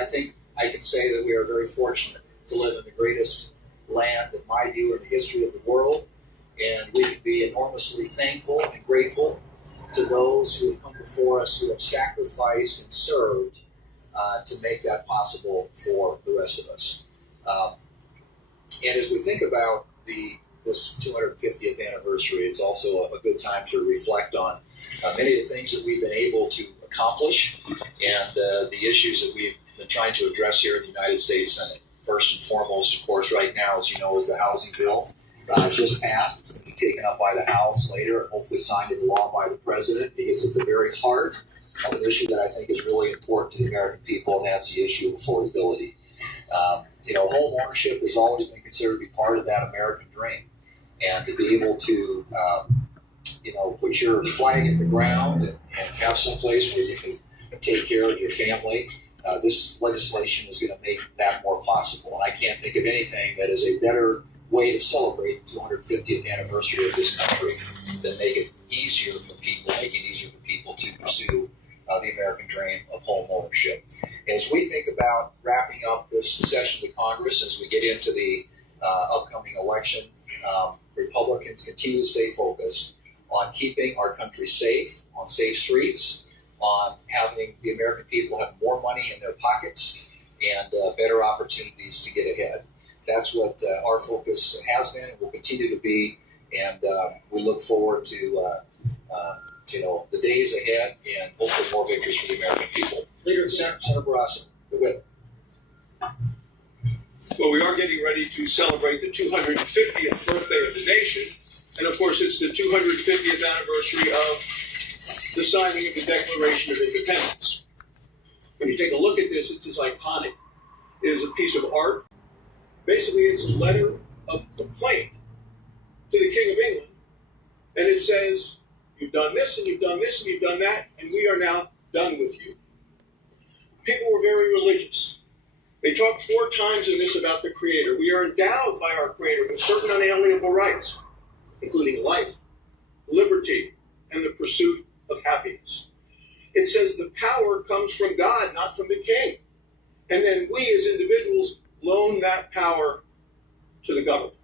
I think I can say that we are very fortunate to live in the greatest land, in my view, in the history of the world. And we can be enormously thankful and grateful to those who have come before us, who have sacrificed and served to make that possible for the rest of us. And as we think about this 250th anniversary, it's also a good time to reflect on many of the things that we've been able to accomplish and the issues that we've been trying to address here in the United States Senate. First and foremost, of course, right now, as you know, is the housing bill. Just passed. It's going to be taken up by the House later and hopefully signed into law by the President. It gets at the very heart of an issue that I think is really important to the American people, and that's the issue of affordability. Home ownership has always been considered to be part of that American dream. And to be able to, put your flag in the ground and have some place where you can take care of your family, this legislation is going to make that more possible. And I can't think of anything that is a better way to celebrate the 250th anniversary of this country than make it easier for people to pursue the American dream of home ownership. As we think about wrapping up this session of Congress, as we get into the upcoming election, Republicans continue to stay focused on keeping our country safe, on safe streets, on having the American people have more money in their pockets and better opportunities to get ahead. That's what our focus has been and will continue to be, and we look forward to the days ahead and hopefully more victories for the American people. Leader of the Senate, Senator Barrasso, the whip. Well, we are getting ready to celebrate the 250th birthday of the nation, and of course it's the 250th anniversary of the signing of the Declaration of Independence. When you take a look at this, it's iconic. It is a piece of art. Basically, it's a letter of complaint to the King of England. And it says, you've done this, and you've done this, and you've done that, and we are now done with you. People were very religious. They talked 4 times in this about the Creator. We are endowed by our Creator with certain unalienable rights, including life, liberty, and the pursuit of happiness. It says the power comes from God, not from the king. And then we as individuals loan that power to the government.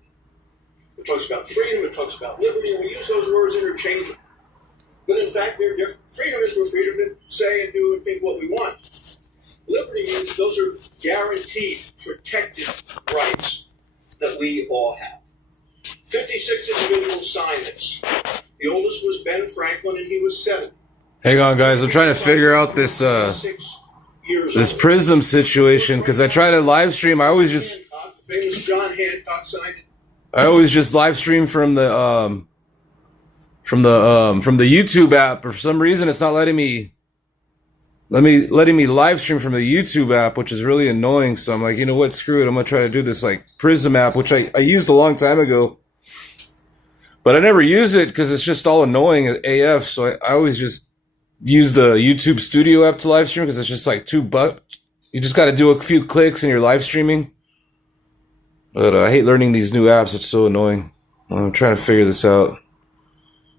It talks about freedom, it talks about liberty, and we use those words interchangeably. But in fact, they're different. Freedom is we're freedom to say and do and think what we want. Liberty means those are guaranteed, protected rights that we all have. 56 individuals signed this. The oldest was Ben Franklin, and he was 7. Hang on, guys. I'm trying to figure out this Prism situation because I try to live stream. I always just famous John Hancock signed it. I always just live stream from the YouTube app. For some reason, it's not letting me live stream from the YouTube app, which is really annoying. So I'm like, you know what? Screw it. I'm gonna try to do this Prism app, which I used a long time ago, but I never use it because it's just all annoying AF. So I always just use the YouTube Studio app to live stream because it's just $2. You just got to do a few clicks and you're live streaming. But I hate learning these new apps. It's so annoying. I'm trying to figure this out.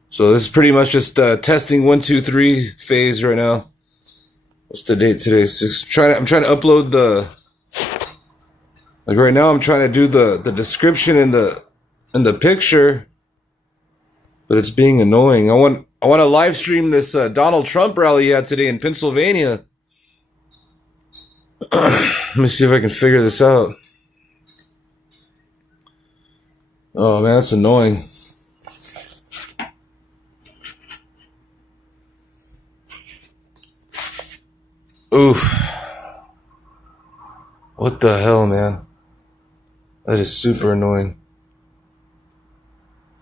So this is pretty much just testing 1, 2, 3 phase right now. What's the date today? I'm trying to upload right now. I'm trying to do the description in the picture, but it's being annoying. I want to live stream this Donald Trump rally he had today in Pennsylvania. Let me see if I can figure this out. Oh man, that's annoying. Oof. What the hell, man? That is super annoying.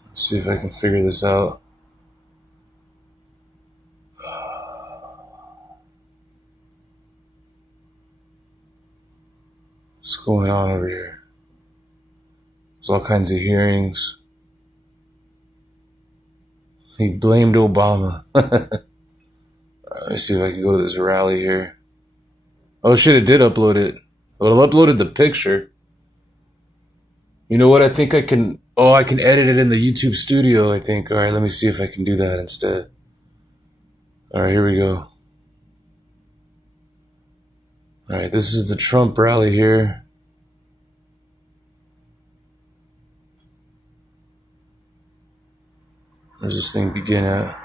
Let's see if I can figure this out. What's going on over here? There's all kinds of hearings. He blamed Obama. Let me see if I can go to this rally here. Oh shit, it did upload it. Well, it uploaded the picture. You know what? I think I can... Oh, I can edit it in the YouTube Studio, I think. Alright, let me see if I can do that instead. Alright, here we go. All right, this is the Trump rally here. Where's this thing begin at?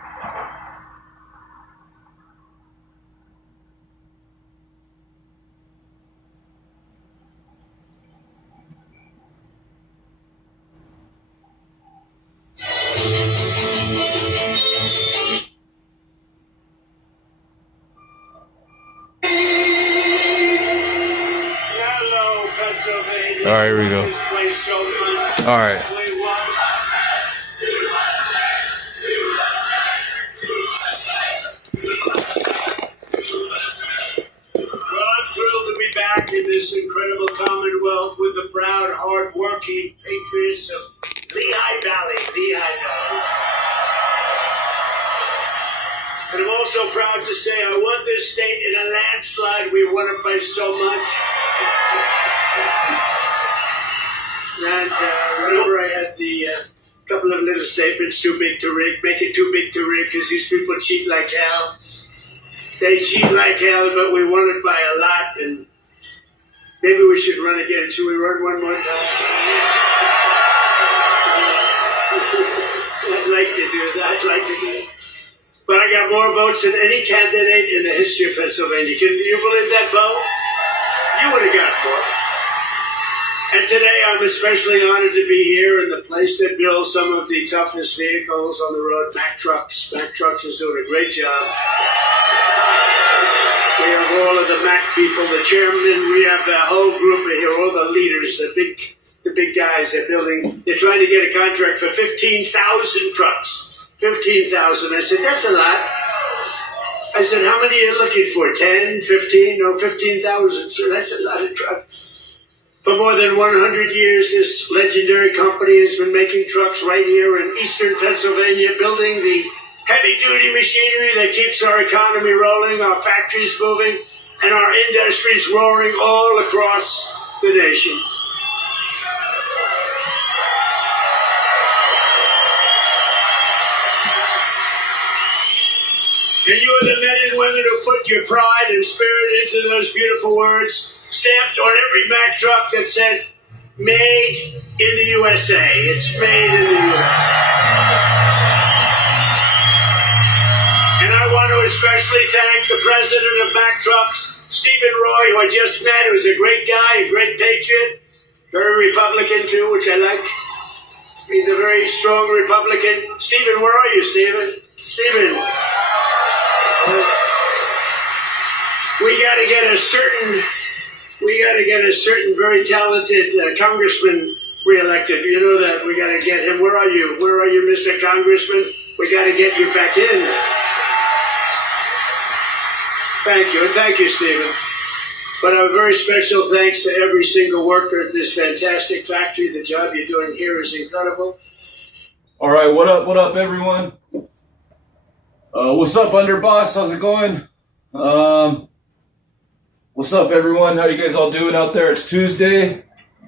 All right, here we go. All right. Back in this incredible commonwealth with the proud, hard-working patriots of Lehigh Valley. And I'm also proud to say I won this state in a landslide. We won it by so much. And whenever I had the couple of little statements, too big to rig, make it too big to rig, because these people cheat like hell. They cheat like hell, but we won it by a lot, and maybe we should run again. Should we run one more time? I'd like to do that. But I got more votes than any candidate in the history of Pennsylvania. Can you believe that vote? You would have got more. And today I'm especially honored to be here in the place that builds some of the toughest vehicles on the road, Mack Trucks. Mack Trucks is doing a great job. We have all of the Mack people, the chairman, we have the whole group of here, all the leaders, the big guys they're trying to get a contract for 15,000 trucks. 15,000. I said, that's a lot. I said, how many are you looking for? 10, 15? No, 15,000. So that's a lot of trucks. For more than 100 years, this legendary company has been making trucks right here in eastern Pennsylvania, building the heavy-duty machinery that keeps our economy rolling, our factories moving, and our industries roaring all across the nation. And you are the men and women who put your pride and spirit into those beautiful words, stamped on every Mack truck that said, made in the USA. It's made in the USA. And I want to especially thank the president of Mack Trucks, Stephen Roy, who I just met, who's a great guy, a great patriot, very Republican too, which I like. He's a very strong Republican. Stephen, where are you, Stephen? Stephen. We got to get a certain very talented congressman reelected. You know that. We got to get him. Where are you? Where are you, Mr. Congressman? We got to get you back in. Thank you, and thank you, Stephen. But a very special thanks to every single worker at this fantastic factory. The job you're doing here is incredible. All right, what up, everyone? What's up, Underboss? How's it going? What's up, everyone? How you guys all doing out there? It's Tuesday.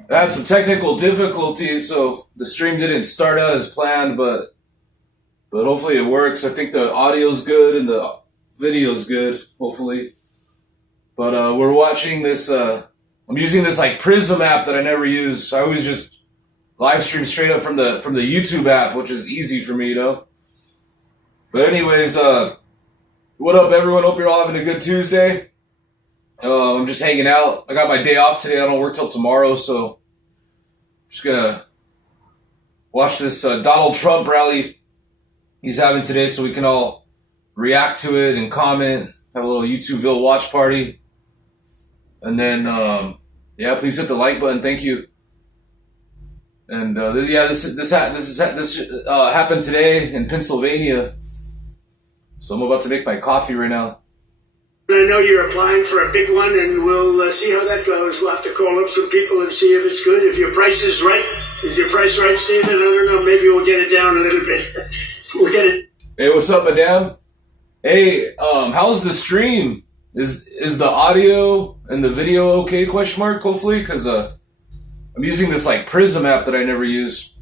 I had some technical difficulties, so the stream didn't start out as planned, but hopefully it works. I think the audio's good and the video's good, hopefully. But we're watching this. I'm using this like Prism app that I never use. I always just live stream straight up from the YouTube app, which is easy for me, you know. But anyways, what up, everyone? Hope you're all having a good Tuesday. I'm just hanging out. I got my day off today. I don't work till tomorrow, so I'm just gonna watch this Donald Trump rally he's having today, so we can all react to it and comment. Have a little YouTubeville watch party, and then yeah, please hit the like button. Thank you. And this happened today in Pennsylvania. So I'm about to make my coffee right now. I know you're applying for a big one, and we'll see how that goes. We'll have to call up some people and see if it's good. If your price is right. Is your price right, Stephen? I don't know. Maybe we'll get it down a little bit. We'll get it. Hey, what's up, madam? Hey, how's the stream? Is the audio and the video okay? Question mark. Hopefully, because I'm using this like Prism app that I never use.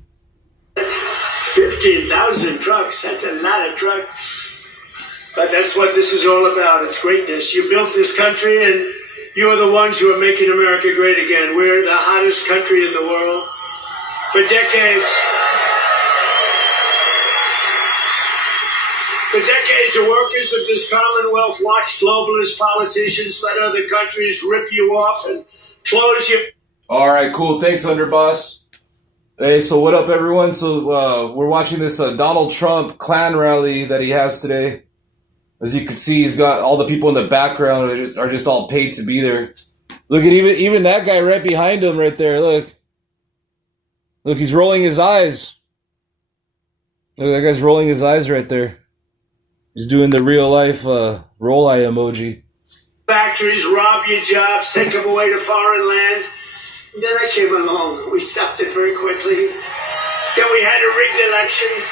15,000 trucks. That's a lot of trucks. But that's what this is all about. It's greatness. You built this country, and You are the ones who are making America great again. We're the hottest country in the world. For decades, the workers of this Commonwealth watched globalist politicians let other countries rip you off and close you. All right, cool. Thanks, Underboss. Hey, so what up, everyone? So we're watching this Donald Trump Klan rally that he has today. As you can see, he's got all the people in the background are just all paid to be there. Look at even that guy right behind him right there. Look, he's rolling his eyes. Look, that guy's rolling his eyes right there. He's doing the real life roll eye emoji. Factories, rob your jobs, take them away to foreign lands. And then I came along. We stopped it very quickly. Then we had a rigged election.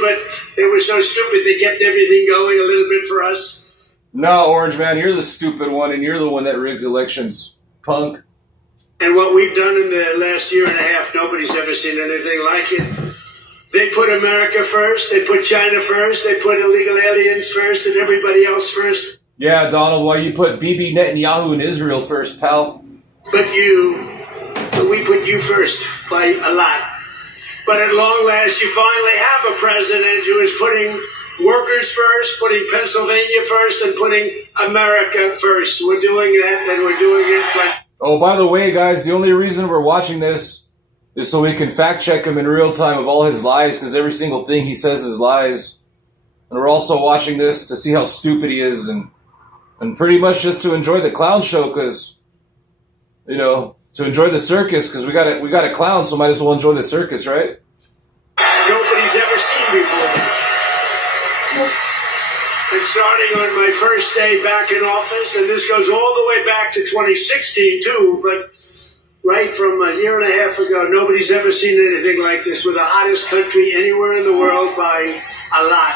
But they were so stupid they kept everything going a little bit for us. No, Orange Man, you're the stupid one, and you're the one that rigs elections, punk. And what we've done in the last year and a half, nobody's ever seen anything like it. They put America first, they put China first, they put illegal aliens first, and everybody else first. Yeah, Donald, why you put Bibi Netanyahu in Israel first, pal? But we put you first by a lot. But at long last, you finally have a president who is putting workers first, putting Pennsylvania first, and putting America first. We're doing that, and we're doing it. But oh, by the way, guys, the only reason we're watching this is so we can fact check him in real time of all his lies, because every single thing he says is lies. And we're also watching this to see how stupid he is, and pretty much just to enjoy the clown show, because, you know, to enjoy the circus, because we got a clown, so might as well enjoy the circus, right? Nobody's ever seen before. And starting on my first day back in office, and this goes all the way back to 2016 too, but right from a year and a half ago, nobody's ever seen anything like this. We're the hottest country anywhere in the world by a lot.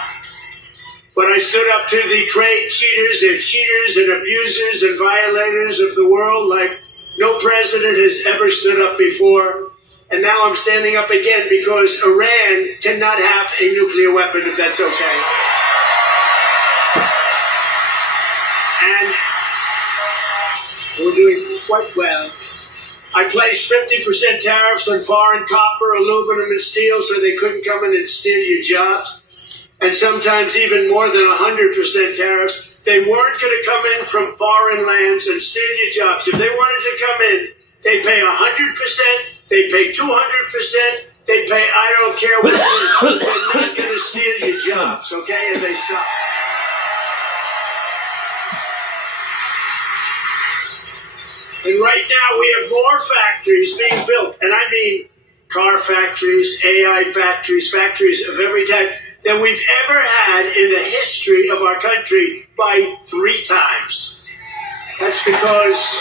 But I stood up to the trade cheaters and abusers and violators of the world like no president has ever stood up before. And now I'm standing up again because Iran cannot have a nuclear weapon, if that's okay. And we're doing quite well. I placed 50% tariffs on foreign copper, aluminum, and steel so they couldn't come in and steal your jobs. And sometimes even more than 100% tariffs. They weren't going to come in from foreign lands and steal your jobs. If they wanted to come in, they pay 100%, they pay 200%, they pay I don't care what it is. They're not going to steal your jobs, okay? And they stop. And right now we have more factories being built, and I mean car factories, AI factories, factories of every type, than we've ever had in the history of our country by 3 times. That's because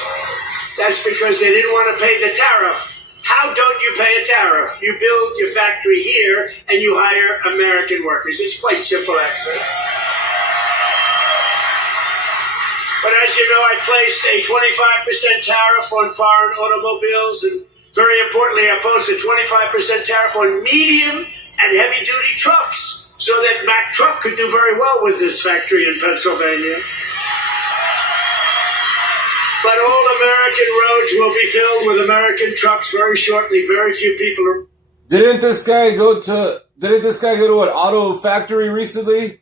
they didn't want to pay the tariff. How don't you pay a tariff? You build your factory here and you hire American workers. It's quite simple, actually. But as you know, I placed a 25% tariff on foreign automobiles, and very importantly, I posted a 25% tariff on medium and heavy-duty trucks, so that Mack Truck could do very well with this factory in Pennsylvania. But all American roads will be filled with American trucks very shortly. Very few people are. Didn't this guy go to an auto factory recently?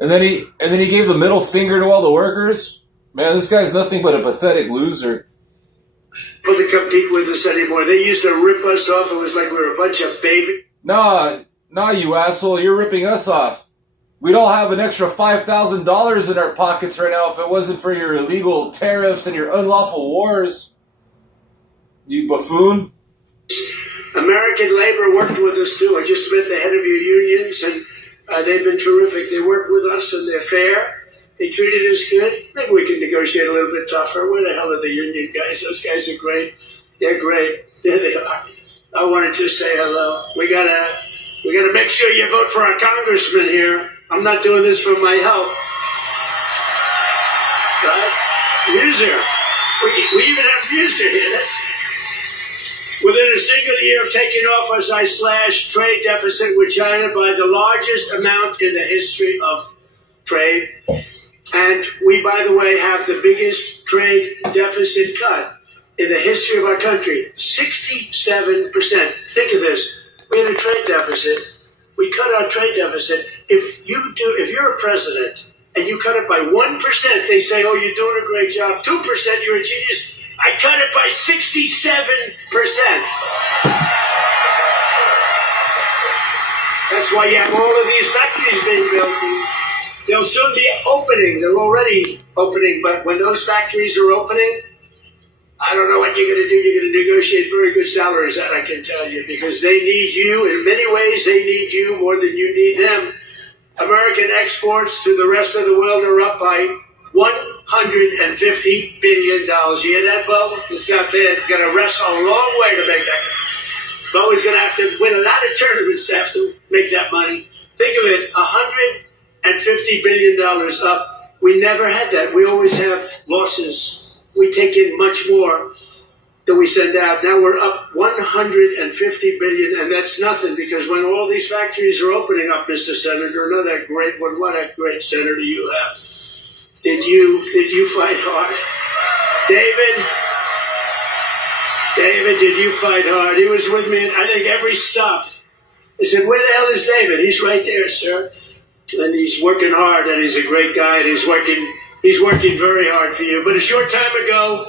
And then he gave the middle finger to all the workers? Man, this guy's nothing but a pathetic loser. People to compete with us anymore. They used to rip us off. It was like we were a bunch of babies. Nah, you asshole. You're ripping us off. We'd all have an extra $5,000 in our pockets right now if it wasn't for your illegal tariffs and your unlawful wars. You buffoon. American labor worked with us too. I just met the head of your unions, and they've been terrific. They work with us and they're fair. They treated us good. Maybe we can negotiate a little bit tougher. Where the hell are the union guys? Those guys are great. They're great. There they are. I wanted to say hello. We gotta make sure you vote for our congressman here. I'm not doing this for my help. Right? Muser. We even have Muser here. Within a single year of taking office, I slashed trade deficit with China by the largest amount in the history of trade. And we, by the way, have the biggest trade deficit cut in the history of our country, 67%. Think of this. We had a trade deficit. We cut our trade deficit. If you're a president and you cut it by 1%, they say, oh, you're doing a great job. 2%, you're a genius. I cut it by 67%. That's why you have all of these factories being built. They'll soon be opening. They're already opening. But when those factories are opening, I don't know what you're going to do. You're going to negotiate very good salaries, that I can tell you, because they need you. In many ways, they need you more than you need them. American exports to the rest of the world are up by $150 billion. You hear that, Bo? It's not bad. It's going to wrestle a long way to make that. Bo is going to have to win a lot of tournaments to have to make that money. Think of it, $150 billion up. We never had that. We always have losses. We take in much more than we send out. Now we're up $150 billion, and that's nothing, because when all these factories are opening up, Mr. Senator, another great one, what a great senator you have. Did you fight hard? David, did you fight hard? He was with me at, I think, every stop. I said, where the hell is David? He's right there, sir. And he's working hard, and he's a great guy, and he's working very hard for you. But a short time ago,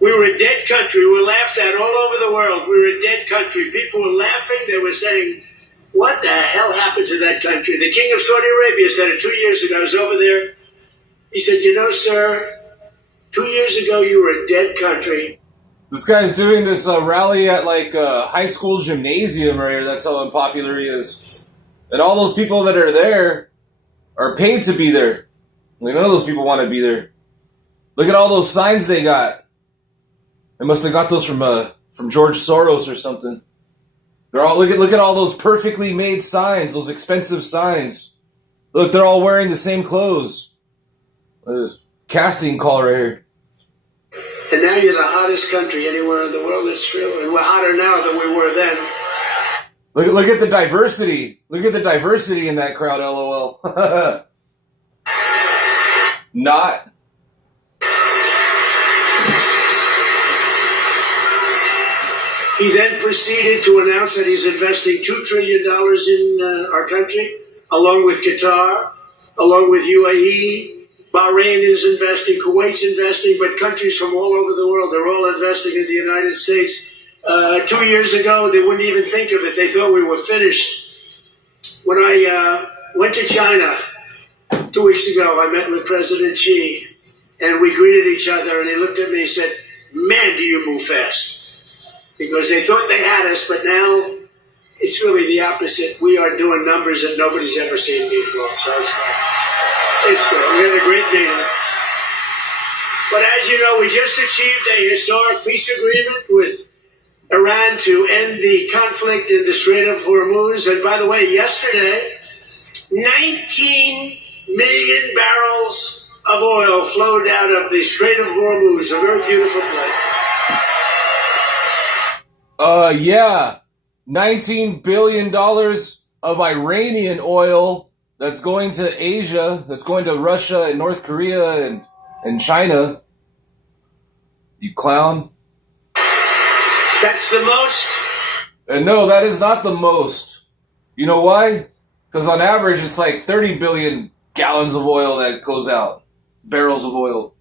we were a dead country. We were laughed at all over the world. We were a dead country. People were laughing. They were saying, what the hell happened to that country? The king of Saudi Arabia said it 2 years ago. I was over there. He said, you know, sir, 2 years ago, you were a dead country. This guy's doing this rally at like a high school gymnasium right here. That's how unpopular he is. And all those people that are there are paid to be there. Like, none of those people want to be there. Look at all those signs they got. They must have got those from George Soros or something. They're all look at all those perfectly made signs, those expensive signs. Look, they're all wearing the same clothes. This casting call right here. And now you're the hottest country anywhere in the world. It's true. And we're hotter now than we were then. Look at the diversity. Look at the diversity in that crowd, LOL. Not. He then proceeded to announce that he's investing $2 trillion in our country, along with Qatar, along with UAE. Bahrain is investing, Kuwait's investing, but countries from all over the world, they're all investing in the United States. 2 years ago, they wouldn't even think of it. They thought we were finished. When I went to China 2 weeks ago, I met with President Xi, and we greeted each other, and he looked at me and said, man, do you move fast. Because they thought they had us, but now it's really the opposite. We are doing numbers that nobody's ever seen before. So it's good. We had a great meeting. But as you know, we just achieved a historic peace agreement with Iran to end the conflict in the Strait of Hormuz. And by the way, yesterday, 19 million barrels of oil flowed out of the Strait of Hormuz, a very beautiful place. Yeah. $19 billion of Iranian oil that's going to Asia, that's going to Russia and North Korea and China. You clown. That's the most? And no, that is not the most. You know why? Because on average, it's like 30 billion gallons of oil that goes out. Barrels of oil.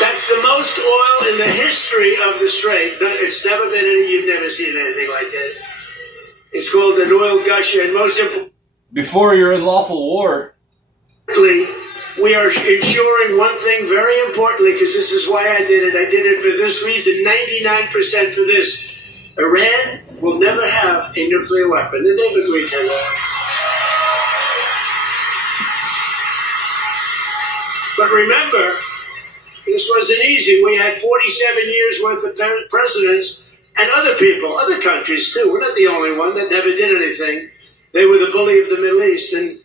That's the most oil in the history of the Strait. It's never been you've never seen anything like that. It's called an oil gusher, and most importantly, before you're in lawful war, we are ensuring one thing very importantly, because this is why I did it. I did it for this reason, 99% for this. Iran will never have a nuclear weapon, and they've agreed to that. But remember, this wasn't easy. We had 47 years worth of presidents and other people, other countries too. We're not the only one that never did anything. They were the bully of the Middle East. And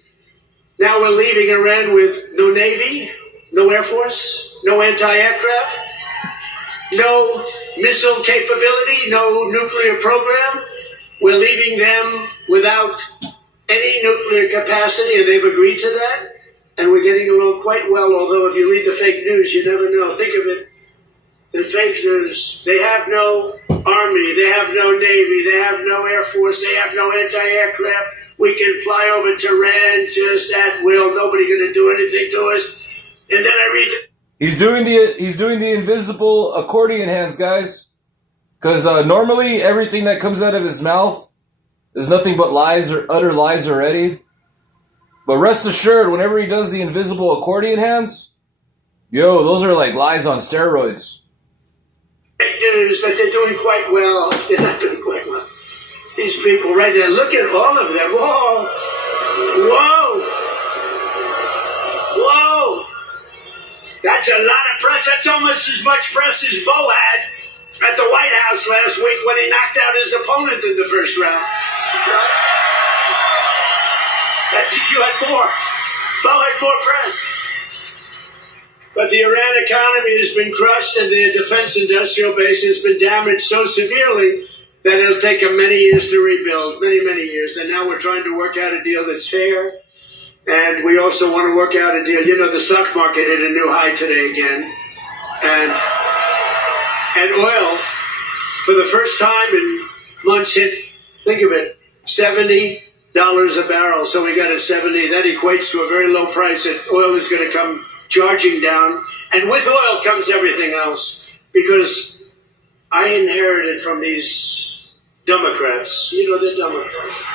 now we're leaving Iran with no Navy, no Air Force, no anti-aircraft, no missile capability, no nuclear program. We're leaving them without any nuclear capacity, and they've agreed to that. and we're getting along quite well, although if you read the fake news, you never know. Think of it. The fake news, they have no army, they have no navy, they have no air force, they have no anti-aircraft. We can fly over Tehran just at will. Nobody going to do anything to us. And then I read He's doing the invisible accordion hands, guys. Because normally everything that comes out of his mouth is nothing but lies or utter lies already. But rest assured, whenever he does the invisible accordion hands, yo, those are like lies on steroids. fake news that they're doing quite well. They're not doing quite well. These people right there, look at all of them. Whoa! Whoa! Whoa! That's a lot of press. That's almost as much press as Bo had at the White House last week when he knocked out his opponent in the first round. I think you had more. Bo had more press. But the Iran economy has been crushed and their defense industrial base has been damaged so severely that it'll take them many years to rebuild, many, many years. And now we're trying to work out a deal that's fair. And we also want to work out a deal. You know, the stock market hit a new high today again. And oil, for the first time in months, hit, think of it, $70 a barrel. So we got a 70. That equates to a very low price. And oil is going to come charging down. And with oil comes everything else. Because I inherited from these Democrats. You know, they're Democrats.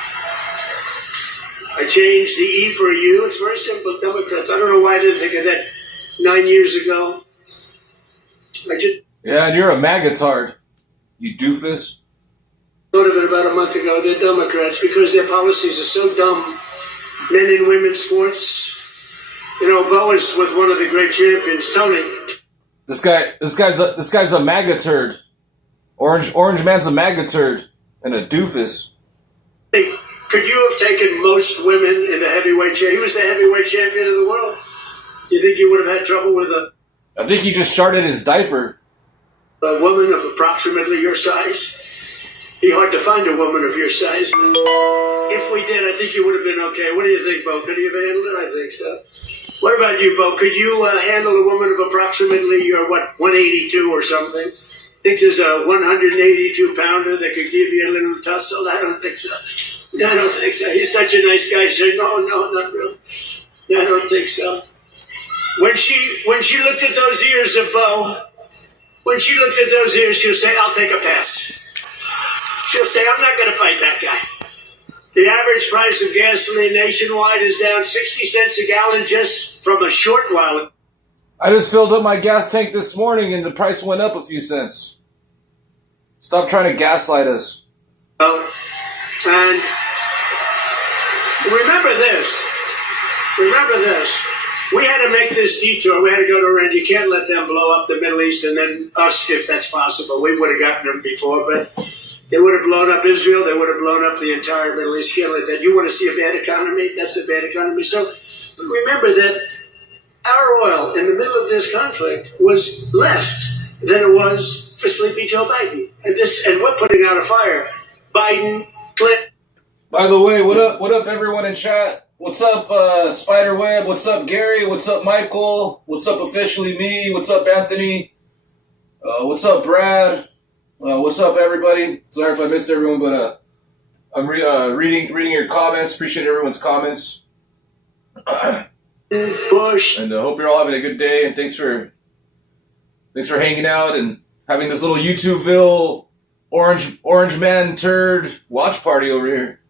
I changed the E for a U. It's very simple. Democrats. I don't know why I didn't think of that 9 years ago. Yeah, and you're a magatard, you doofus. Thought of it about a month ago. They're Democrats because their policies are so dumb. Men and women's sports. You know, Bo is with one of the great champions, Tony. This guy's a magatard. Orange man's a magatard and a doofus. Hey, could you have taken most women in the heavyweight champion? He was the heavyweight champion of the world. Do you think you would have had trouble with I think he just sharted his diaper. A woman of approximately your size? Be hard to find a woman of your size. If we did, I think you would have been okay. What do you think, Bo? Could you have handled it? I think so. What about you, Bo? Could you handle a woman of approximately your, 182 or something? Think there's a 182-pounder that could give you a little tussle? I don't think so. I don't think so. He's such a nice guy. She said, no, not really. I don't think so. When she looked at those ears of Bo, she'll say, I'll take a pass. She'll say, I'm not going to fight that guy. The average price of gasoline nationwide is down 60 cents a gallon just from a short while ago. I just filled up my gas tank this morning and the price went up a few cents. Stop trying to gaslight us. And remember this. We had to make this detour. We had to go to Iran. You can't let them blow up the Middle East and then us, if that's possible. We would have gotten them before, but they would have blown up Israel. They would have blown up the entire Middle East. You can't let that. You want to see a bad economy? That's a bad economy. So remember that our oil in the middle of this conflict was less than it was for sleepy Joe Biden. And we're putting out a fire. Biden, Clinton. By the way, what up everyone in chat? What's up, Spiderweb? What's up, Gary? What's up, Michael? What's up, Officially Me? What's up, Anthony? What's up, Brad? What's up, everybody? Sorry if I missed everyone, but I'm reading your comments. Appreciate everyone's comments. Bush. And hope you're all having a good day. And thanks for hanging out and having this little YouTubeville orange man turd watch party over here.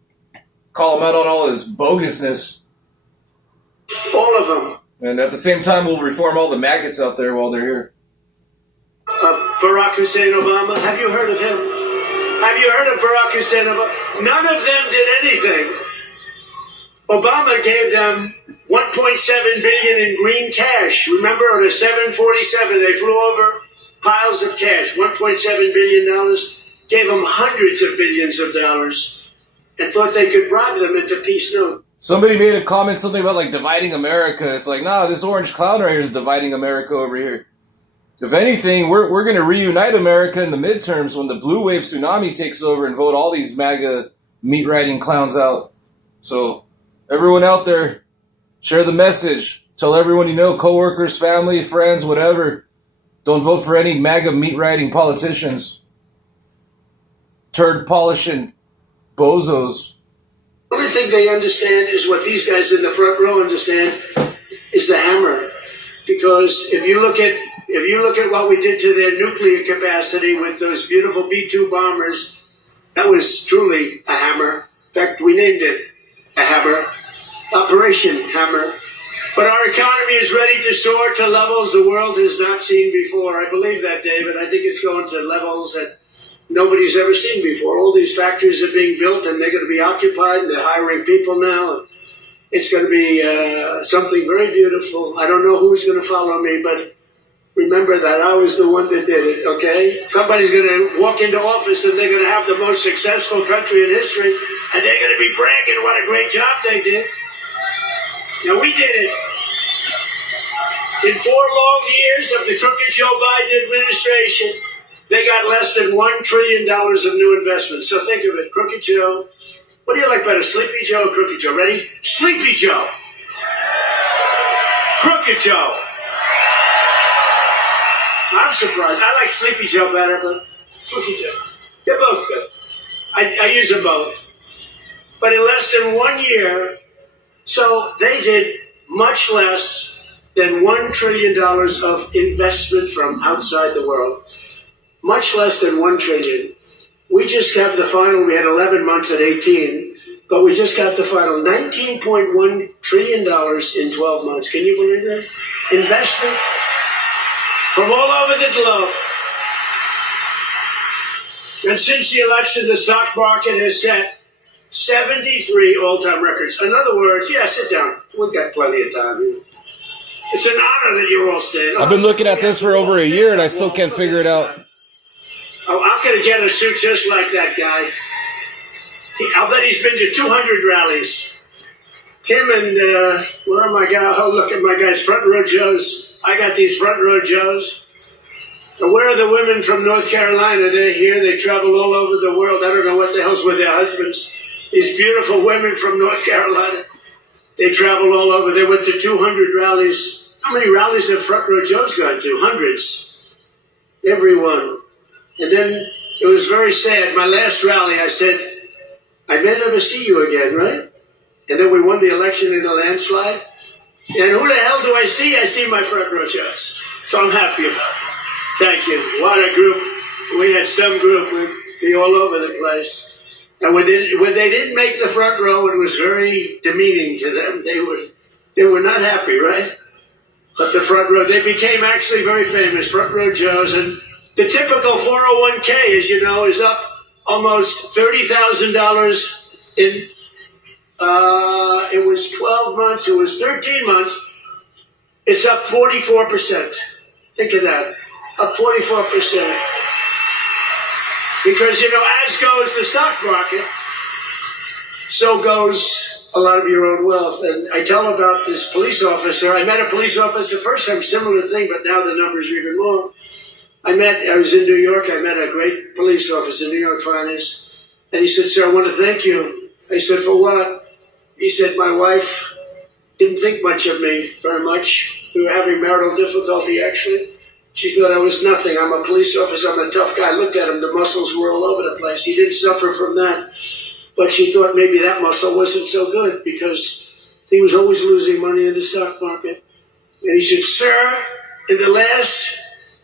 Call him out on all his bogusness. All of them. And at the same time, we'll reform all the maggots out there while they're here. Barack Hussein Obama. Have you heard of him? Have you heard of Barack Hussein Obama? None of them did anything. Obama gave them $1.7 billion in green cash. Remember, on a 747, they flew over piles of cash. $1.7 billion. Gave them hundreds of billions of dollars. And thought they could bribe them into peace. No. Somebody made a comment, something about like dividing America. It's like, nah, this orange clown right here is dividing America over here. If anything, we're going to reunite America in the midterms when the blue wave tsunami takes over and vote all these MAGA meat riding clowns out. So everyone out there, share the message. Tell everyone you know, coworkers, family, friends, whatever. Don't vote for any MAGA meat-riding politicians. Turd-polishing bozos. The only thing they understand is what these guys in the front row understand is the hammer. Because if you look at what we did to their nuclear capacity with those beautiful B-2 bombers, that was truly a hammer. In fact, we named it a hammer, Operation Hammer. But our economy is ready to soar to levels the world has not seen before. I believe that, David. I think it's going to levels that nobody's ever seen before. All these factories are being built, and they're going to be occupied, and they're hiring people now. It's going to be something very beautiful. I don't know who's going to follow me, but remember that I was the one that did it, okay? Somebody's going to walk into office, and they're going to have the most successful country in history, and they're going to be bragging what a great job they did. Now, we did it. In 4 long years of the crooked Joe Biden administration, they got less than $1 trillion of new investments. So think of it, Crooked Joe. What do you like better, Sleepy Joe or Crooked Joe? Ready? Sleepy Joe. Crooked Joe. I'm surprised. I like Sleepy Joe better, but Crooked Joe. They're both good. I use them both. But in less than 1 year, so they did much less than $1 trillion of investment from outside the world. Much less than $1 trillion. We just got the final, we had 11 months at 18, but we just got the final $19.1 trillion in 12 months. Can you believe that? Investment from all over the globe. And since the election, the stock market has set 73 all-time records. In other words, yeah, sit down. We've got plenty of time. It's an honor that you're all staying. I've been looking at this for over a year, and I still can't figure it out. Oh, I'm going to get a suit just like that guy. I'll bet he's been to 200 rallies. Him and, where are my guys? Oh, look at my guys, front row Joes. I got these front row Joes. And where are the women from North Carolina? They're here. They travel all over the world. I don't know what the hell's with their husbands. These beautiful women from North Carolina. They travel all over. They went to 200 rallies. How many rallies have front row Joes gone to? Hundreds. Everyone. And then it was very sad. My last rally, I said, I may never see you again, right? And then we won the election in a landslide. And who the hell do I see? I see my front row Joes. So I'm happy about that. Thank you. What a group. We had some group. We'd be all over the place. And when they didn't make the front row, it was very demeaning to them. They were not happy, right? But the front row, they became actually very famous, front row Joes. And the typical 401k, as you know, is up almost $30,000 in, it was 12 months, it was 13 months. It's up 44%. Think of that, up 44%. Because, you know, as goes the stock market, so goes a lot of your own wealth. And I tell about this police officer. I met a police officer first time, similar thing, but now the numbers are even more. I was in New York. I met a great police officer, New York finest. And he said, sir, I want to thank you. I said, for what? He said, my wife didn't think much of me very much. We were having marital difficulty, actually. She thought I was nothing. I'm a police officer. I'm a tough guy. I looked at him. The muscles were all over the place. He didn't suffer from that. But she thought maybe that muscle wasn't so good because he was always losing money in the stock market. And he said, sir, in the last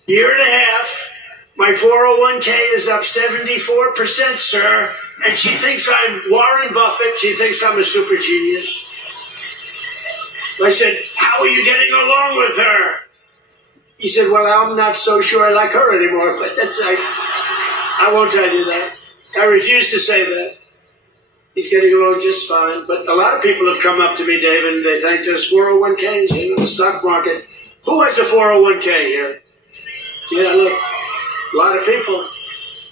year and a half, my 401k is up 74%, sir. And she thinks I'm Warren Buffett. She thinks I'm a super genius. I said, how are you getting along with her? He said, well, I'm not so sure I like her anymore, but I won't tell you that. I refuse to say that. He's getting along just fine. But a lot of people have come up to me, David, and they thanked us 401ks, you know, the stock market. Who has a 401k here? Yeah, look, a lot of people.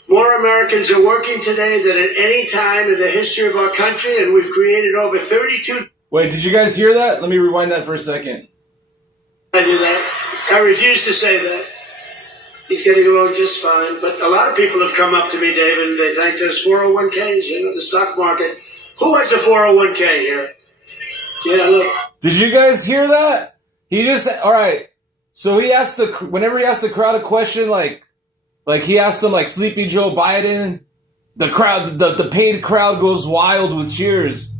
More Americans are working today than at any time in the history of our country, and we've created over 32... Wait, did you guys hear that? Let me rewind that for a second. I do that. I refuse to say that. He's getting along just fine. But a lot of people have come up to me, David, and they thanked us 401ks, you know, the stock market. Who has a 401k here? Yeah, look. Did you guys hear that? He just all right. So he asked whenever he asked the crowd a question, like he asked them like Sleepy Joe Biden, the crowd, the paid crowd goes wild with cheers.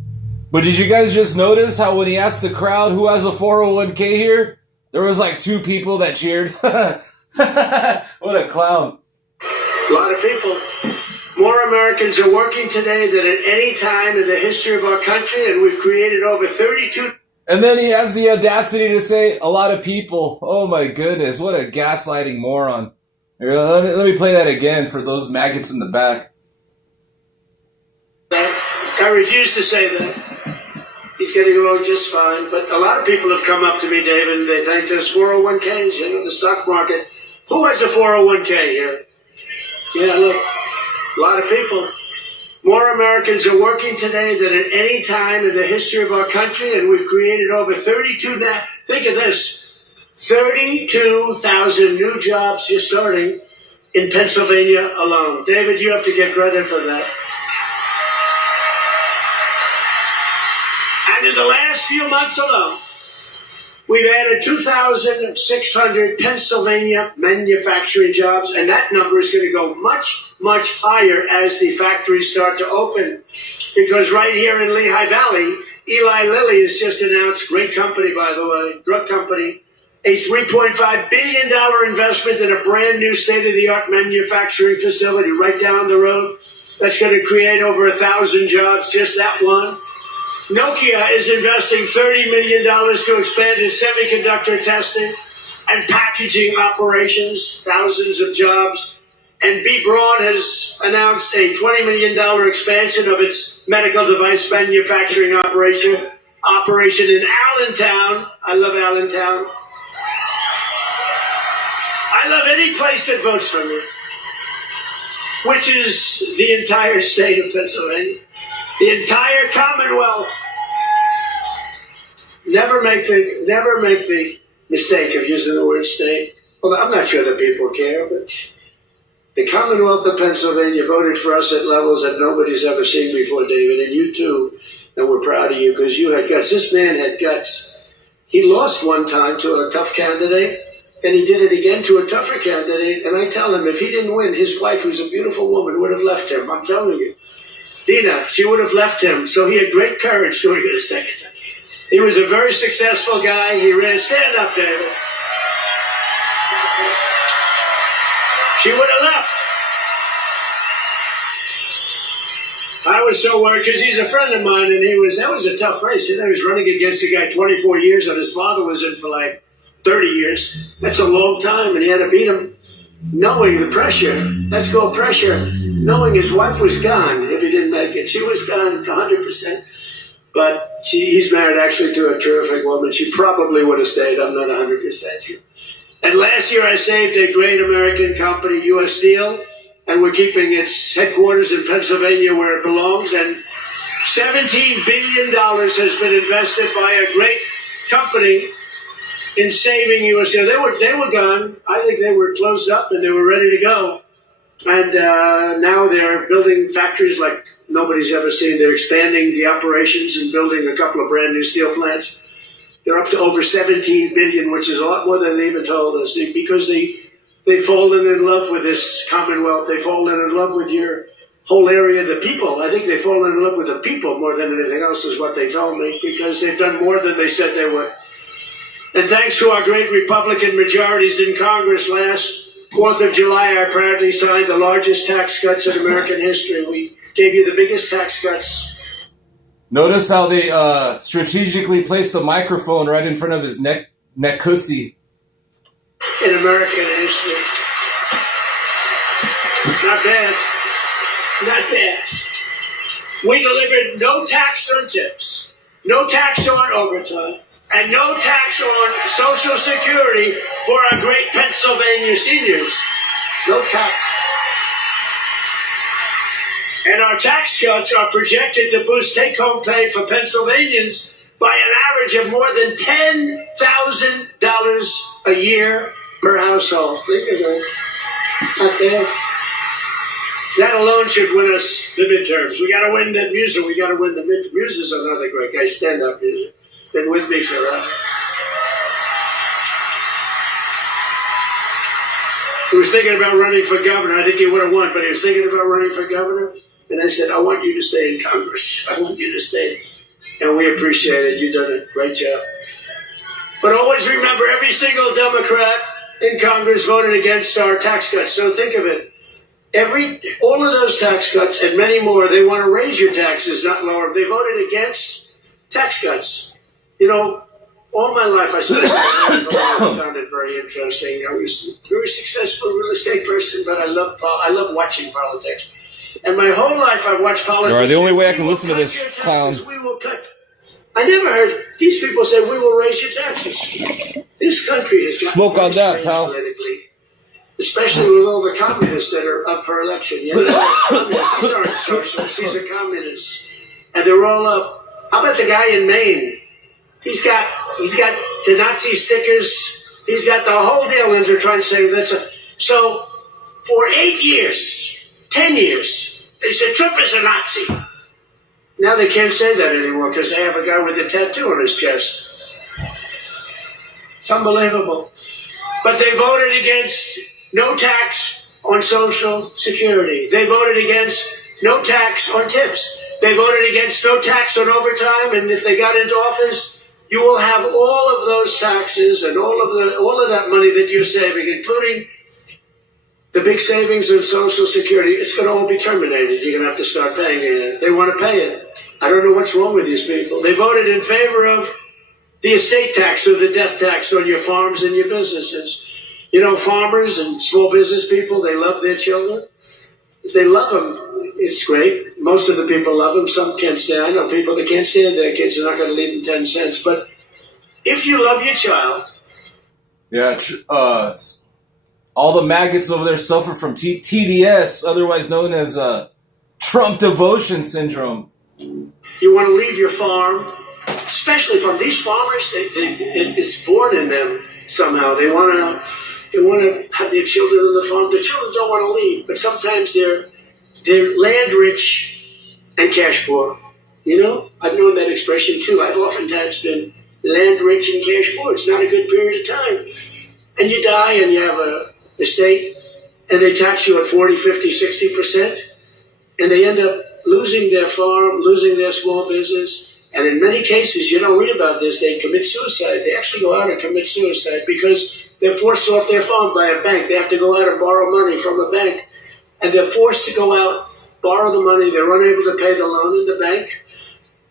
But did you guys just notice how when he asked the crowd who has a 401k here, there was like 2 people that cheered? What a clown. A lot of people. More Americans are working today than at any time in the history of our country, and we've created over 32. And then he has the audacity to say a lot of people. Oh my goodness, what a gaslighting moron. Here, let me play that again for those maggots in the back. I refuse to say that. He's getting along just fine. But a lot of people have come up to me, David, and they thank us 401ks, the stock market. Who has a 401k here? Yeah, look, a lot of people. More Americans are working today than at any time in the history of our country, and we've created over 32, think of this, 32,000 new jobs just starting in Pennsylvania alone. David, you have to get credit for that. And in the last few months alone, we've added 2,600 Pennsylvania manufacturing jobs, and that number is going to go much, much higher as the factories start to open. Because right here in Lehigh Valley, Eli Lilly has just announced, great company by the way, drug company, a $3.5 billion investment in a brand new state-of-the-art manufacturing facility right down the road. That's going to create over 1,000 jobs, just that one. Nokia is investing $30 million to expand its semiconductor testing and packaging operations, thousands of jobs. And B. Braun has announced a $20 million expansion of its medical device manufacturing operation in Allentown. I love Allentown. I love any place that votes for me, which is the entire state of Pennsylvania, the entire Commonwealth. Never make the mistake of using the word state. Well, I'm not sure that people care, but the Commonwealth of Pennsylvania voted for us at levels that nobody's ever seen before, David, and you too. And we're proud of you because you had guts. This man had guts. He lost one time to a tough candidate, and he did it again to a tougher candidate. And I tell him, if he didn't win, his wife, who's a beautiful woman, would have left him. I'm telling you. Dina, she would have left him. So he had great courage doing it a second time. He was a very successful guy. He ran. Stand up, David. She would have left. I was so worried because he's a friend of mine, and that was a tough race. He was running against a guy 24 years, and his father was in for like 30 years. That's a long time, and he had to beat him knowing the pressure. Let's go pressure. Knowing his wife was gone if he didn't make it. She was gone 100%. But he's married actually to a terrific woman. She probably would have stayed. I'm not 100% sure. And last year I saved a great American company, U.S. Steel, and we're keeping its headquarters in Pennsylvania where it belongs. And $17 billion has been invested by a great company in saving U.S. Steel. They were gone. I think they were closed up and they were ready to go. And now they're building factories like nobody's ever seen. They're expanding the operations and building a couple of brand new steel plants. They're up to over $17 billion, which is a lot more than they even told us. Because they've fallen in love with this Commonwealth. They've fallen in love with your whole area, the people. I think they've fallen in love with the people more than anything else is what they told me, because they've done more than they said they would. And thanks to our great Republican majorities in Congress last 4th of July, I proudly signed the largest tax cuts in American history. We gave you the biggest tax cuts. Notice how they strategically placed the microphone right in front of his neck cussy. In American history. Not bad. Not bad. We delivered no tax on tips, no tax on overtime, and no tax on Social Security for our great Pennsylvania seniors. No tax. And our tax cuts are projected to boost take-home pay for Pennsylvanians by an average of more than $10,000 a year per household. Think of that. Not bad. That alone should win us the midterms. We got to win the music. We got to win the midterms. Muse is another great guy. Stand up, music. Been with me forever. He was thinking about running for governor. I think he would have won, but he was thinking about running for governor. And I said, I want you to stay in Congress. I want you to stay. And we appreciate it. You've done a great job. But always remember, every single Democrat in Congress voted against our tax cuts. So think of it. All of those tax cuts and many more, they want to raise your taxes, not lower them. They voted against tax cuts. You know, all my life I found it very interesting. I was a very successful real estate person, but I love watching politics. And my whole life I've watched politics. You're the only way I can listen to this clown. We will cut. I never heard these people say we will raise your taxes. This country has gotten smoke on that, strange pal. politically, especially with all the communists that are up for election. You know, these aren't socialists; these are communists, and they're all up. How about the guy in Maine? He's got the Nazi stickers. He's got the whole deal, and they're trying to say so. For 8 years, 10 years, they said Trump is a Nazi. Now they can't say that anymore because they have a guy with a tattoo on his chest. It's unbelievable. But they voted against no tax on Social Security. They voted against no tax on tips. They voted against no tax on overtime. And if they got into office, you will have all of those taxes and all of that money that you're saving, including the big savings on Social Security. It's going to all be terminated. You're going to have to start paying it. They want to pay it. I don't know what's wrong with these people. They voted in favor of the estate tax or the death tax on your farms and your businesses. You know, farmers and small business people, they love their children. If they love them, it's great. Most of the people love them. Some can't stand. I know people that can't stand their kids. They're not going to leave them 10 cents. But if you love your child. Yeah, all the maggots over there suffer from TDS, otherwise known as Trump devotion syndrome. You want to leave your farm, especially from these farmers. It's born in them somehow. They want to have their children on the farm. The children don't want to leave, but sometimes they're land rich and cash poor. You know, I've known that expression too. I've oftentimes been land rich and cash poor. It's not a good period of time. And you die and you have a estate, and they tax you at 40, 50, 60%, and they end up losing their farm, losing their small business, and in many cases, you don't read about this, they commit suicide. They actually go out and commit suicide because they're forced off their farm by a bank. They have to go out and borrow money from a bank, and they're forced to go out, borrow the money, they're unable to pay the loan in the bank.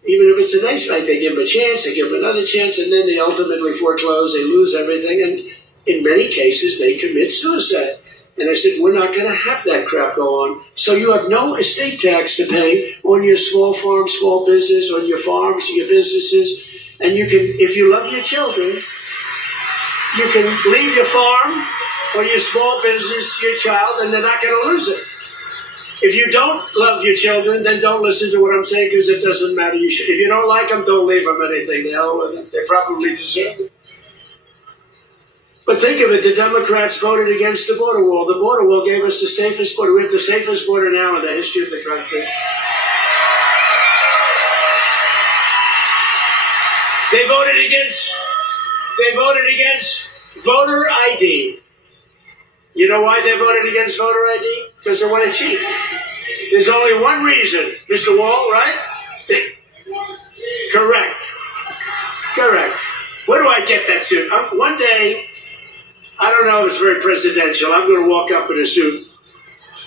Even if it's a nice bank, they give them a chance, they give them another chance, and then they ultimately foreclose, they lose everything, and in many cases, they commit suicide. And I said, we're not going to have that crap go on. So you have no estate tax to pay on your small farm, small business, on your farms, your businesses. And you can, if you love your children, you can leave your farm or your small business to your child, and they're not going to lose it. If you don't love your children, then don't listen to what I'm saying because it doesn't matter. If you don't like them, don't leave them anything. The hell with them. They probably deserve it. But think of it, the Democrats voted against the border wall. The border wall gave us the safest border. We have the safest border now in the history of the country. They voted against voter ID. You know why they voted against voter ID? Because they want to cheat. There's only one reason, Mr. Wall, right? Correct. Where do I get that suit? One day, I don't know if it's very presidential. I'm going to walk up in a suit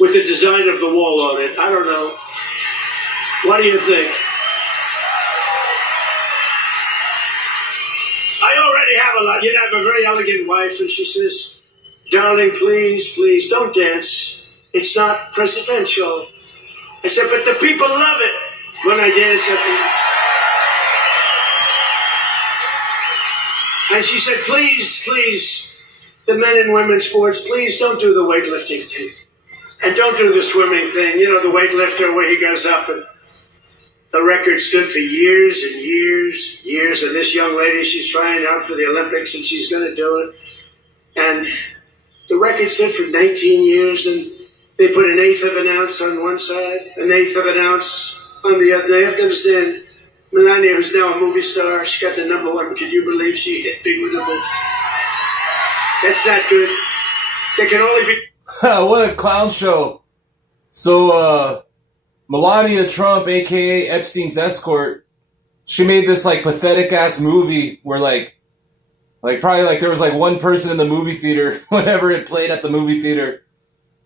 with the design of the wall on it. I don't know. What do you think? I already have a lot. You have a very elegant wife, and she says, darling, please, don't dance. It's not presidential. I said, but the people love it when I dance. And she said, please, the men and women sports, please don't do the weightlifting thing. And don't do the swimming thing. You know, the weightlifter where he goes up and the record stood for years and years. And this young lady, she's trying out for the Olympics and she's going to do it. And the record stood for 19 years and they put an eighth of an ounce on one side, an eighth of an ounce on the other. They have to understand, Melania, who's now a movie star, she got the number one. Can you believe she hit big with a movie? That's not good. There can only be What a clown show. So, Melania Trump, aka Epstein's escort, she made this like pathetic ass movie where like probably like there was like one person in the movie theater whenever it played at the movie theater.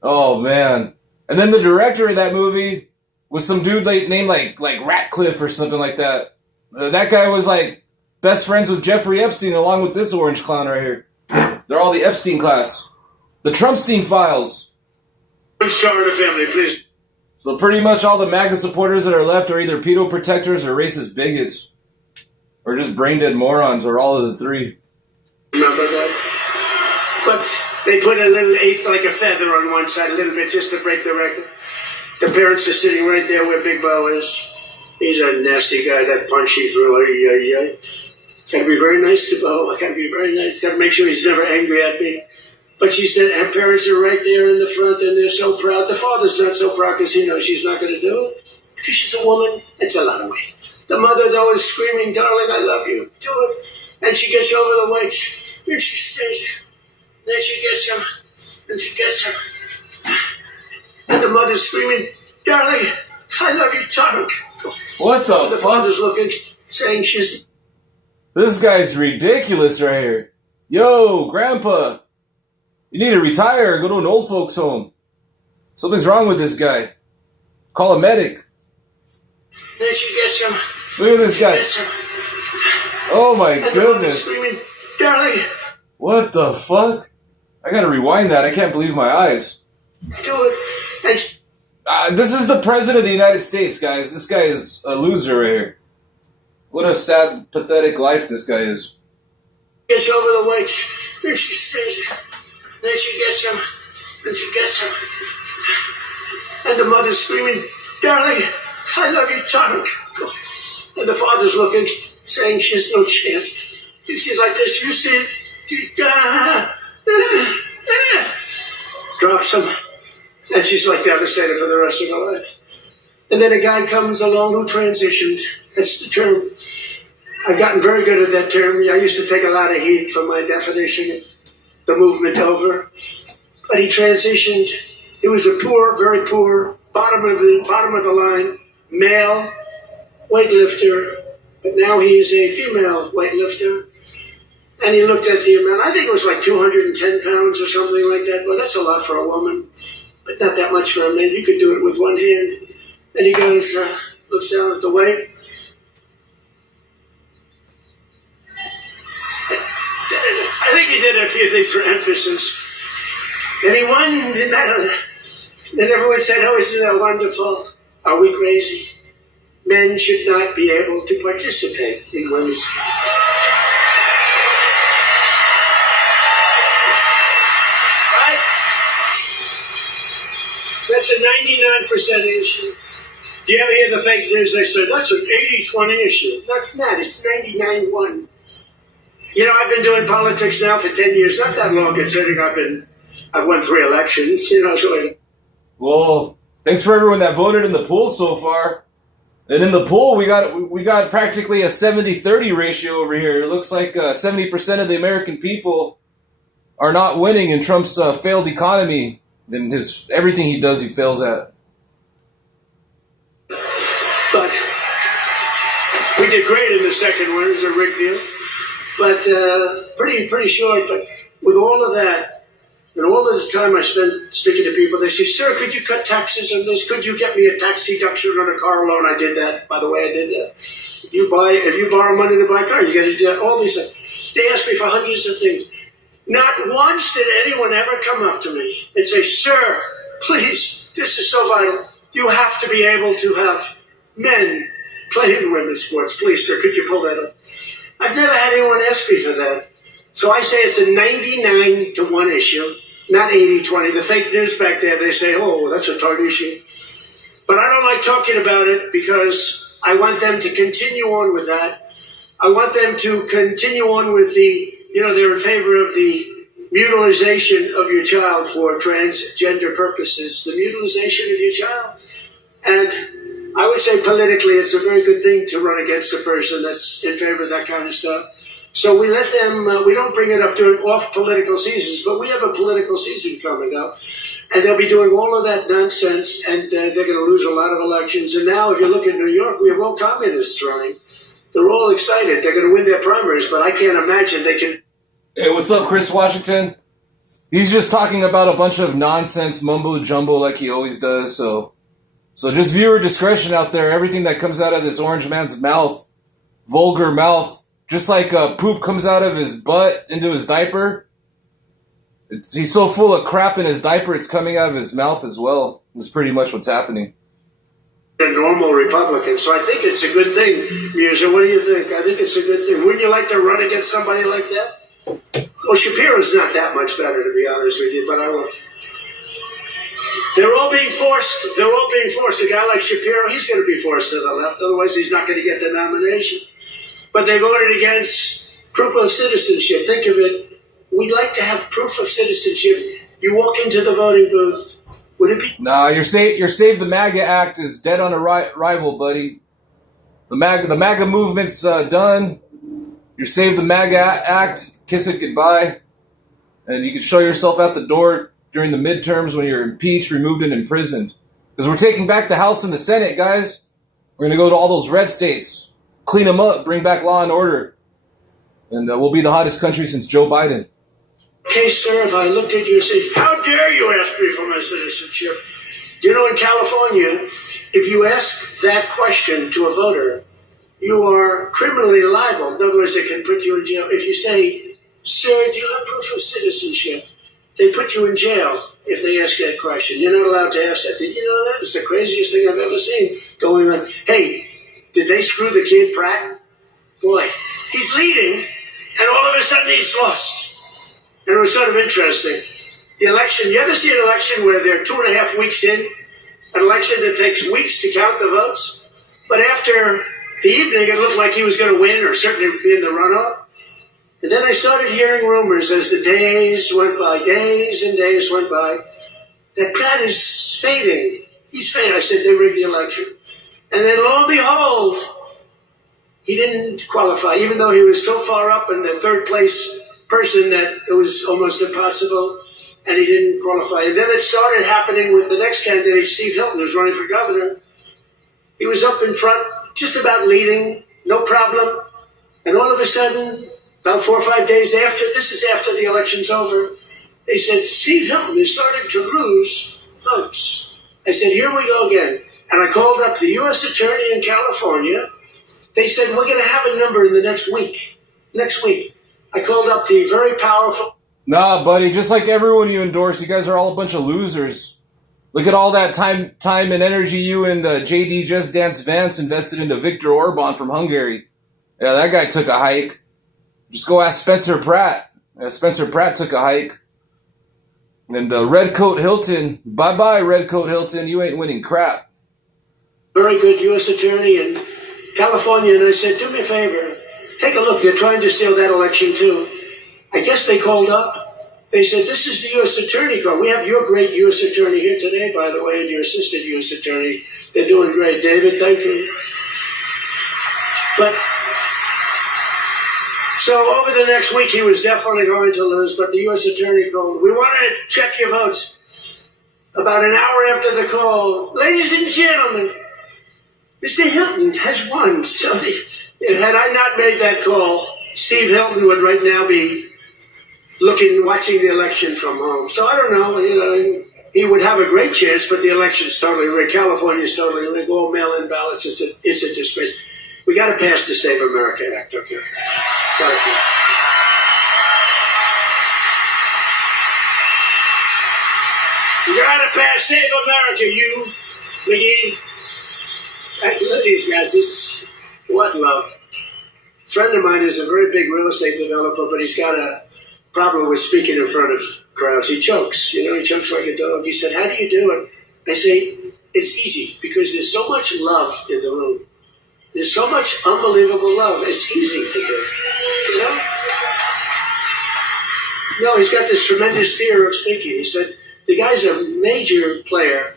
Oh man. And then the director of that movie was some dude named like Ratcliffe or something like that. That guy was like best friends with Jeffrey Epstein along with this orange clown right here. They're all the Epstein class. The Trumpstein files. one star in the family, please. So pretty much all the MAGA supporters that are left are either pedo protectors or racist bigots. Or just brain dead morons, or all of the three. Remember that? But they put a little eighth like a feather on one side, a little bit, just to break the record. The parents are sitting right there where Big Bo is. He's a nasty guy, that punch he threw. Gotta be very nice to Bo. Gotta be very nice. Gotta make sure he's never angry at me. But she said her parents are right there in the front, and they're so proud. The father's not so proud because he knows she's not going to do it. Because she's a woman. It's a lot of weight. The mother, though, is screaming, darling, I love you. Do it. And she gets over the weights. And she stays. Then she gets him. And she gets him. And the mother's screaming, darling, I love you, Tonk. What the And the fuck? father's looking, saying she's... This guy's ridiculous right here. Yo, Grandpa. You need to retire or go to an old folks home. Something's wrong with this guy. Call a medic. Then she gets him. Look at this guy. Gets him. Oh my And the mother's goodness. screaming, darling, What the fuck? I gotta rewind that. I can't believe my eyes. do it. And she This is the president of the United States, guys. This guy is a loser right here. What a sad, pathetic life this guy is. gets over the weights. Then she stays. Then she gets him. And she gets him. And the mother's screaming, darling, I love you, Tonk. And the father's looking, saying she's no chance. And she's like this, you see it? Drops him. And she's like devastated for the rest of her life. And then a guy comes along who transitioned. That's the term. I've gotten very good at that term. I used to take a lot of heat for my definition of the movement over. But he transitioned. He was a poor, very poor, bottom of the line, male weightlifter. But now he's a female weightlifter. And he looked at the amount. I think it was like 210 pounds or something like that. Well, that's a lot for a woman, but not that much for a man. You could do it with one hand. And he goes, looks down at the weight. I think he did a few things for emphasis. And he won the medal. And everyone said, oh, isn't that wonderful? Are we crazy? Men should not be able to participate in women's sports. Right? That's a 99% issue. Do you ever hear the fake news? They say, that's an 80-20 issue. That's not. It's 99-1. You know, I've been doing politics now for 10 years. Not that long, considering I've won 3 elections. You know, so Well, thanks for everyone that voted in the poll so far. And in the poll, we got practically a 70-30 ratio over here. It looks like 70% of the American people are not winning in Trump's failed economy. And everything he does, he fails at. but we did great in the second one. It was a rigged deal. But pretty short. But with all of that, and all of the time I spent speaking to people, they say, sir, could you cut taxes on this? Could you get me a tax deduction on a car loan? I did that. By the way, I did that. If you borrow money to buy a car, you got to do that. All these things. They asked me for hundreds of things. Not once did anyone ever come up to me and say, sir, please, this is so vital. You have to be able to have men play in women's sports. Please, sir, could you pull that up? I've never had anyone ask me for that. So I say it's a 99-1 issue, not 80-20. The fake news back there, they say, oh, that's a tough issue. But I don't like talking about it because I want them to continue on with that. I want them to continue on with they're in favor of the mutilization of your child for transgender purposes, the mutilization of your child. And I would say politically it's a very good thing to run against a person that's in favor of that kind of stuff. So we let them, we don't bring it up during off political seasons, but we have a political season coming up. And they'll be doing all of that nonsense, and they're going to lose a lot of elections. And now, if you look at New York, we have all communists running. They're all excited. They're going to win their primaries, but I can't imagine they can. Hey, what's up, Chris Washington? He's just talking about a bunch of nonsense mumbo jumbo like he always does. So just viewer discretion out there. Everything that comes out of this orange man's mouth, vulgar mouth, just like poop comes out of his butt into his diaper. He's so full of crap in his diaper, it's coming out of his mouth as well. That's pretty much what's happening. A normal Republican, so I think it's a good thing. Musa, what do you think? I think it's a good thing. Wouldn't you like to run against somebody like that? Well, Shapiro's not that much better, to be honest with you, but I won't. They're all being forced. They're all being forced. A guy like Shapiro, he's going to be forced to the left. Otherwise, he's not going to get the nomination. But they voted against proof of citizenship. Think of it. We'd like to have proof of citizenship. You walk into the voting booth. Would it be? Nah, your Save the MAGA Act is dead on arrival, buddy. The MAGA movement's done. Your Save the MAGA Act, kiss it goodbye. And you can show yourself out the door during the midterms when you're impeached, removed, and imprisoned. Because we're taking back the House and the Senate, guys. We're going to go to all those red states, clean them up, bring back law and order. And we'll be the hottest country since Joe Biden. Okay, sir, if I looked at you and said, how dare you ask me for my citizenship? You know, in California, if you ask that question to a voter, you are criminally liable. In other words, they can put you in jail. If you say, sir, do you have proof of citizenship? They put you in jail if they ask that question. You're not allowed to ask that. Did you know that? It's the craziest thing I've ever seen going on. Hey, did they screw the kid, Pratt? Boy, he's leading, and all of a sudden he's lost. And it was sort of interesting. The election, you ever see an election where they're 2.5 weeks in? An election that takes weeks to count the votes? But after the evening, it looked like he was going to win or certainly be in the runoff. And then I started hearing rumors as the days went by, days and days went by, that Pratt is fading. He's fading. I said, they rigged the election. And then lo and behold, he didn't qualify, even though he was so far up in the third place person that it was almost impossible, and he didn't qualify. And then it started happening with the next candidate, Steve Hilton, who's running for governor. He was up in front, just about leading, no problem. And all of a sudden, about 4 or 5 days after, this is after the election's over, they said, Steve Hilton is starting to lose votes. I said, here we go again. And I called up the U.S. Attorney in California. They said, we're going to have a number in the next week. Next week. I called up the very powerful... Nah, buddy, just like everyone you endorse, you guys are all a bunch of losers. Look at all that time and energy you and JD Just Dance Vance invested into Viktor Orban from Hungary. Yeah, that guy took a hike. Just go ask Spencer Pratt. Spencer Pratt took a hike. And Redcoat Hilton, bye-bye, Redcoat Hilton, you ain't winning crap. Very good U.S. Attorney in California, and I said, do me a favor. Take a look. They're trying to steal that election, too. I guess they called up. They said, this is the U.S. Attorney call. We have your great U.S. Attorney here today, by the way, and your assistant U.S. Attorney. They're doing great. David, thank you. But so over the next week, he was definitely going to lose, but the U.S. Attorney called. We want to check your votes. About an hour after the call, ladies and gentlemen, Mr. Hilton has won. So had I not made that call, Steve Hilton would right now be watching the election from home. So I don't know, he would have a great chance, but the election's totally rigged. California's totally rigged. All mail-in ballots. It's a disgrace. We got to pass the Save America Act, okay? Got to. You got to pass Save America, you, McGee. Look at these guys. What love. A friend of mine is a very big real estate developer, but he's got a problem with speaking in front of crowds. He chokes. He chokes like a dog. He said, how do you do it? I say, it's easy because there's so much love in the room. There's so much unbelievable love. It's easy to do, No, he's got this tremendous fear of speaking. He said, the guy's a major player.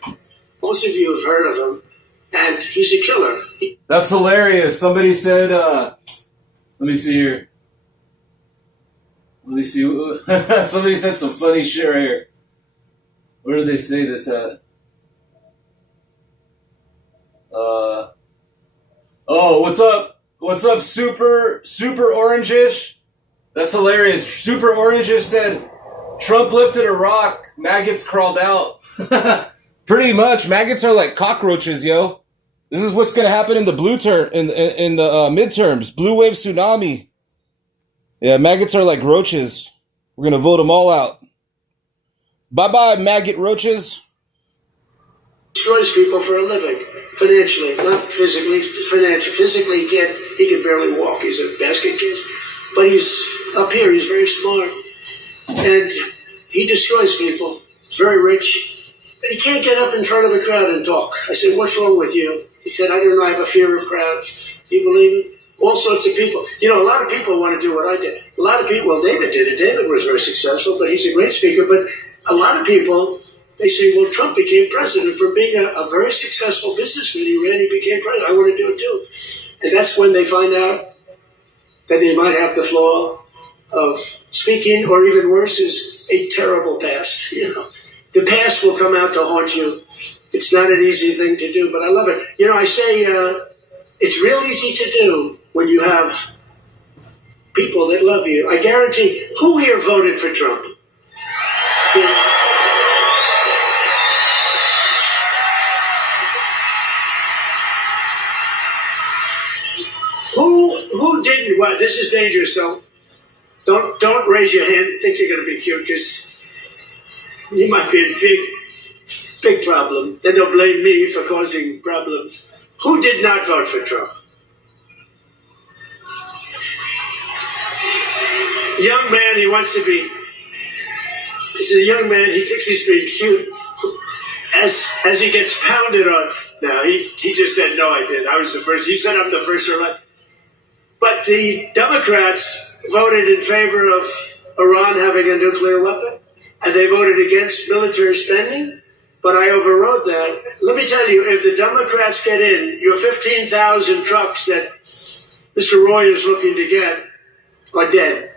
Most of you have heard of him. And he's a killer. That's hilarious. Somebody said, let me see here. Let me see. Somebody said some funny shit right here. Where did they say this at? Oh, what's up? What's up, super orangish? That's hilarious. Super orangish said, Trump lifted a rock, maggots crawled out. Pretty much, maggots are like cockroaches, yo. This is what's gonna happen in the in the midterms. Blue wave tsunami. Yeah, maggots are like roaches. We're gonna vote them all out. Bye bye, maggot roaches. Destroys people for a living, financially, not physically. Financially, physically he can barely walk. He's a basket case, but he's up here. He's very smart, and he destroys people. He's very rich, but he can't get up in front of a crowd and talk. I said, "What's wrong with you?" He said, "I don't know. I have a fear of crowds." Do you believe it? All sorts of people. You know, a lot of people want to do what I did. A lot of people. Well, David did it. David was very successful, but he's a great speaker. But a lot of people. They say, well, Trump became president from being a very successful businessman. He became president. I want to do it too. And that's when they find out that they might have the flaw of speaking, or even worse, is a terrible past. You know, the past will come out to haunt you. It's not an easy thing to do, but I love it. You know, I say it's real easy to do when you have people that love you. I guarantee, who here voted for Trump? You know, Who didn't? Well, this is dangerous, so don't raise your hand. Think you're going to be cute, because you might be a big problem. Then they'll blame me for causing problems. Who did not vote for Trump? Young man, he wants to be. He's a young man. He thinks he's being cute. As he gets pounded on. No, he just said, no, I did. I was the first. He said I'm the first to elect. But the Democrats voted in favor of Iran having a nuclear weapon, and they voted against military spending, but I overrode that. Let me tell you, if the Democrats get in, your 15,000 trucks that Mr. Roy is looking to get are dead.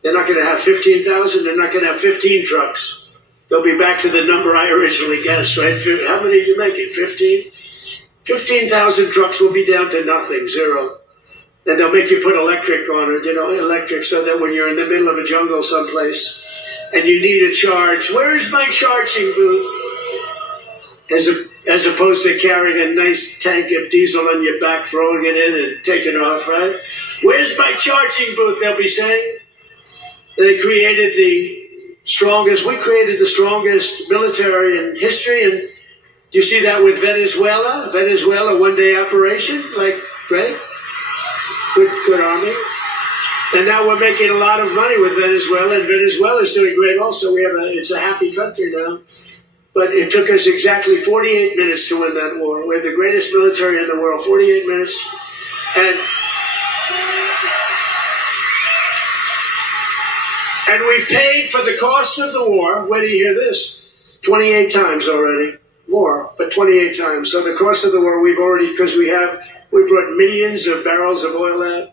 They're not going to have 15,000, they're not going to have 15 trucks. They'll be back to the number I originally guessed, right? How many did you make it, 15? 15,000 trucks will be down to nothing, zero. And they'll make you put electric on it, electric, so that when you're in the middle of a jungle someplace and you need a charge, where's my charging booth? As opposed to carrying a nice tank of diesel on your back, throwing it in and taking off, right? Where's my charging booth, they'll be saying. They created we created the strongest military in history, and you see that with Venezuela? Venezuela, one-day operation, great. Good army. And now we're making a lot of money with Venezuela, and Venezuela's doing great also. It's a happy country now. But it took us exactly 48 minutes to win that war. We're the greatest military in the world, 48 minutes. And we've paid for the cost of the war. Where do you hear this? 28 times already. More, but 28 times. So the cost of the war, we've already, because we brought millions of barrels of oil out,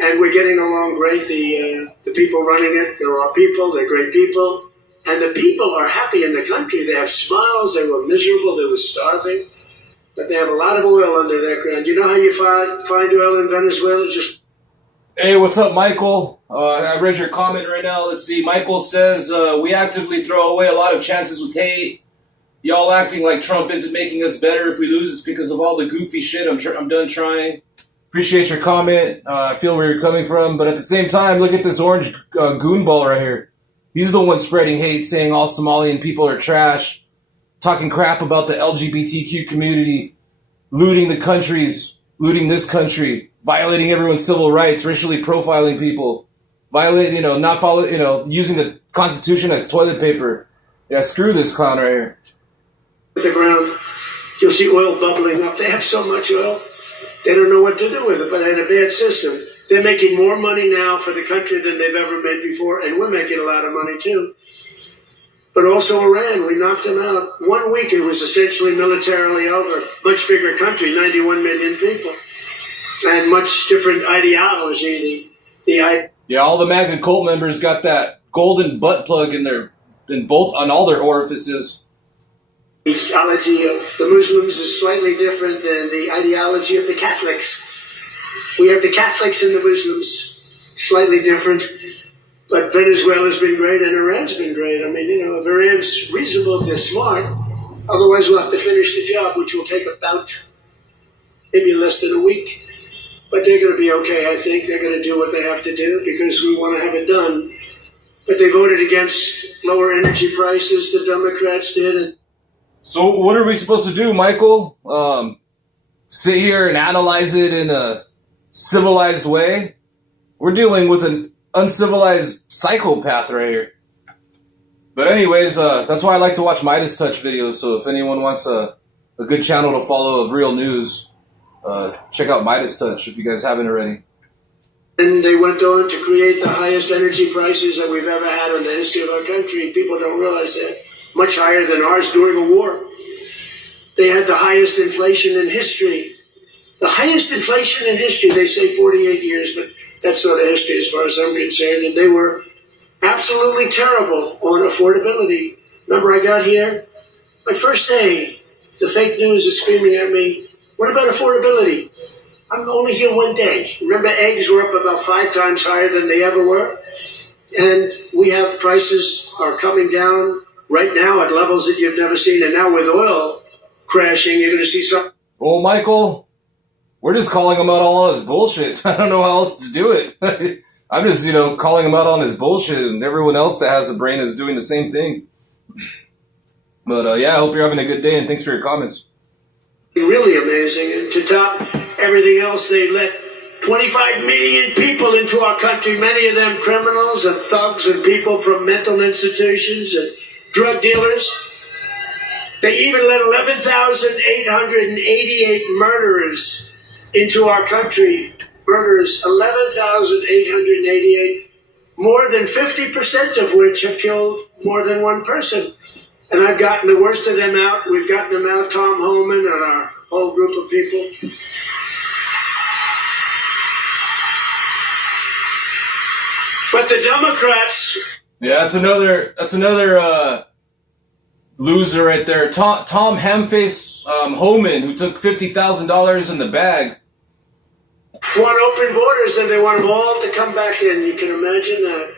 and we're getting along great. The people running it, they're our people, they're great people, and the people are happy in the country. They have smiles, they were miserable, they were starving, but they have a lot of oil under their ground. You know how you find oil in Venezuela? Hey, what's up, Michael? I read your comment right now. Let's see. Michael says, we actively throw away a lot of chances with hate. Y'all acting like Trump isn't making us better. If we lose, it's because of all the goofy shit. I'm done trying. Appreciate your comment. I feel where you're coming from. But at the same time, look at this orange goonball right here. He's the one spreading hate, saying all Somalian people are trash, talking crap about the LGBTQ community, looting the countries, looting this country, violating everyone's civil rights, racially profiling people, violating, not follow, using the Constitution as toilet paper. Yeah, screw this clown right here. The ground, you'll see oil bubbling up. They have so much oil, they don't know what to do with it, but they had a bad system. They're making more money now for the country than they've ever made before, and we're making a lot of money too. But also Iran, we knocked them out. 1 week it was essentially militarily over. Much bigger country, 91 million people, and much different ideology. The Yeah, all the MAGA cult members got that golden butt plug in both on all their orifices. The ideology of the Muslims is slightly different than the ideology of the Catholics. We have the Catholics and the Muslims, slightly different. But Venezuela's been great and Iran's been great. I mean, if Iran's reasonable, they're smart. Otherwise, we'll have to finish the job, which will take about maybe less than a week. But they're going to be okay, I think. They're going to do what they have to do because we want to have it done. But they voted against lower energy prices, the Democrats did. So what are we supposed to do, Michael? Sit here and analyze it in a civilized way? We're dealing with an uncivilized psychopath right here. But anyways, that's why I like to watch Midas Touch videos. So if anyone wants a good channel to follow of real news, check out Midas Touch if you guys haven't already. And they went on to create the highest energy prices that we've ever had in the history of our country. People don't realize that. Much higher than ours during a war. They had the highest inflation in history. The highest inflation in history, they say 48 years, but that's sort of history as far as I'm concerned. And they were absolutely terrible on affordability. Remember, I got here, my first day, the fake news is screaming at me, what about affordability? I'm only here one day. Remember, eggs were up about 5 times higher than they ever were. And we have prices are coming down right now at levels that you've never seen. And now with oil crashing, you're going to see some. Well, Michael, we're just calling him out on his bullshit. I don't know how else to do it. I'm just, calling him out on his bullshit, and everyone else that has a brain is doing the same thing. But yeah, I hope you're having a good day, and thanks for your comments. Really amazing. And to top everything else, they let 25 million people into our country, many of them criminals and thugs and people from mental institutions and drug dealers. They even let 11,888 murderers into our country. Murders, 11,888, more than 50% of which have killed more than one person. And I've gotten the worst of them out. We've gotten them out, Tom Homan and our whole group of people. But the Democrats. Yeah, that's another loser right there. Tom Hamface Homan, who took $50,000 in the bag. Want open borders, and they want them all to come back in. You can imagine that.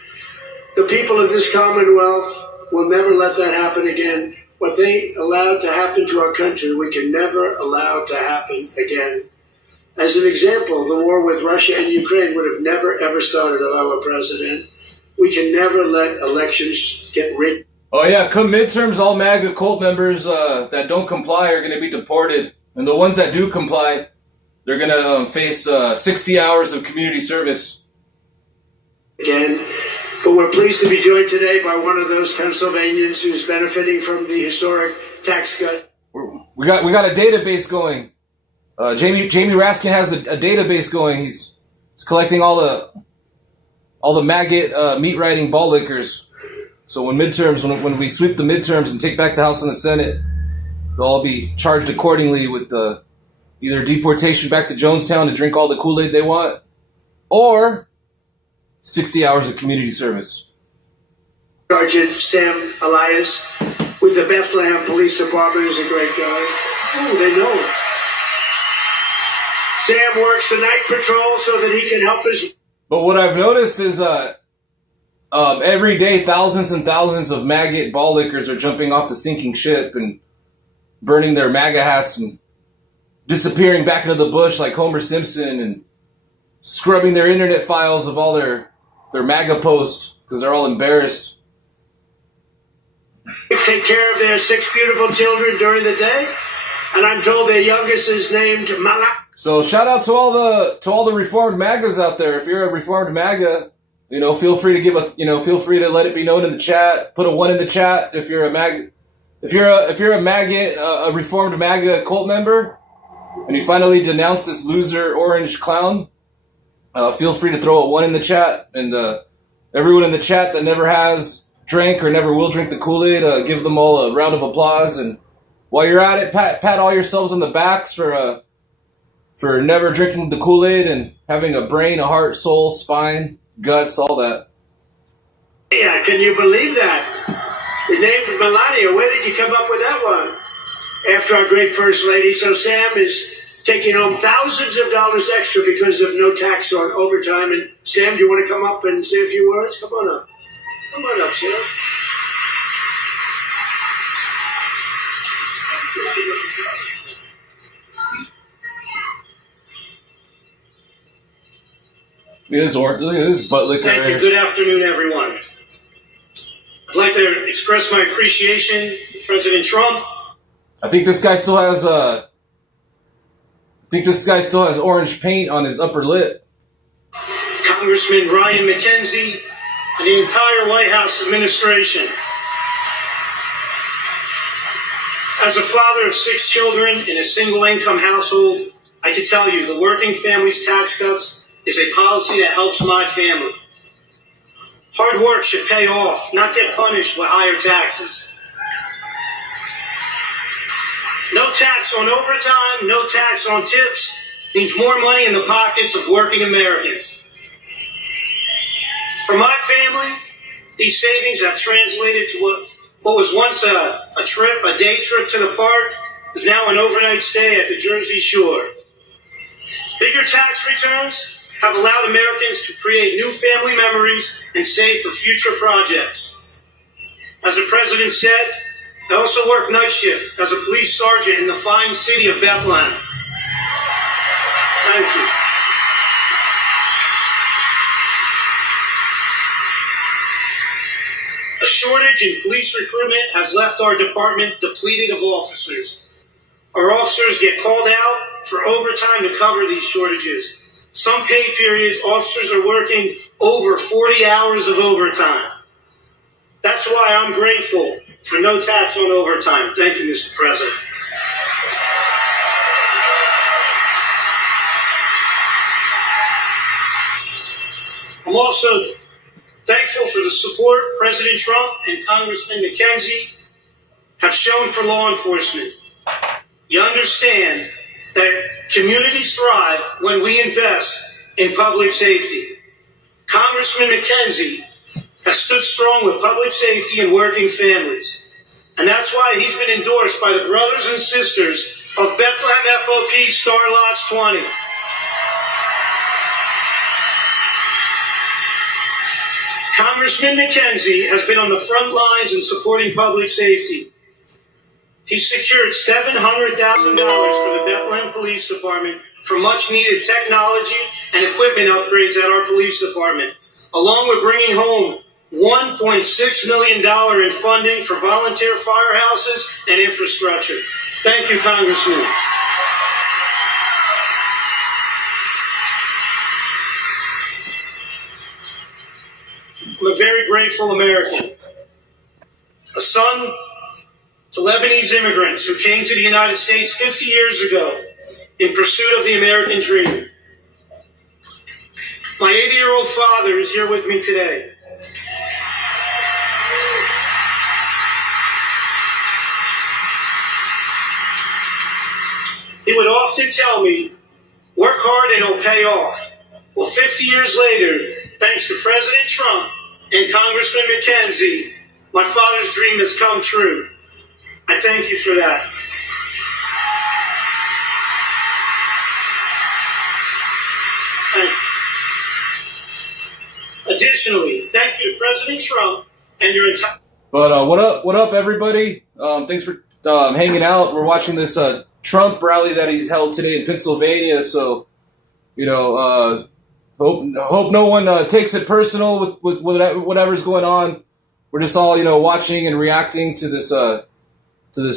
The people of this Commonwealth will never let that happen again. What they allowed to happen to our country, we can never allow to happen again. As an example, the war with Russia and Ukraine would have never, ever started if I were president. We can never let elections get rigged. Oh, yeah, come midterms, all MAGA cult members that don't comply are going to be deported. And the ones that do comply, they're going to face 60 hours of community service. Again, but we're pleased to be joined today by one of those Pennsylvanians who's benefiting from the historic tax cut. We got a database going. Jamie Raskin has a database going. He's collecting all the maggot meat riding ball lickers. So when we sweep the midterms and take back the House and the Senate, they'll all be charged accordingly with either deportation back to Jonestown to drink all the Kool-Aid they want, or 60 hours of community service. Sergeant Sam Elias with the Bethlehem Police Department is a great guy. Oh, they know him. Sam works the night patrol so that he can help his... But what I've noticed is every day thousands and thousands of maggot ball lickers are jumping off the sinking ship and burning their MAGA hats and disappearing back into the bush like Homer Simpson and scrubbing their internet files of all their MAGA posts because they're all embarrassed. They take care of their 6 beautiful children during the day, and I'm told their youngest is named Malak. So shout out to all the reformed MAGAs out there. If you're a reformed MAGA, feel free to feel free to let it be known in the chat. Put a 1 in the chat if you're a MAGA. If you're a MAGA, a reformed MAGA cult member, and you finally denounce this loser orange clown, feel free to throw a 1 in the chat. And everyone in the chat that never has drank or never will drink the Kool-Aid, give them all a round of applause. And while you're at it, pat all yourselves on the backs for never drinking the Kool-Aid and having a brain, a heart, soul, spine, guts, all that. Yeah, can you believe that? The name of Melania, where did you come up with that one? After our great First Lady. So Sam is taking home thousands of dollars extra because of no tax on overtime. And Sam, do you want to come up and say a few words? Come on up. Come on up, Sam. Look at this butt liquor. Thank you. Good afternoon, everyone. I'd like to express my appreciation to President Trump. I think this guy still has orange paint on his upper lip. Congressman Ryan McKenzie, and the entire White House administration. As a father of 6 children in a single-income household, I can tell you the Working Families Tax Cuts is a policy that helps my family. Hard work should pay off, not get punished with higher taxes. No tax on overtime, no tax on tips means more money in the pockets of working Americans. For my family, these savings have translated to what was once a day trip to the park, is now an overnight stay at the Jersey Shore. Bigger tax returns have allowed Americans to create new family memories and save for future projects. As the president said, I also work night shift as a police sergeant in the fine city of Bethlehem. Thank you. A shortage in police recruitment has left our department depleted of officers. Our officers get called out for overtime to cover these shortages. Some pay periods, officers are working over 40 hours of overtime. That's why I'm grateful for no tax on overtime. Thank you, Mr. President. I'm also thankful for the support President Trump and Congressman McKenzie have shown for law enforcement. You understand that communities thrive when we invest in public safety. Congressman McKenzie has stood strong with public safety and working families. And that's why he's been endorsed by the brothers and sisters of Bethlehem FOP Star Lodge 20. Congressman McKenzie has been on the front lines in supporting public safety. He secured $700,000 for the Bethlehem Police Department for much-needed technology and equipment upgrades at our police department, along with bringing home $1.6 million in funding for volunteer firehouses and infrastructure. Thank you, Congressman. I'm a very grateful American, a son to Lebanese immigrants who came to the United States 50 years ago in pursuit of the American dream. My 80-year-old father is here with me today. He would often tell me, work hard and it'll pay off. Well, 50 years later, thanks to President Trump and Congressman McKenzie, my father's dream has come true. I thank you for that. Additionally, thank you to President Trump and your entire... But what up, everybody? Thanks for hanging out. We're watching this Trump rally that he held today in Pennsylvania. So, hope no one takes it personal with whatever's going on. We're just all watching and reacting to this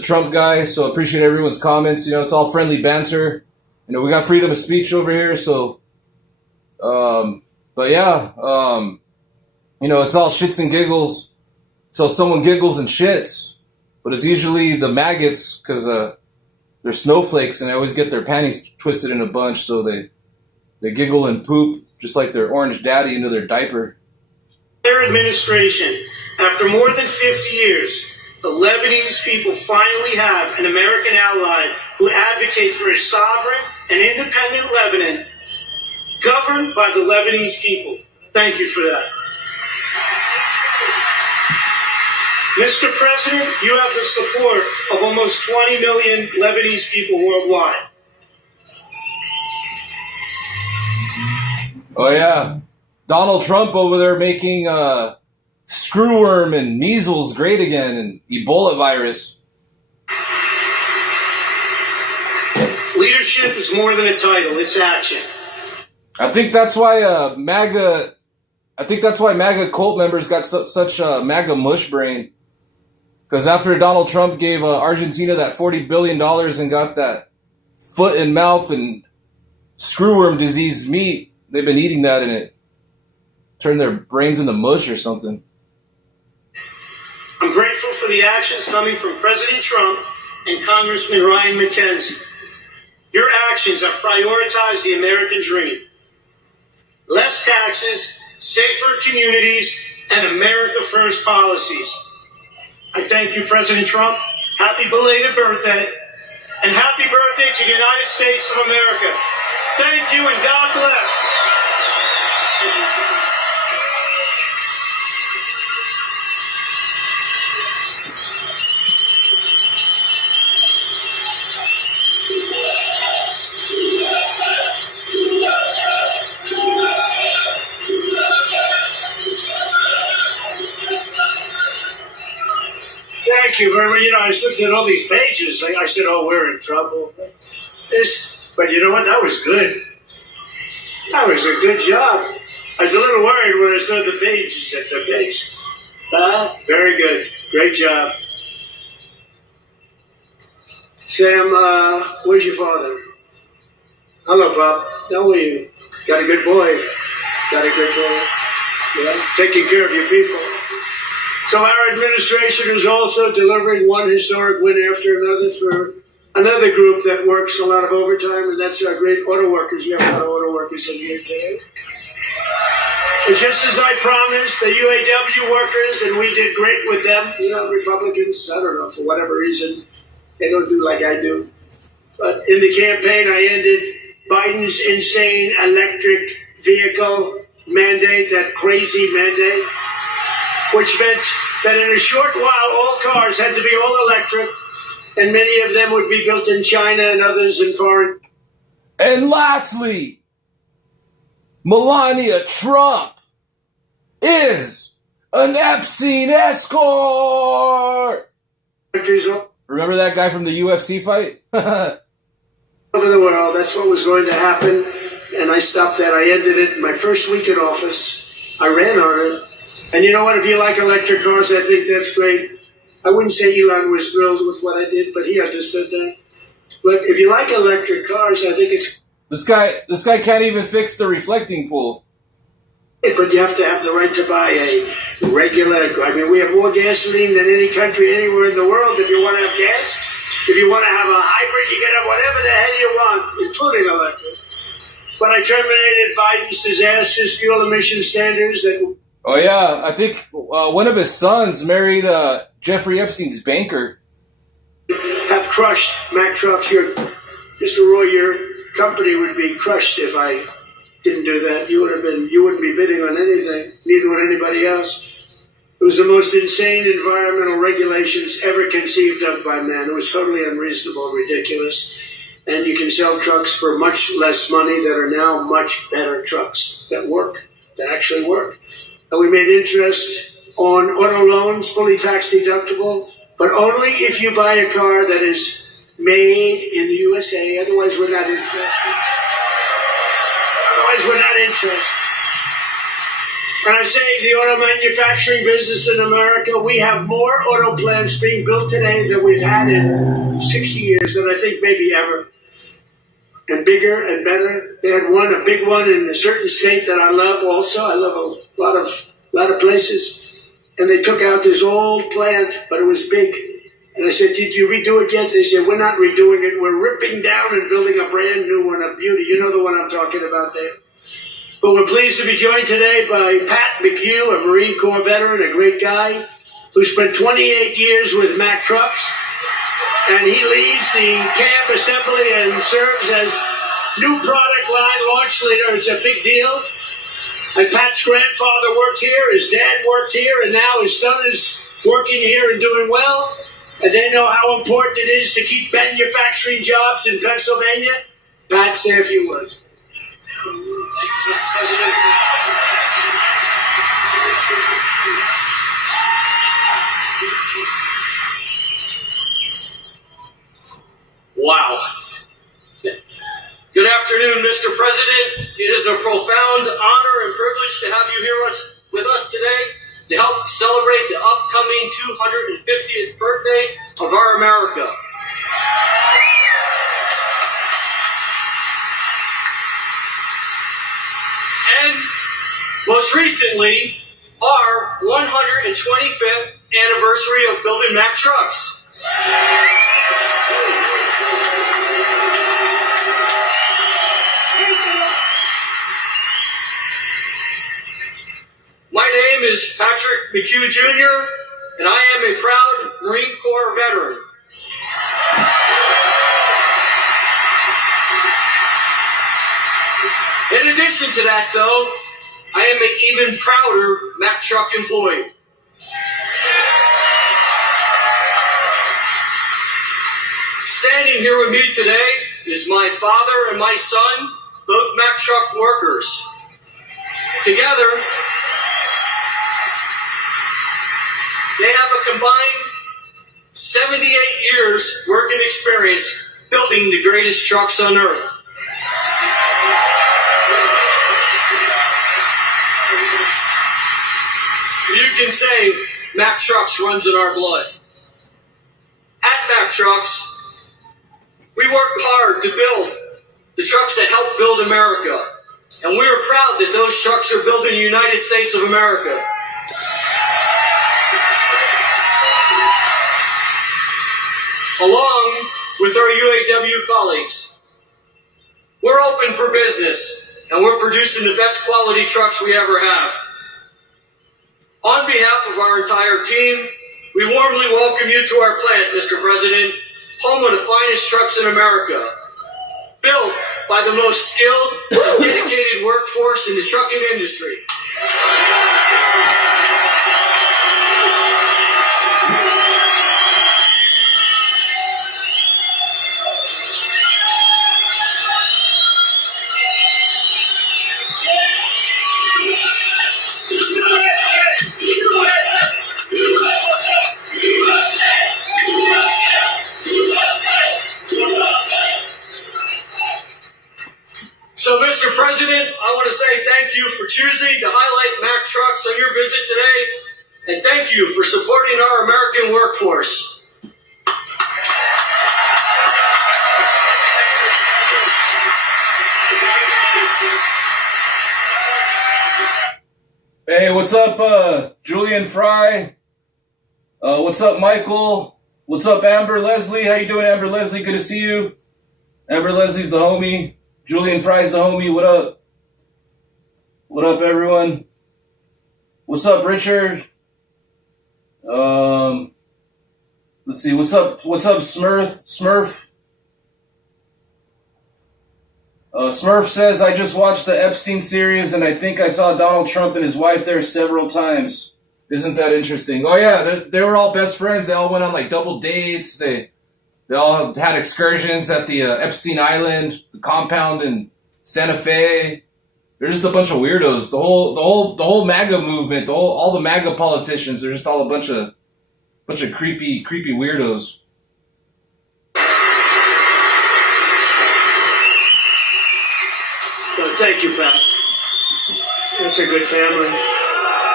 Trump guy. So appreciate everyone's comments. It's all friendly banter. We got freedom of speech over here. So, but yeah, it's all shits and giggles until someone giggles and shits. But it's usually the maggots because they're snowflakes and they always get their panties twisted in a bunch. So they giggle and poop just like their orange daddy into their diaper. Their administration, after more than 50 years, the Lebanese people finally have an American ally who advocates for a sovereign and independent Lebanon governed by the Lebanese people. Thank you for that. Mr. President, you have the support of almost 20 million Lebanese people worldwide. Oh yeah, Donald Trump over there making screwworm and measles great again, and Ebola virus. Leadership is more than a title; it's action. I think that's why MAGA. I think that's why MAGA cult members got such MAGA mush brain. Because after Donald Trump gave Argentina that $40 billion and got that foot and mouth and screwworm disease meat, they've been eating that and it turned their brains into mush or something. I'm grateful for the actions coming from President Trump and Congressman Ryan McKenzie. Your actions have prioritized the American dream. Less taxes, safer communities, and America First policies. I thank you, President Trump. Happy belated birthday. And happy birthday to the United States of America. Thank you and God bless. Thank you very much. You know, I was looking at all these pages. I said, oh, we're in trouble. But you know what? That was good. That was a good job. I was a little worried when I saw the pages at the page. Very good. Great job. Sam, where's your father? Hello, Pop. How are you? Got a good boy. Got a good boy. Yeah, taking care of your people. So our administration is also delivering one historic win after another for another group that works a lot of overtime, and that's our great auto workers. We have a lot of auto workers in here today. And just as I promised, the UAW workers, and we did great with them, you know, Republicans, I don't know, for whatever reason, they don't do like I do. But in the campaign, I ended Biden's insane electric vehicle mandate, that crazy mandate, which meant that in a short while, all cars had to be all electric, and many of them would be built in China and others in foreign. And lastly, Melania Trump is an Epstein escort. Countries all Remember that guy from the UFC fight? over the world. That's what was going to happen, and I stopped that. I ended it in my first week in office. I ran on it. And you know what? If you like electric cars, I think that's great. I wouldn't say Elon was thrilled with what I did, but he understood that. But if you like electric cars, I think it's... This guy can't even fix the reflecting pool. But you have to have the right to buy a regular... I mean, we have more gasoline than any country anywhere in the world. If you want to have gas, if you want to have a hybrid, you can have whatever the hell you want, including electric. But I terminated Biden's disastrous fuel emission standards that... Oh yeah, I think one of his sons married Jeffrey Epstein's banker. Have crushed Mack Trucks. Mr. Roy, your company would be crushed if I didn't do that. You wouldn't be bidding on anything, neither would anybody else. It was the most insane environmental regulations ever conceived of by man. It was totally unreasonable, ridiculous. And you can sell trucks for much less money that are now much better trucks that work, that actually work. And we made interest on auto loans, fully tax deductible, but only if you buy a car that is made in the USA. Otherwise, we're not interested. And I say the auto manufacturing business in America, we have more auto plants being built today than we've had in 60 years, and I think maybe ever. And bigger and better. They had a big one in a certain state that I love also. I love a lot of places. And they took out this old plant, but it was big. And I said, did you redo it yet? They said, we're not redoing it. We're ripping down and building a brand new one, a beauty. You know the one I'm talking about there. But we're pleased to be joined today by Pat McHugh, a Marine Corps veteran, a great guy, who spent 28 years with Mack Trucks. And he leads the cab assembly and serves as new product line launch leader. It's a big deal. And Pat's grandfather worked here, his dad worked here, and now his son is working here and doing well. And they know how important it is to keep manufacturing jobs in Pennsylvania. Pat, say a few words. Wow. Good afternoon, Mr. President. It is a profound honor and privilege to have you here with us today to help celebrate the upcoming 250th birthday of our America. And most recently, our 125th anniversary of building Mack trucks. My name is Patrick McHugh Jr., and I am a proud Marine Corps veteran. In addition to that, though, I am an even prouder Mack truck employee. Standing here with me today is my father and my son, both Mack truck workers. Together, they have a combined 78 years working experience building the greatest trucks on earth. You can say Mack Trucks runs in our blood. At Mack Trucks, we work hard to build the trucks that help build America. And we are proud that those trucks are built in the United States of America. Along with our UAW colleagues, we're open for business and we're producing the best quality trucks we ever have. On behalf of our entire team, we warmly welcome you to our plant, Mr. President, home of the finest trucks in America, built by the most skilled and dedicated workforce in the trucking industry. So, Mr. President, I want to say thank you for choosing to highlight Mack Trucks on your visit today, and thank you for supporting our American workforce. Hey, what's up, Julian Fry? What's up, Michael? What's up, Amber Leslie? How you doing, Amber Leslie? Good to see you. Amber Leslie's the homie. Julian Fry's the homie. What up? What up, everyone? What's up, Richard? Let's see. What's up, Smurf? Smurf says, I just watched the Epstein series and I think I saw Donald Trump and his wife there several times. Isn't that interesting? Oh, yeah, they were all best friends. They all went on, like, double dates. They all had excursions at the Epstein Island, the compound in Santa Fe. They're just a bunch of weirdos. The whole MAGA movement, all the MAGA politicians, they're just all a bunch of creepy weirdos. Well, thank you, Pat. That's a good family.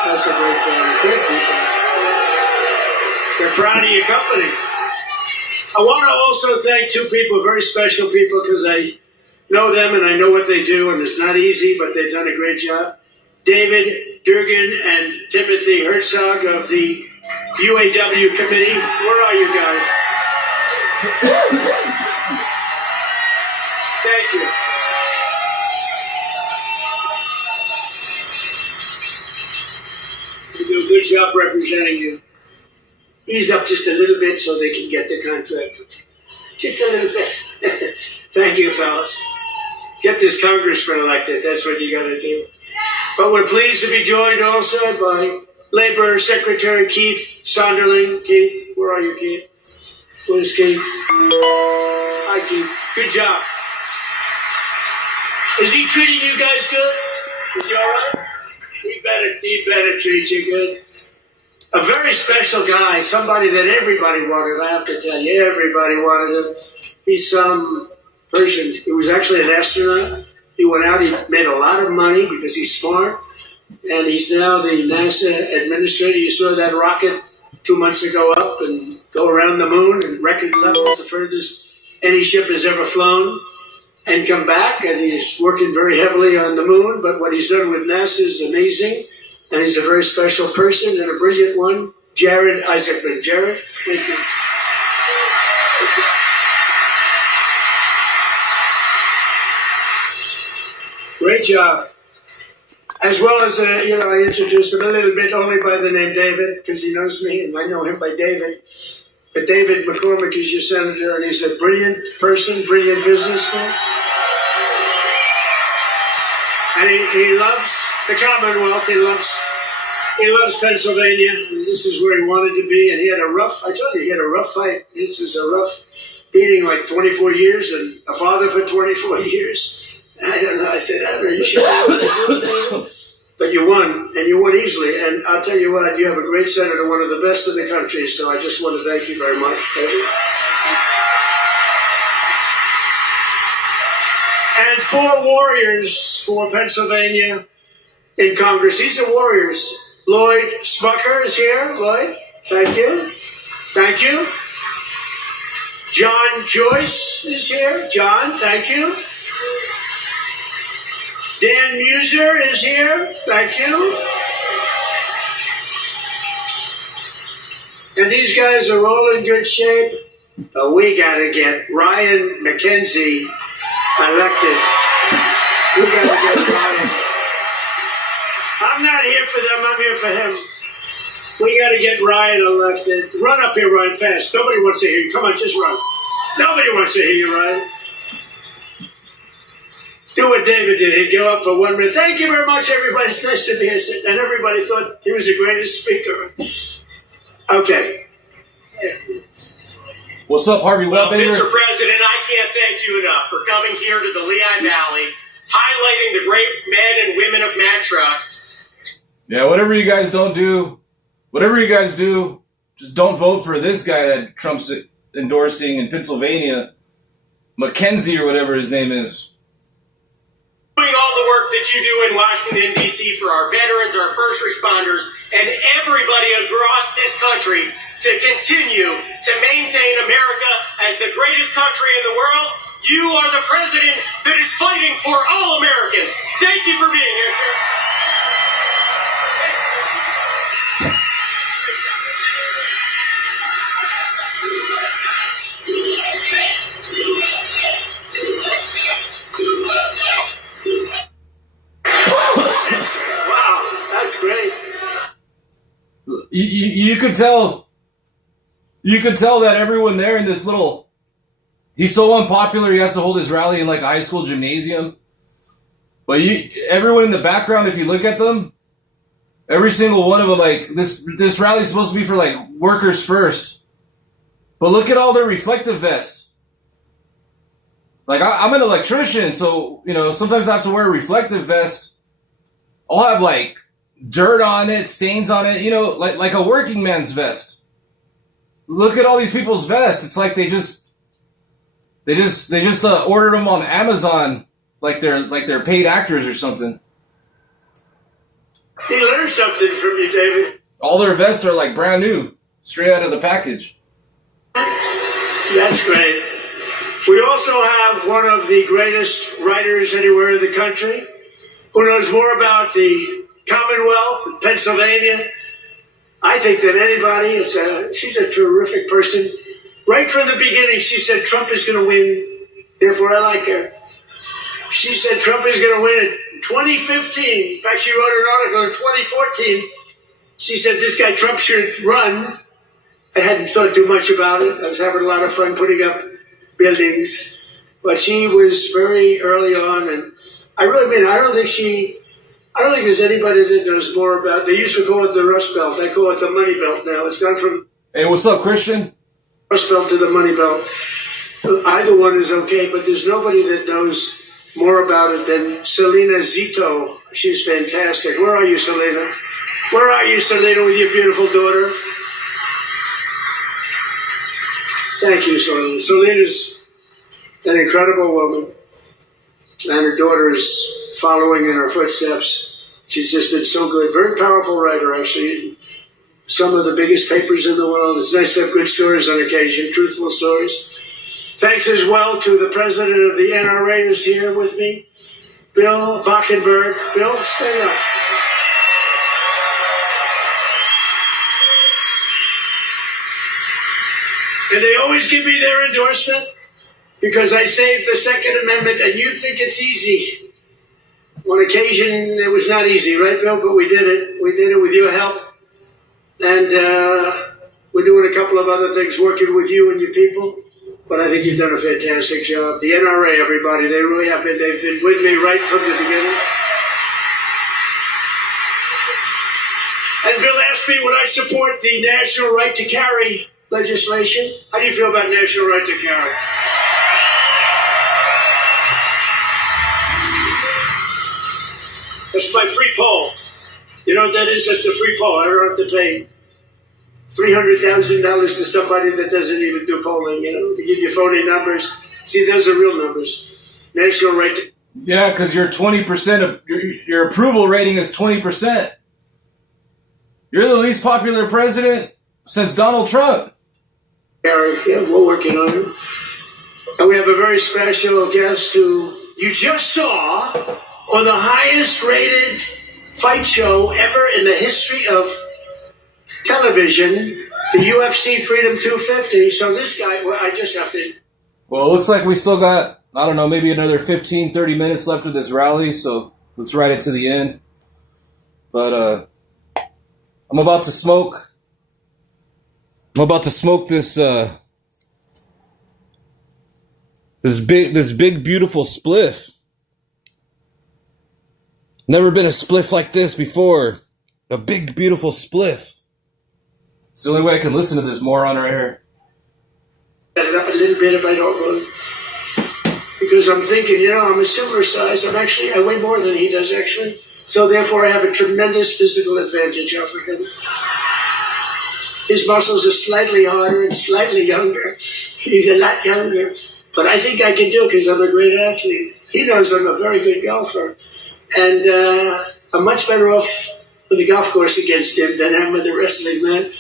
That's a great family. Great people. They're proud of your company. I want to also thank two people, very special people, because I know them and I know what they do, and it's not easy, but they've done a great job. David Durgan and Timothy Herzog of the UAW committee. Where are you guys? Thank you. You do a good job representing you. Ease up just a little bit so they can get the contract. Just a little bit. Thank you, fellas. Get this congressman elected. That's what you got to do. But we're pleased to be joined also by Labor Secretary Keith Sonderling. Keith, where are you, Keith? Where's Keith? Hi, Keith. Good job. Is he treating you guys good? Is he all right? He better treat you good. A very special guy, somebody that everybody wanted. I have to tell you, everybody wanted him. He's some person. He was actually an astronaut. He went out. He made a lot of money because he's smart, and he's now the NASA administrator. You saw that rocket 2 months ago up and go around the moon and record levels, the furthest any ship has ever flown, and come back. And he's working very heavily on the moon. But what he's done with NASA is amazing, and he's a very special person and a brilliant one. Jared Isaacman. Jared, thank you. Great job. As well as, I introduced him a little bit only by the name David, because he knows me, and I know him by David. But David McCormick is your senator, and he's a brilliant person, brilliant businessman. And he loves the Commonwealth. He loves Pennsylvania, and this is where he wanted to be. And he had a rough fight. This was a rough beating, like 24 years, and a father for 24 years. I don't know. I said, I don't know. You should be able to do it. But you won, and you won easily. And I'll tell you what, you have a great senator, one of the best in the country. So I just want to thank you very much, David. And 4 warriors for Pennsylvania in Congress. These are warriors. Lloyd Smucker is here. Lloyd, thank you. Thank you. John Joyce is here. John, thank you. Dan Muser is here. Thank you. And these guys are all in good shape. But we got to get Ryan McKenzie elected. We got to get Ryan. I'm not here for them. I'm here for him. We got to get Ryan elected. Run up here, Ryan, fast. Nobody wants to hear you. Come on, just run. Nobody wants to hear you, Ryan. Do what David did. He'd go up for 1 minute. Thank you very much, everybody. It's nice to be here. And everybody thought he was the greatest speaker. Okay. What's up, Harvey? Well, Mr. President, I can't thank you enough for coming here to the Lehigh Valley, highlighting the great men and women of Mack Trucks. Yeah, whatever you guys do, just don't vote for this guy that Trump's endorsing in Pennsylvania, McKenzie or whatever his name is. Doing all the work that you do in Washington, D.C. for our veterans, our first responders, and everybody across this country to continue to maintain America as the greatest country in the world. You are the president that is fighting for all Americans. Thank you for being here, sir. Wow, that's great. You could tell that everyone there in this little, he's so unpopular he has to hold his rally in like a high school gymnasium. But everyone in the background, if you look at them, every single one of them, like this rally is supposed to be for like workers first. But look at all their reflective vests. Like I'm an electrician, so sometimes I have to wear a reflective vest. I'll have like dirt on it, stains on it, like a working man's vest. Look at all these people's vests. It's like they just ordered them on Amazon, like they're paid actors or something. He learned something from you, David. All their vests are like brand new, straight out of the package. That's great. We also have one of the greatest writers anywhere in the country who knows more about the Commonwealth and Pennsylvania, I think, than anybody. She's a terrific person. Right from the beginning, she said Trump is going to win, therefore I like her. She said Trump is going to win in 2015. In fact, she wrote an article in 2014. She said this guy Trump should run. I hadn't thought too much about it. I was having a lot of fun putting up buildings. But she was very early on, and I don't think she I don't think there's anybody that knows more about. They used to call it the Rust Belt. I call it the Money Belt now. It's gone from Hey, what's up, Christian? Rust Belt to the Money Belt. Either one is okay, but there's nobody that knows more about it than Selena Zito. She's fantastic. Where are you, Selena? Where are you, Selena, with your beautiful daughter? Thank you, Selena. Selena's an incredible woman, and her daughter is following in her footsteps. She's just been so good. Very powerful writer, actually. Some of the biggest papers in the world. It's nice to have good stories on occasion, truthful stories. Thanks as well to the president of the NRA who's here with me, Bill Bockenberg. Bill, stay up. And they always give me their endorsement because I saved the Second Amendment, and you think it's easy. On occasion, it was not easy, right, Bill? But we did it. We did it with your help. And we're doing a couple of other things working with you and your people. But I think you've done a fantastic job. The NRA, everybody, they really have been. They've been with me right from the beginning. And Bill asked me would I support the national right to carry legislation. How do you feel about national right to carry? That's my free poll. You know what that is? That's a free poll. I don't have to pay $300,000 to somebody that doesn't even do polling, you know, to give you phony numbers. See, those are real numbers. National right to... Yeah, because you're 20% of your approval rating is 20%. You're the least popular president since Donald Trump. Yeah, we're working on it. And we have a very special guest who you just saw on the highest rated fight show ever in the history of television, the UFC Freedom 250. So this guy, well, I just have to... Well, it looks like we still got, I don't know, maybe another 15, 30 minutes left of this rally, so let's ride it to the end. But I'm about to smoke. I'm about to smoke this this big beautiful spliff. Never been a spliff like this before. A big beautiful spliff. It's the only way I can listen to this moron right here. Set it up a little bit if I don't mind. Because I'm thinking, you know, I'm a similar size. I weigh more than he does, actually. So therefore, I have a tremendous physical advantage over him. His muscles are slightly harder and slightly younger. He's a lot younger. But I think I can do it because I'm a great athlete. He knows I'm a very good golfer. And I'm much better off on the golf course against him than I am with the wrestling, man.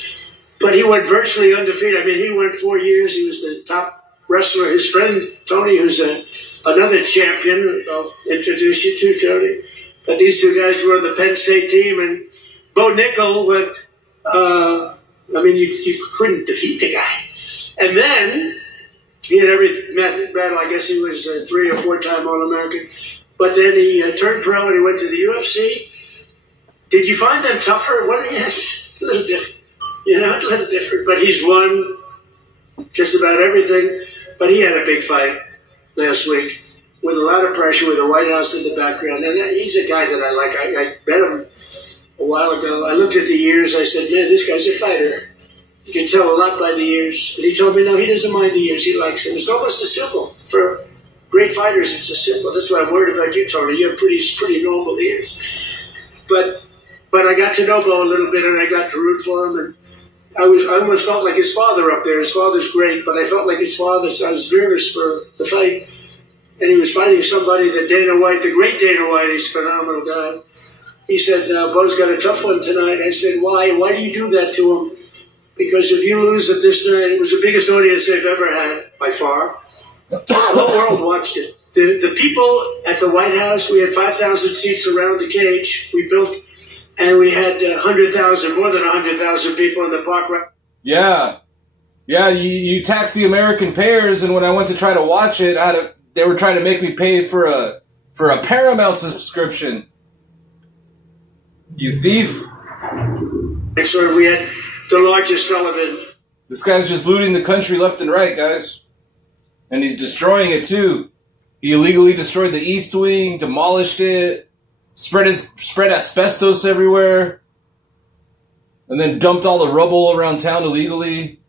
But he went virtually undefeated. I mean, he went 4 years. He was the top wrestler. His friend, Tony, who's another champion, I'll introduce you to, Tony. But these two guys were on the Penn State team. And Bo Nickel went, you couldn't defeat the guy. And then he had every battle. I guess he was a 3 or 4 time All-American. But then he turned pro and he went to the UFC. Did you find them tougher? Yes, a little different. You know, a little different. But he's won just about everything. But he had a big fight last week with a lot of pressure, with the White House in the background. And he's a guy that I like. I met him a while ago. I looked at the years. I said, man, this guy's a fighter. You can tell a lot by the years. But he told me, no, he doesn't mind the years. He likes them. It's almost a symbol. For great fighters, it's a symbol. That's why I'm worried about you, Tony. You have pretty normal ears. But I got to know Bo a little bit, and I got to root for him. And I almost felt like his father up there. His father's great, but I felt like his father, so I was nervous for the fight. And he was fighting somebody that Dana White, the great Dana White, he's a phenomenal guy. He said, Bo's got a tough one tonight. I said, why? Why do you do that to him? Because if you lose at this night, it was the biggest audience they've ever had, by far. The whole world watched it. The people at the White House, we had 5,000 seats around the cage we built, and we had 100,000, more than 100,000 people in the park. Yeah. Yeah, you tax the American payers, and when I went to try to watch it, they were trying to make me pay for a Paramount subscription. You thief. So we had the largest television. This guy's just looting the country left and right, guys. And he's destroying it, too. He illegally destroyed the East Wing, demolished it. spread asbestos everywhere, and then dumped all the rubble around town illegally.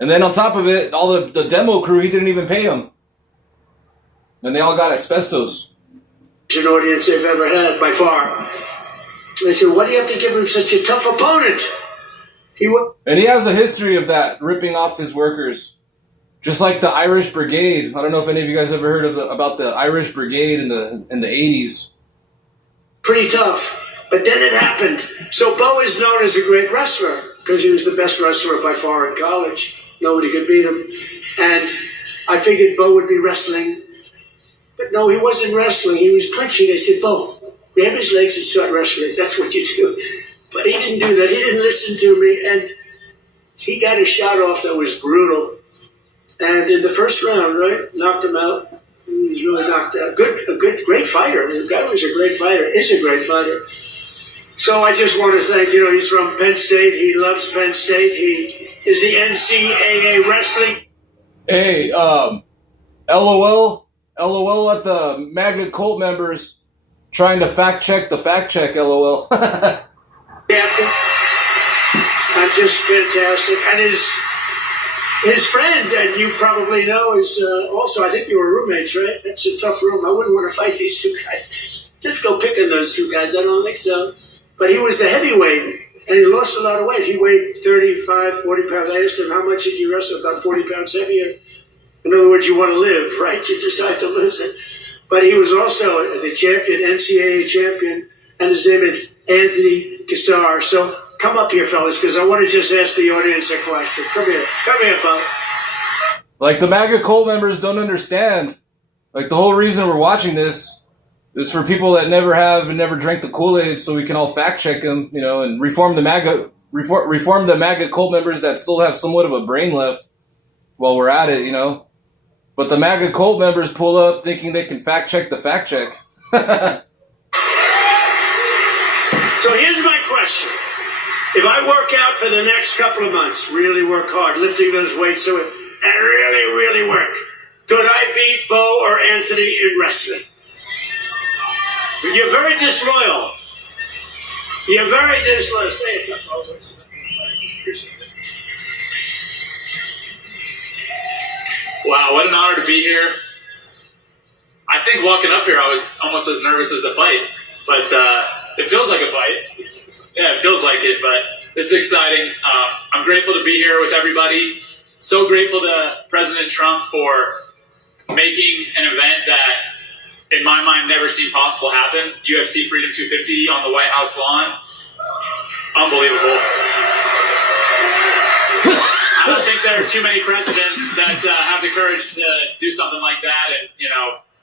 And then on top of it, all the demo crew, he didn't even pay them. And they all got asbestos. An audience they've ever had, by far. They said, why do you have to give him such a tough opponent? And he has a history of that, ripping off his workers. Just like the Irish Brigade. I don't know if any of you guys ever heard about the Irish Brigade in the 80s. Pretty tough. But then it happened. So Bo is known as a great wrestler because he was the best wrestler by far in college. Nobody could beat him. And I figured Bo would be wrestling. But no, he wasn't wrestling. He was punching. I said, Bo, grab his legs and start wrestling. That's what you do. But he didn't do that. He didn't listen to me. And he got a shot off that was brutal. And in the first round, right, knocked him out. He was really knocked out. Great fighter. The guy was a great fighter, is a great fighter. So I just want to thank, he's from Penn State. He loves Penn State. He is the NCAA wrestling. Hey, LOL at the MAGA cult members trying to fact check the fact check, LOL. Captain. I'm just fantastic. And his friend, and you probably know, is also, I think you were roommates, right? That's a tough room. I wouldn't want to fight these two guys. Just go picking those two guys. I don't think so. But he was the heavyweight, and he lost a lot of weight. He weighed 35, 40 pounds. I asked him, how much did you wrestle? About 40 pounds heavier. In other words, you want to live, right? You decide to lose it. But he was also the champion, NCAA champion, and his name is Anthony Cassar. So come up here, fellas, because I want to just ask the audience a question. Come here, Bob. Like, the MAGA cult members don't understand. Like, the whole reason we're watching this is for people that never have and never drank the Kool-Aid, so we can all fact check them, and reform the MAGA cult members that still have somewhat of a brain left while we're at it, But the MAGA cult members pull up thinking they can fact check the fact check. So here's my question. If I work out for the next couple of months, really work hard, lifting those weights and really, really work, could I beat Bo or Anthony in wrestling? You're very disloyal. You're very disloyal. Say it. Wow, what an honor to be here. I think walking up here, I was almost as nervous as the fight, but it feels like a fight. Yeah, it feels like it, but this is exciting. I'm grateful to be here with everybody. So grateful to President Trump for making an event that, in my mind, never seemed possible happen. UFC Freedom 250 on the White House lawn. Unbelievable. I don't think there are too many presidents that have the courage to do something like that, and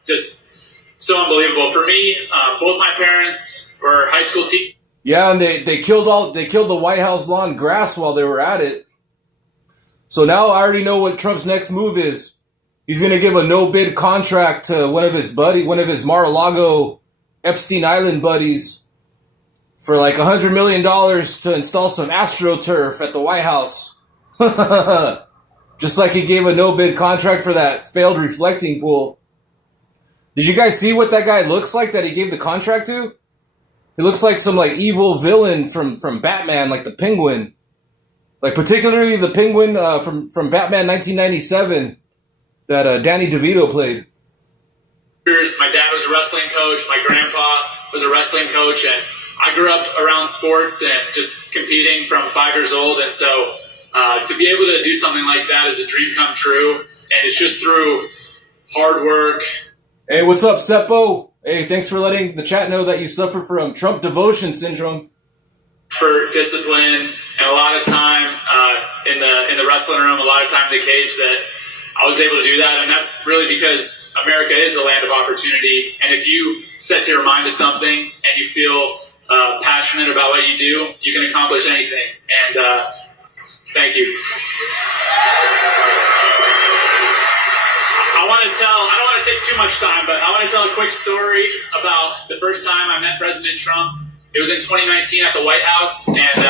just so unbelievable. For me, both my parents were high school teachers. Yeah, and they killed the White House lawn grass while they were at it. So now I already know what Trump's next move is. He's going to give a no-bid contract to one of his Mar-a-Lago Epstein Island buddies for like $100 million to install some AstroTurf at the White House. Just like he gave a no-bid contract for that failed reflecting pool. Did you guys see what that guy looks like that he gave the contract to? He looks like some like evil villain from Batman, like the Penguin. Like particularly the Penguin from Batman 1997 that Danny DeVito played. My dad was a wrestling coach. My grandpa was a wrestling coach. And I grew up around sports and just competing from 5 years old. And so to be able to do something like that is a dream come true. And it's just through hard work. Hey, what's up, Seppo? Hey, thanks for letting the chat know that you suffer from Trump devotion syndrome. For discipline and a lot of time in the wrestling room, a lot of time in the cage, that I was able to do that. And that's really because America is the land of opportunity. And if you set your mind to something and you feel passionate about what you do, you can accomplish anything. And thank you. I don't want to take too much time, but I want to tell a quick story about the first time I met President Trump. It was in 2019 at the White House, and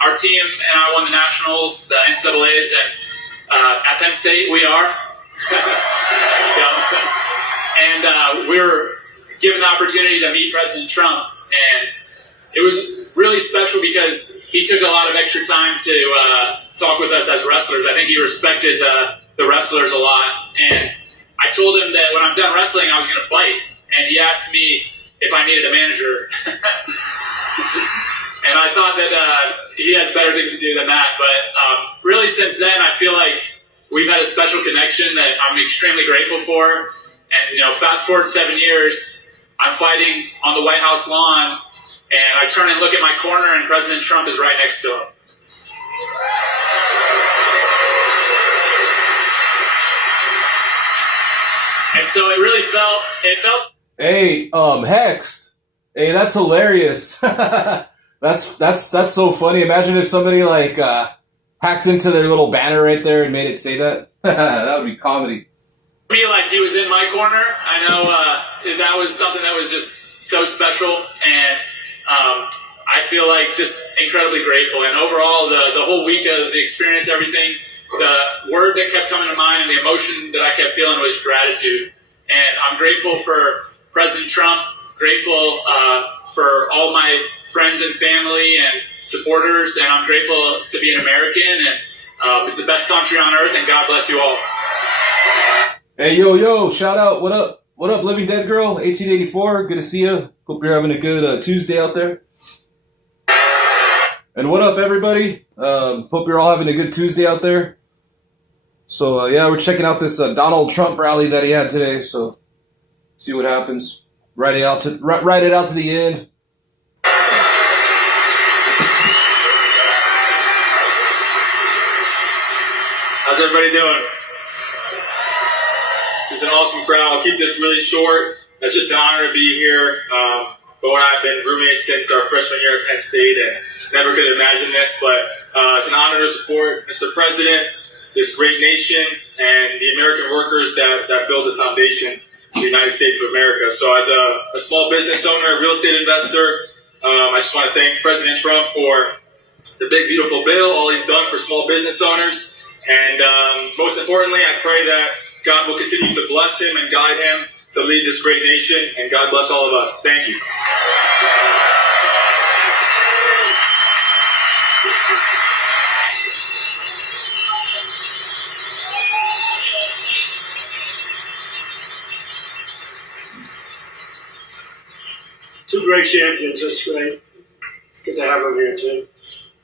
our team and I won the Nationals, the NCAAs, and at Penn State we are. Let's go. And we were given the opportunity to meet President Trump, and it was really special because he took a lot of extra time to talk with us as wrestlers. I think he respected the wrestlers a lot, and I told him that when I'm done wrestling, I was going to fight, and he asked me if I needed a manager. And I thought that he has better things to do than that. But really, since then, I feel like we've had a special connection that I'm extremely grateful for. And, fast forward 7 years, I'm fighting on the White House lawn, and I turn and look at my corner, and President Trump is right next to him. And so it really felt. Hey, Hext. Hey, that's hilarious. That's so funny. Imagine if somebody hacked into their little banner right there and made it say that. That would be comedy. Feel like he was in my corner. I know that was something that was just so special, and I feel like just incredibly grateful. And overall, the whole week of the experience, everything, the word that kept coming to mind and the emotion that I kept feeling was gratitude. And I'm grateful for President Trump, grateful for all my friends and family and supporters, and I'm grateful to be an American, and it's the best country on earth, and God bless you all. Hey, yo, shout out. What up, Living Dead Girl, 1884. Good to see you. Hope you're having a good Tuesday out there. And what up, everybody? Hope you're all having a good Tuesday out there. So, we're checking out this Donald Trump rally that he had today, so see what happens. Ride it out to the end. How's everybody doing? This is an awesome crowd. I'll keep this really short. It's just an honor to be here. Bo and I have been roommates since our freshman year at Penn State, and never could have imagined this, but it's an honor to support Mr. President, this great nation, and the American workers that build the foundation of the United States of America. So as a small business owner, a real estate investor, I just want to thank President Trump for the big, beautiful bill, all he's done for small business owners. And most importantly, I pray that God will continue to bless him and guide him to lead this great nation. And God bless all of us. Thank you. Two great champions. That's great. It's good to have them here, too.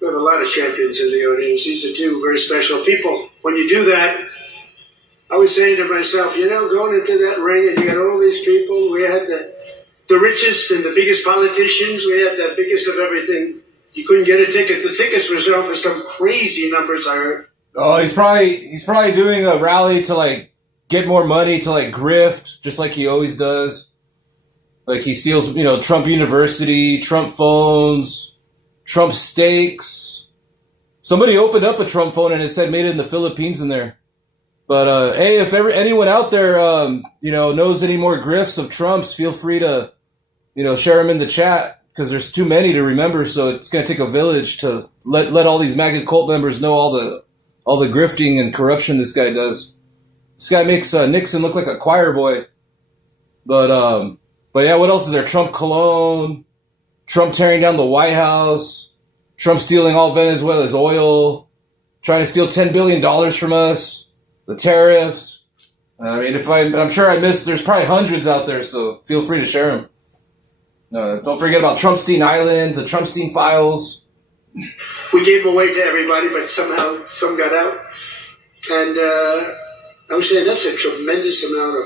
We have a lot of champions in the audience. These are two very special people. When you do that, I was saying to myself, going into that ring and you got all these people. We had the richest and the biggest politicians. We had the biggest of everything. You couldn't get a ticket. The tickets were sold for some crazy numbers, I heard. Oh, he's probably doing a rally to get more money to grift, just like he always does. Like he steals, Trump University, Trump phones, Trump steaks. Somebody opened up a Trump phone and it said made in the Philippines in there. But hey, if anyone out there knows any more grifts of Trump's, feel free to share them in the chat, because there's too many to remember. So it's going to take a village to let all these MAGA cult members know all the grifting and corruption this guy does. This guy makes Nixon look like a choir boy. But yeah, what else is there? Trump cologne, Trump tearing down the White House, Trump stealing all Venezuela's oil, trying to steal $10 billion from us. The tariffs. I mean, I'm sure I missed. There's probably hundreds out there, so feel free to share them. Don't forget about Trumpstein Island, the Trumpstein files. We gave them away to everybody, but somehow some got out. And I was saying that's a tremendous amount of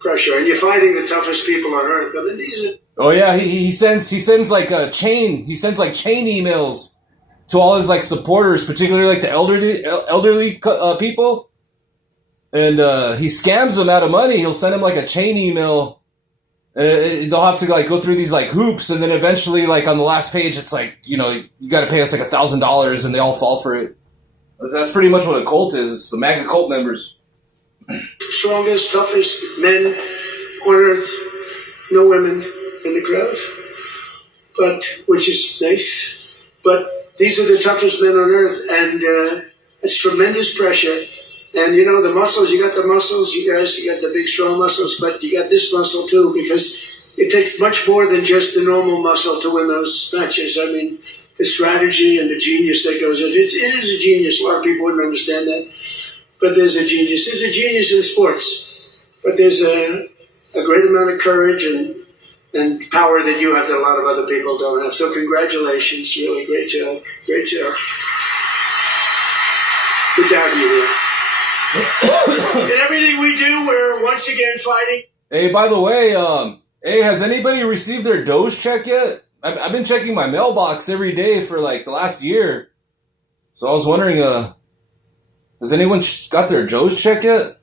pressure, and you're fighting the toughest people on earth. I mean, these are. Oh yeah, he sends a chain. He sends chain emails to all his supporters, particularly the elderly people. And he scams them out of money. He'll send them a chain email, and they'll have to go through these hoops, and then eventually on the last page it's you got to pay us $1,000, and they all fall for it. That's pretty much what a cult is. It's the MAGA cult members. Strongest, toughest men on earth. No women in the crowd, but which is nice. But these are the toughest men on earth, and it's tremendous pressure. And the muscles, you got the muscles, you got the big strong muscles, but you got this muscle too, because it takes much more than just the normal muscle to win those matches. I mean, the strategy and the genius that goes into it. It is a genius. A lot of people wouldn't understand that. But there's a genius. There's a genius in sports. But there's a great amount of courage and power that you have that a lot of other people don't have. So congratulations. Really great job. Great job. Good to have you here. In everything we do, we're once again fighting. Hey, by the way, hey, has anybody received their Doge check yet? I've been checking my mailbox every day for like the last year. So I was wondering, has anyone got their Doge check yet?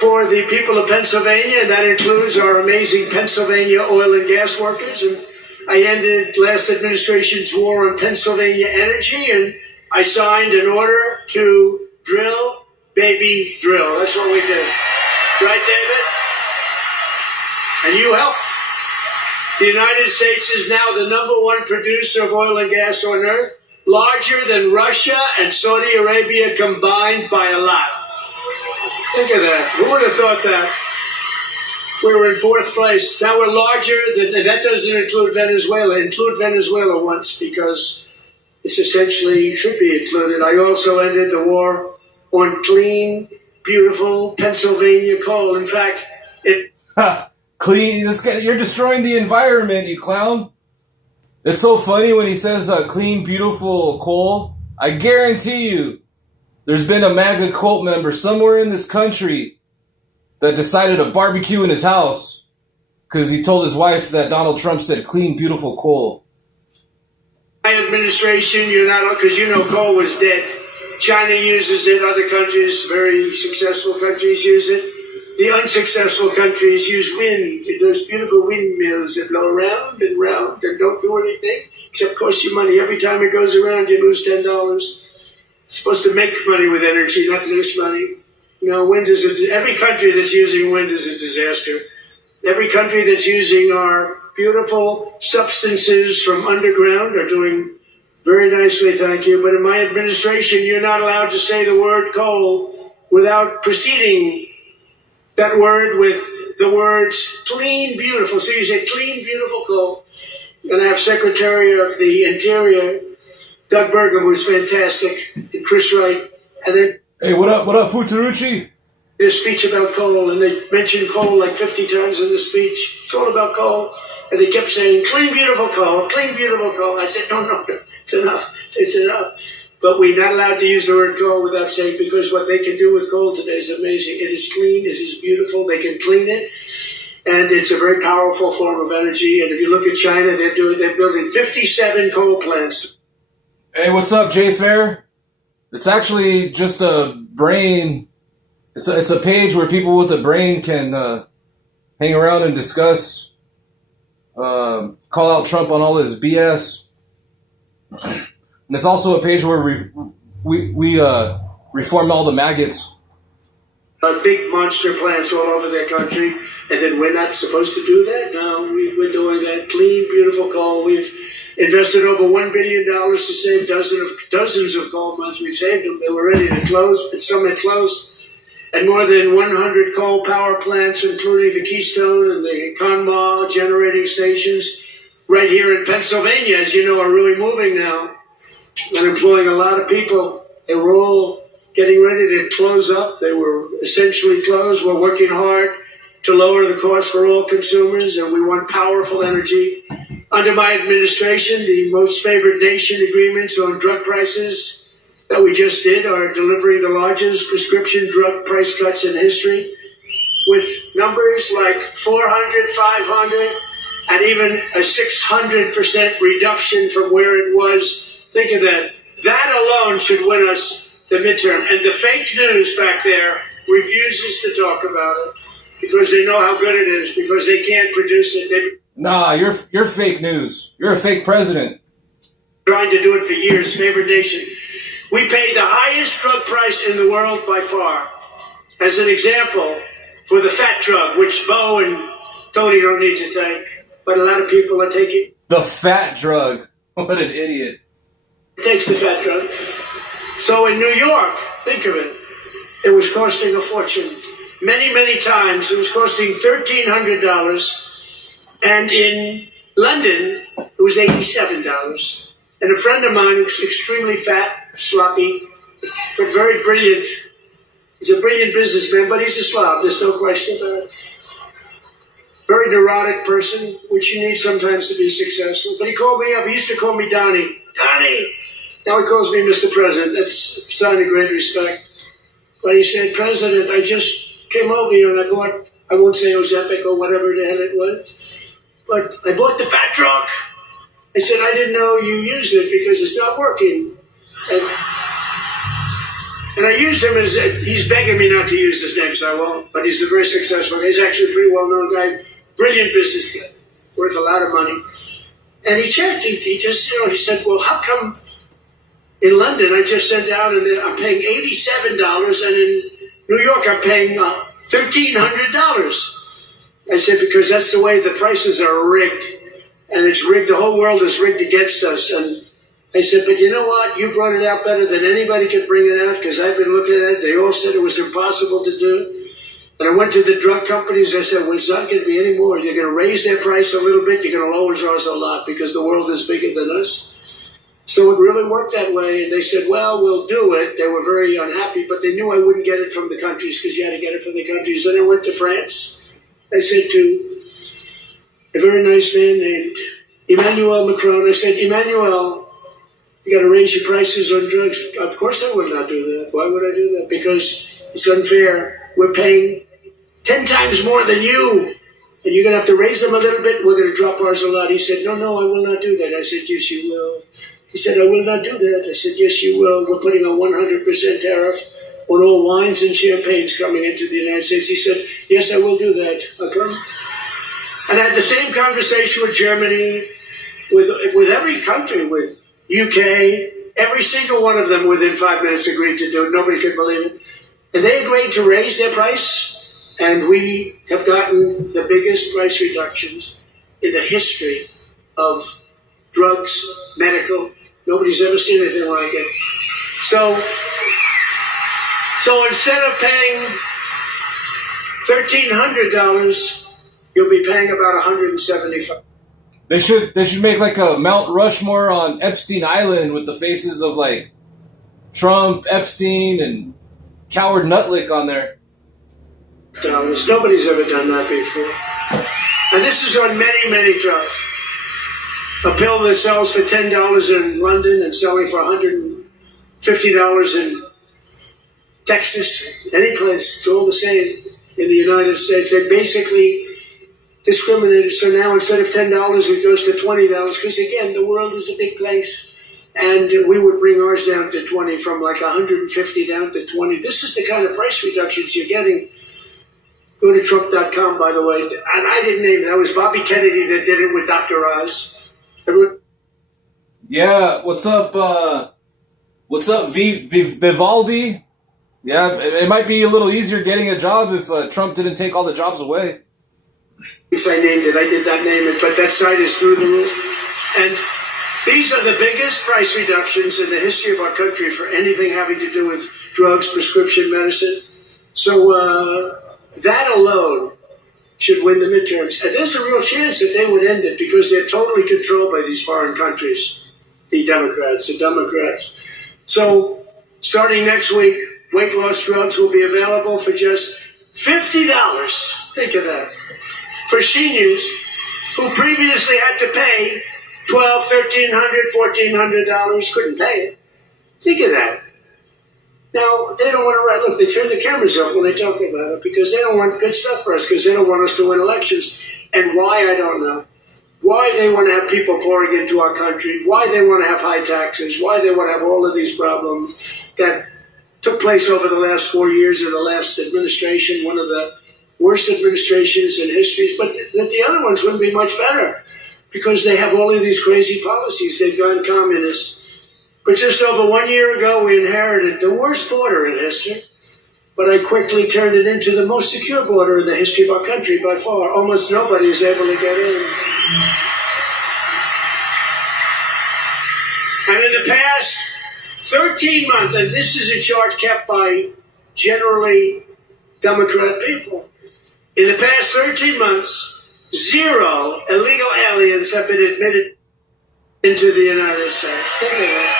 For the people of Pennsylvania, and that includes our amazing Pennsylvania oil and gas workers. And I ended last administration's war on Pennsylvania energy, and I signed an order to drill, baby, drill. That's what we did. Right, David? And you helped. The United States is now the #1 producer of oil and gas on earth, larger than Russia and Saudi Arabia combined by a lot. Think of that. Who would have thought that? We were in 4th place. Now we're larger than, and that doesn't include Venezuela. Include Venezuela once because it's essentially should be included. I also ended the war on clean, beautiful Pennsylvania coal. In fact, Clean. You're destroying the environment, you clown. It's so funny when he says clean, beautiful coal. I guarantee you, there's been a MAGA cult member somewhere in this country that decided to barbecue in his house because he told his wife that Donald Trump said clean, beautiful coal. My administration, you're not, because you know coal was dead. China uses it, other countries, very successful countries use it. The unsuccessful countries use wind, those beautiful windmills that blow around and round and don't do anything except cost you money. Every time it goes around, you lose $10. It's supposed to make money with energy, not lose money. No, wind is every country that's using wind is a disaster. Every country that's using our beautiful substances from underground are doing very nicely, thank you. But in my administration, you're not allowed to say the word coal without preceding that word with the words clean, beautiful. So you say clean, beautiful coal. And I have Secretary of the Interior, Doug Burgum, who's fantastic, and Chris Wright. And then Hey, what up, Futurucci? their speech about coal, and they mentioned coal like 50 times in the speech. It's all about coal. And they kept saying, clean, beautiful coal, clean, beautiful coal. I said, no, it's enough. It's enough. But we're not allowed to use the word coal without saying, because what they can do with coal today is amazing. It is clean, it is beautiful, they can clean it, and it's a very powerful form of energy. And if you look at China, they're building 57 coal plants. Hey, what's up, Jay Fair? It's actually just a brain. It's a page where people with a brain can hang around and discuss, call out Trump on all his BS. And it's also a page where we reformed all the maggots. Big monster plants all over their country, and then we're not supposed to do that? No, we're doing that. Clean, beautiful coal. We've invested over $1 billion to save dozens of coal mines. We've saved them. They were ready to close, and some had closed. And more than 100 coal power plants, including the Keystone and the Conemaugh generating stations, right here in Pennsylvania, as you know, are really moving now and employing a lot of people. They were all getting ready to close up. They were essentially closed. We're working hard to lower the cost for all consumers, and we want powerful energy. Under my administration, the most favored nation agreements on drug prices that we just did are delivering the largest prescription drug price cuts in history, with numbers like 400, 500, and even a 600% reduction from where it was. Think of that. That alone should win us the midterm. And the fake news back there refuses to talk about it because they know how good it is, because they can't produce it. Nah, you're fake news. You're a fake president. Trying to do it for years, favored nation. We paid the highest drug price in the world by far. As an example, for the fat drug, which Bo and Tony don't need to take, but a lot of people are taking. The fat drug. What an idiot. Takes the fat drug. So in New York, think of it, it was costing a fortune. Many, many times it was costing $1,300, And in London, it was $87. And a friend of mine who's extremely fat, sloppy, but very brilliant. He's a brilliant businessman, but he's a slob. There's no question about it. Very neurotic person, which you need sometimes to be successful. But he called me up. He used to call me Donnie. Donnie! Now he calls me Mr. President. That's a sign of great respect. But he said, President, I just came over here and I bought, I won't say it was Epic or whatever the hell it was, but I bought the fat truck. I said, I didn't know you used it because it's not working. And I used him as, he's begging me not to use his name, so I won't, but he's a very successful guy. He's actually a pretty well-known guy, brilliant business guy, worth a lot of money. And he checked, he just, he said, well, how come in London I just sent out and I'm paying $87 and in New York I'm paying $1,300? I said, because that's the way the prices are rigged. And it's rigged, the whole world is rigged against us. And I said, but you know what? You brought it out better than anybody could bring it out because I've been looking at it. They all said it was impossible to do. And I went to the drug companies. I said, well, it's not going to be any more. You're going to raise their price a little bit. You're going to lower ours a lot because the world is bigger than us. So it really worked that way. And they said, well, we'll do it. They were very unhappy, but they knew I wouldn't get it from the countries because you had to get it from the countries. Then I went to France. I said to a very nice man named Emmanuel Macron, I said, Emmanuel, you got to raise your prices on drugs. Of course I would not do that. Why would I do that? Because it's unfair. We're paying 10 times more than you. And you're going to have to raise them a little bit. We're going to drop ours a lot. He said, no, I will not do that. I said, yes, you will. He said, I will not do that. I said, yes, you will. We're putting a 100% tariff on all wines and champagnes coming into the United States. He said, yes, I will do that. Okay? And I had the same conversation with Germany, with every country, with UK. Every single one of them within 5 minutes agreed to do it. Nobody could believe it. And they agreed to raise their price, and we have gotten the biggest price reductions in the history of drugs, medical. Nobody's ever seen anything like it. So instead of paying $1,300, you'll be paying about $175. They should make like a Mount Rushmore on Epstein Island with the faces of like Trump, Epstein, and Coward Nutlick on there. Nobody's ever done that before. And this is on many, many drugs. A pill that sells for $10 in London and selling for $150 in Texas, any place, it's all the same in the United States. They basically discriminated. So now instead of $10, it goes to $20 because, again, the world is a big place. And we would bring ours down to 20, from like 150 down to 20. This is the kind of price reductions you're getting. Go to Trump.com, by the way. And I didn't name it. That was Bobby Kennedy that did it with Dr. Oz. Yeah, what's up, Vivaldi? Yeah, it might be a little easier getting a job if Trump didn't take all the jobs away. I named it. I did not name it, but that site is through the roof. And these are the biggest price reductions in the history of our country for anything having to do with drugs, prescription medicine. So that alone should win the midterms. And there's a real chance that they would end it because they're totally controlled by these foreign countries, the Democrats. So starting next week, weight loss drugs will be available for just $50. Think of that. For seniors who previously had to pay $1,200, $1,300, $1,400, couldn't pay it. Think of that. Now, they don't want to, look, they turn the cameras off when they talk about it because they don't want good stuff for us, because they don't want us to win elections. And why, I don't know. Why they want to have people pouring into our country, why they want to have high taxes, why they want to have all of these problems that took place over the last 4 years of the last administration, one of the worst administrations in history. But the other ones wouldn't be much better because they have all of these crazy policies. They've gone communist. But just over 1 year ago, we inherited the worst border in history. But I quickly turned it into the most secure border in the history of our country by far. Almost nobody is able to get in. And in the past 13 months, and this is a chart kept by generally Democrat people, in the past 13 months, 0 illegal aliens have been admitted into the United States. Think of that.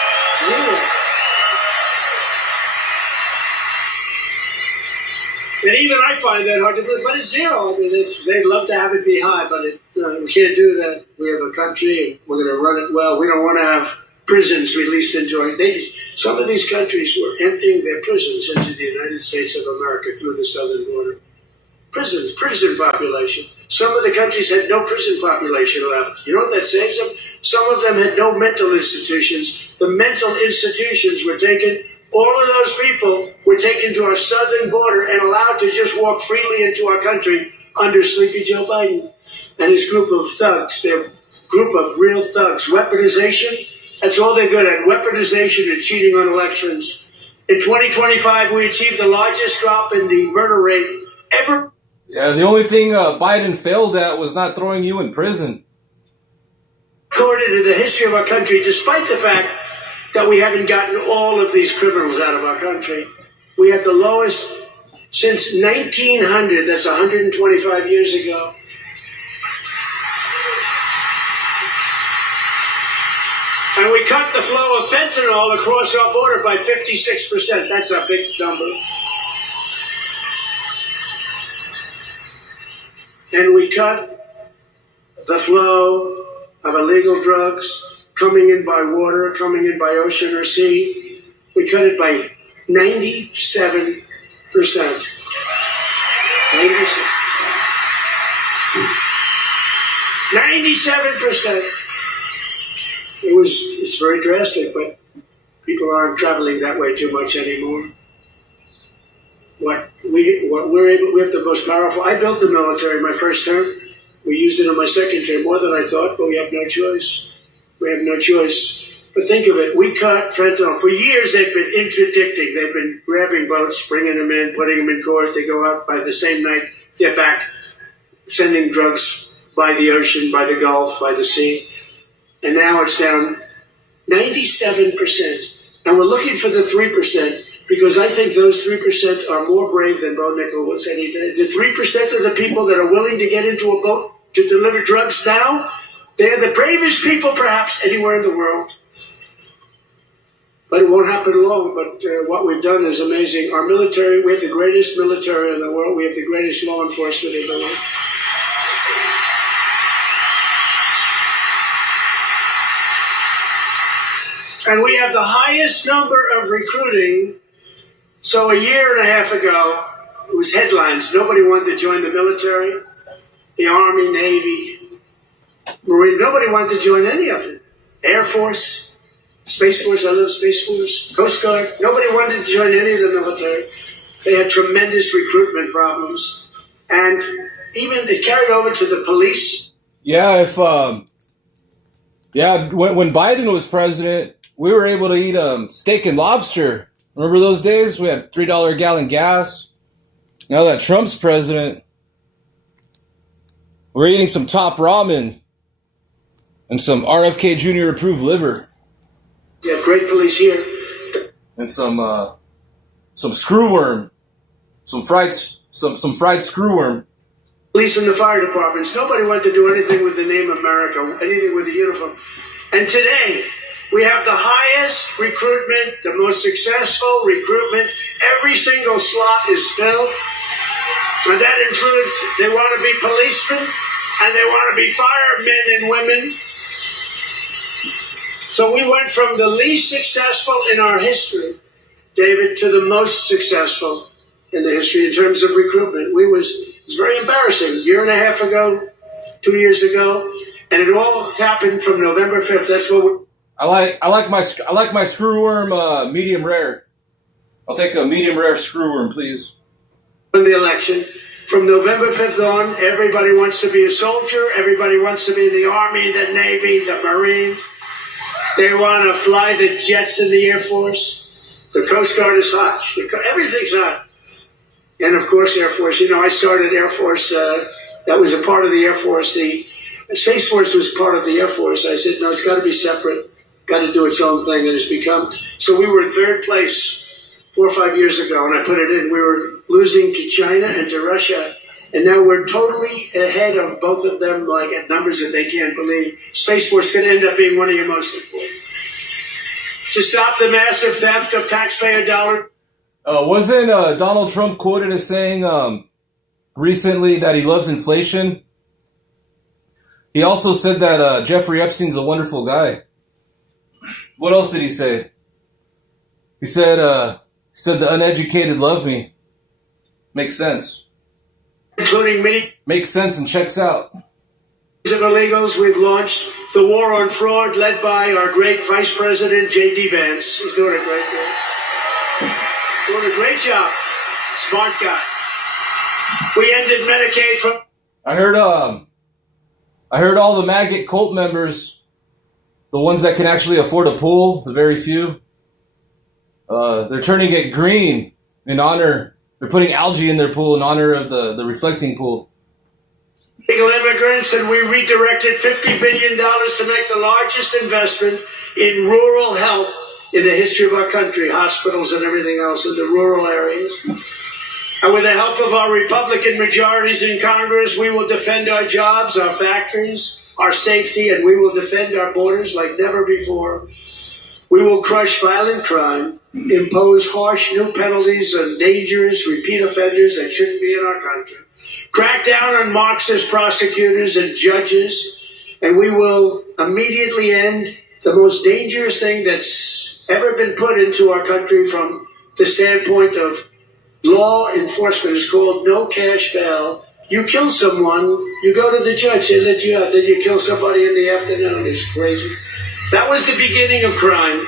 0. And even I find that hard to believe, but it's 0. I mean, they'd love to have it be high, but we can't do that. We have a country, and we're going to run it well. We don't want to have prisons released into our... Some of these countries were emptying their prisons into the United States of America through the southern border. Prison population. Some of the countries had no prison population left. You know what that saves them? Some of them had no mental institutions. The mental institutions were taken. All of those people were taken to our southern border and allowed to just walk freely into our country under Sleepy Joe Biden and his group of thugs, their group of real thugs. Weaponization, that's all they're good at, weaponization and cheating on elections. In 2025, we achieved the largest drop in the murder rate ever. Yeah, the only thing Biden failed at was not throwing you in prison. Recorded in the history of our country, despite the fact that we haven't gotten all of these criminals out of our country. We had the lowest since 1900, that's 125 years ago. And we cut the flow of fentanyl across our border by 56%. That's a big number. And we cut the flow of illegal drugs coming in by water, coming in by ocean or sea. We cut it by 97%. 97%. It's very drastic, but people aren't traveling that way too much anymore. We have the most powerful. I built the military my first term. We used it in my second term, more than I thought, but we have no choice. We have no choice. But think of it. We cut fentanyl. For years, they've been interdicting. They've been grabbing boats, bringing them in, putting them in court. They go out by the same night, get back, sending drugs by the ocean, by the Gulf, by the sea. And now it's down 97%. And we're looking for the 3%. Because I think those 3% are more brave than Bo Nickel was any day. The 3% of the people that are willing to get into a boat to deliver drugs now, they are the bravest people perhaps anywhere in the world. But it won't happen long. But what we've done is amazing. Our military, we have the greatest military in the world. We have the greatest law enforcement in the world. And we have the highest number of recruiting. So a year and a half ago, it was headlines. Nobody wanted to join the military, the Army, Navy, Marine. Nobody wanted to join any of it. Air Force, Space Force, I love Space Force, Coast Guard. Nobody wanted to join any of the military. They had tremendous recruitment problems. And even it carried over to the police. Yeah, when Biden was president, we were able to eat steak and lobster. Remember those days? We had $3 a gallon gas. Now that Trump's president, we're eating some top ramen and some RFK Jr. approved liver. You have great police here. And some screwworm, some fried screwworm. Police and the fire departments. Nobody wanted to do anything with the name America, anything with the uniform. And today, we have the highest recruitment, the most successful recruitment. Every single slot is filled. And that includes, they want to be policemen and they want to be firemen and women. So we went from the least successful in our history, David, to the most successful in the history in terms of recruitment. It was very embarrassing. A year and a half ago, 2 years ago, and it all happened from November 5th. That's what we're... I like my screwworm medium rare. I'll take a medium rare screwworm, please. In the election, from November 5th on, everybody wants to be a soldier. Everybody wants to be in the Army, the Navy, the Marines. They want to fly the jets in the Air Force. The Coast Guard is hot. Everything's hot. And of course, Air Force. You know, I started Air Force. That was a part of the Air Force. The Space Force was part of the Air Force. I said, no, it's got to be separate. Got to do its own thing, and it's become. So we were in third place 4 or 5 years ago, and I put it in. We were losing to China and to Russia And now we're totally ahead of both of them, like at numbers that they can't believe. Space Force is going to end up being one of your most important. To stop the massive theft of taxpayer dollars. Wasn't Donald Trump quoted as saying recently that he loves inflation? He also said that Jeffrey Epstein's a wonderful guy. What else did he say? He said the uneducated love me. Makes sense. Including me. Makes sense and checks out. Of illegals, we've launched the war on fraud led by our great Vice President, J.D. Vance. He's doing a great job. Doing a great job. Smart guy. We ended Medicaid from... I heard all the maggot cult members, the ones that can actually afford a pool, the very few, they're turning it green in honor. They're putting algae in their pool in honor of the reflecting pool. Illegal immigrants, and we redirected $50 billion to make the largest investment in rural health in the history of our country, hospitals and everything else in the rural areas. And with the help of our Republican majorities in Congress, we will defend our jobs, our factories, our safety, and we will defend our borders like never before. We will crush violent crime, impose harsh new penalties on dangerous repeat offenders that shouldn't be in our country, crack down on Marxist prosecutors and judges, and we will immediately end the most dangerous thing that's ever been put into our country from the standpoint of law enforcement. Is called no cash bail. You kill someone, you go to the judge, they let you out, then you kill somebody in the afternoon. It's crazy. That was the beginning of crime.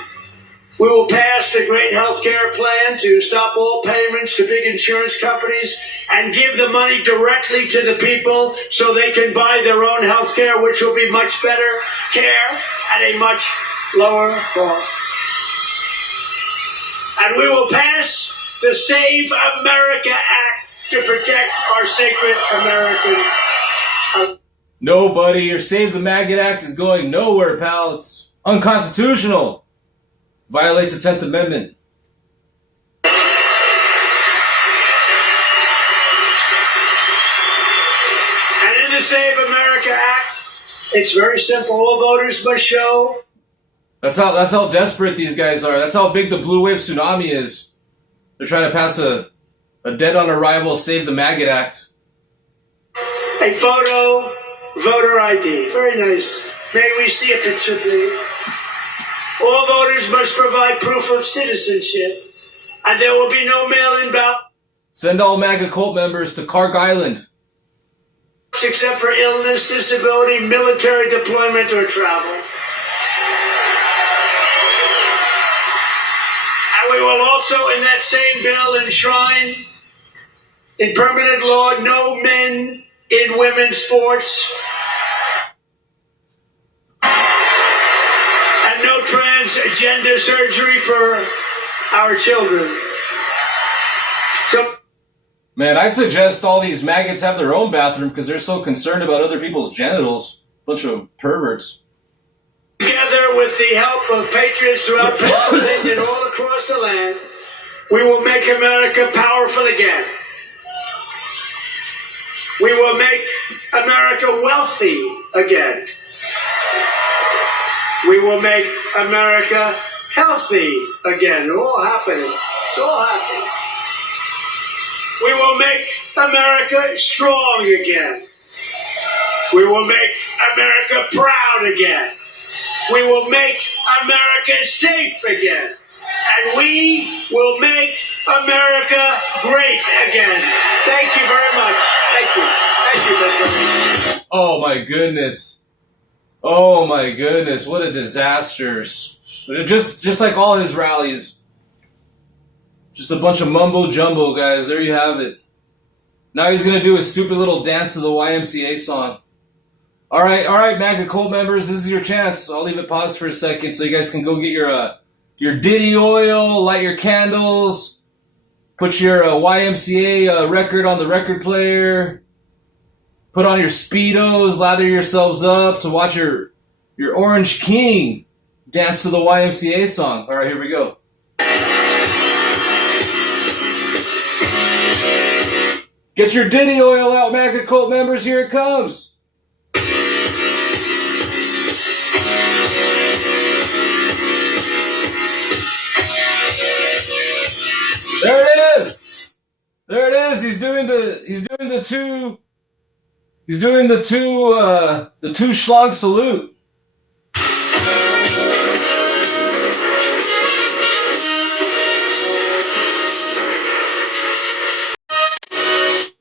We will pass the great health care plan to stop all payments to big insurance companies and give the money directly to the people so they can buy their own health care, which will be much better care at a much lower cost. And we will pass the Save America Act to protect our sacred American. No, buddy, your Save the Maggot Act is going nowhere, pal. It's unconstitutional. Violates the 10th Amendment. And in the Save America Act, it's very simple. All voters must show. That's how desperate these guys are. That's how big the blue wave tsunami is. They're trying to pass a dead on arrival Save the Maggot Act. A photo, voter ID. Very nice. May we see a picture, please? All voters must provide proof of citizenship, and there will be no mail-in ballot. Send all MAGA cult members to Karg Island. Except for illness, disability, military deployment, or travel. And we will also, in that same bill, enshrine in permanent law no men in women's sports. Transgender surgery for our children. So, man, I suggest all these maggots have their own bathroom because they're so concerned about other people's genitals. Bunch of perverts. Together with the help of patriots throughout Pennsylvania and all across the land, we will make America powerful again. We will make America wealthy again. We will make America healthy again. All happening. It's all happening. We will make America strong again. We will make America proud again. We will make America safe again. And we will make America great again. Thank you very much. Thank you. Thank you, President. Oh my goodness. Oh my goodness, what a disaster. Just like all his rallies. Just a bunch of mumbo jumbo, guys. There you have it. Now he's going to do a stupid little dance to the YMCA song. All right, MAGA cult members, this is your chance. I'll leave it paused for a second so you guys can go get your Diddy oil, light your candles, put your YMCA record on the record player. Put on your Speedos, lather yourselves up to watch your Orange King dance to the YMCA song. All right, here we go. Get your Diddy oil out, MAGA cult members. Here it comes. There it is. There it is. He's doing the two schlag salute.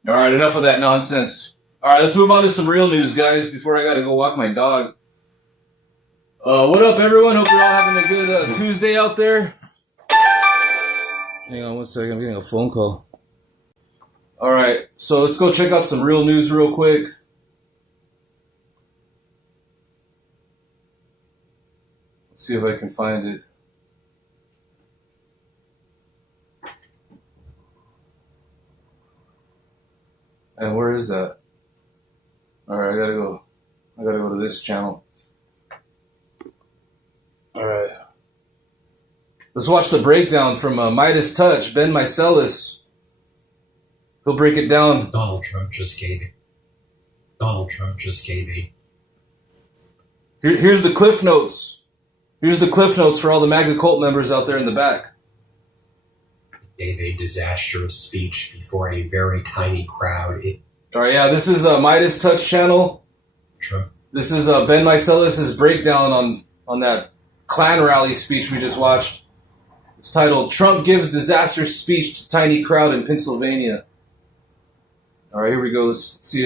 All right, enough of that nonsense. All right, let's move on to some real news, guys, before I got to go walk my dog. What up, everyone? Hope you're all having a good Tuesday out there. Hang on one second. I'm getting a phone call. All right, so let's go check out some real news real quick. Let's see if I can find it. And where is that? All right, I gotta go to this channel. All right. Let's watch the breakdown from Midas Touch, Ben Mycelis. He'll break it down. Donald Trump just gave it. Here's the cliff notes. Here's the cliff notes for all the MAGA cult members out there in the back. Gave a disastrous speech before a very tiny crowd. All right, yeah, this is Midas Touch channel. Trump. This is Ben Mycelis' breakdown on that Klan rally speech we just watched. It's titled, Trump Gives Disastrous Speech to Tiny Crowd in Pennsylvania. All right, here we go. Let's see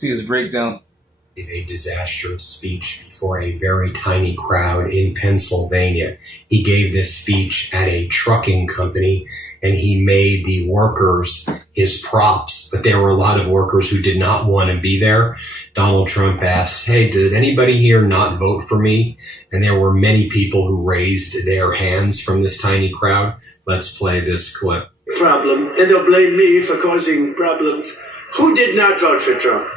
his breakdown. Gave a disastrous speech before a very tiny crowd in Pennsylvania. He gave this speech at a trucking company, and he made the workers his props. But there were a lot of workers who did not want to be there. Donald Trump asked, hey, did anybody here not vote for me? And there were many people who raised their hands from this tiny crowd. Let's play this clip. Problem, and they'll blame me for causing problems. Who did not vote for Trump?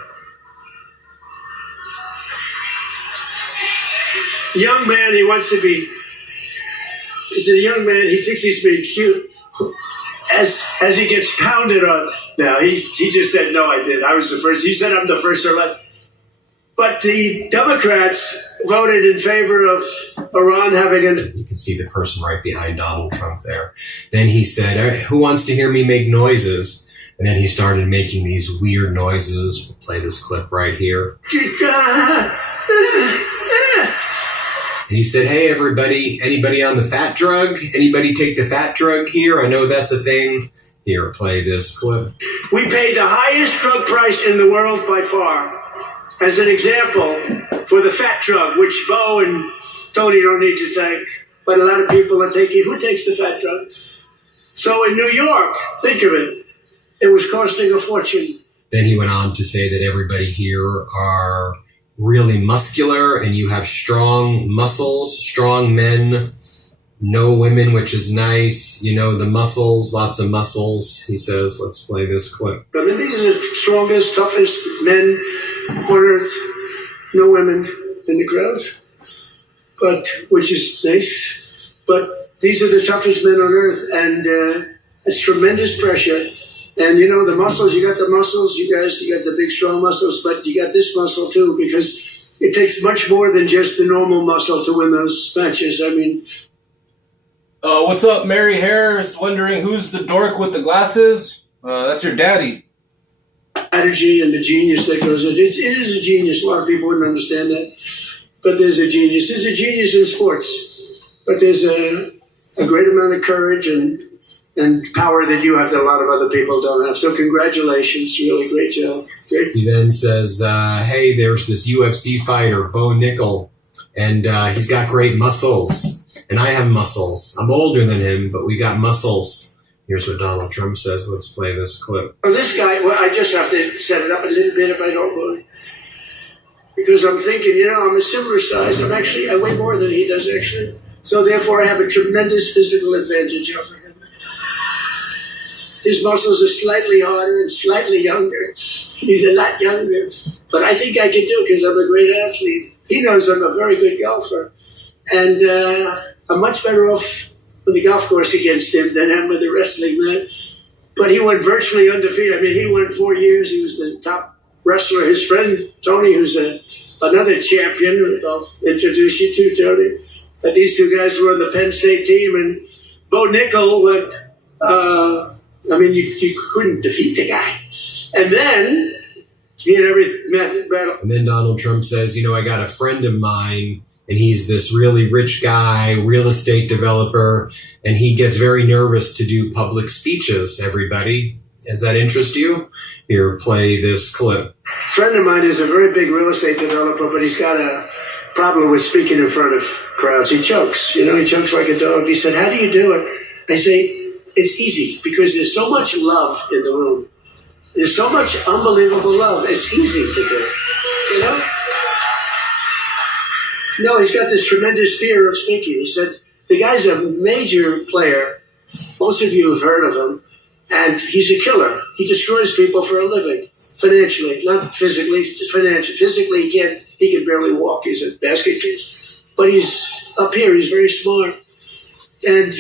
Young man, he wants to be. He's a young man. He thinks he's being cute. As he gets pounded on. No, he just said, no, I did. I was the first. He said I'm the first elect. But the Democrats voted in favor of Iran having an. You can see the person right behind Donald Trump there. Then he said, who wants to hear me make noises? And then he started making these weird noises. We'll play this clip right here. And he said, hey, everybody, anybody on the fat drug? Anybody take the fat drug here? I know that's a thing. Here, play this clip. We paid the highest drug price in the world by far. As an example, for the fat drug, which Bo and Tony don't need to take, but a lot of people are taking. Who takes the fat drug? So in New York, think of it, it was costing a fortune. Then he went on to say that everybody here are really muscular and you have strong muscles, strong men, no women, which is nice. You know, the muscles, lots of muscles. He says, let's play this clip. I mean, these are the strongest, toughest men on earth. No women in the crowd, but which is nice. But these are the toughest men on earth, and it's tremendous pressure. And, you know, the muscles, you got the muscles, you guys, you got the big, strong muscles, but you got this muscle, too, because it takes much more than just the normal muscle to win those matches. I mean... what's up, Mary Harris? Wondering who's the dork with the glasses? That's your daddy. Strategy and the genius that goes in. It is a genius. A lot of people wouldn't understand that. But there's a genius. There's a genius in sports. But there's a great amount of courage and power that you have that a lot of other people don't have. So congratulations. Really great job. Great. He then says, hey, there's this UFC fighter, Bo Nickel, and he's got great muscles. And I have muscles. I'm older than him, but we got muscles. Here's what Donald Trump says. Let's play this clip. Oh, this guy, well, I just have to set it up a little bit if I don't mind. Because I'm thinking, you know, I'm a similar size. I weigh more than he does, actually. So therefore, I have a tremendous physical advantage over him. His muscles are slightly harder and slightly younger. He's a lot younger. But I think I can do it because I'm a great athlete. He knows I'm a very good golfer. And I'm much better off on the golf course against him than I am with the wrestling man. but he went virtually undefeated. I mean, he went 4 years. He was the top wrestler. His friend Tony, who's another champion, I'll introduce you to, Tony. But these two guys were on the Penn State team, and Bo Nickel went. I mean, you couldn't defeat the guy. And then he had every method battle. And then Donald Trump says, you know, I got a friend of mine, and he's this really rich guy, real estate developer, and he gets very nervous to do public speeches, everybody. Does that interest you? Here, play this clip. A friend of mine is a very big real estate developer, but he's got a problem with speaking in front of crowds. He chokes. You know, he chokes like a dog. He said, how do you do it? I say, it's easy because there's so much love in the room. There's so much unbelievable love. It's easy to do, you know? No, he's got this tremendous fear of speaking. He said, the guy's a major player. Most of you have heard of him. And he's a killer. He destroys people for a living, financially, not physically, just financially. Physically, he can barely walk. He's a basket case. But he's up here. He's very smart. And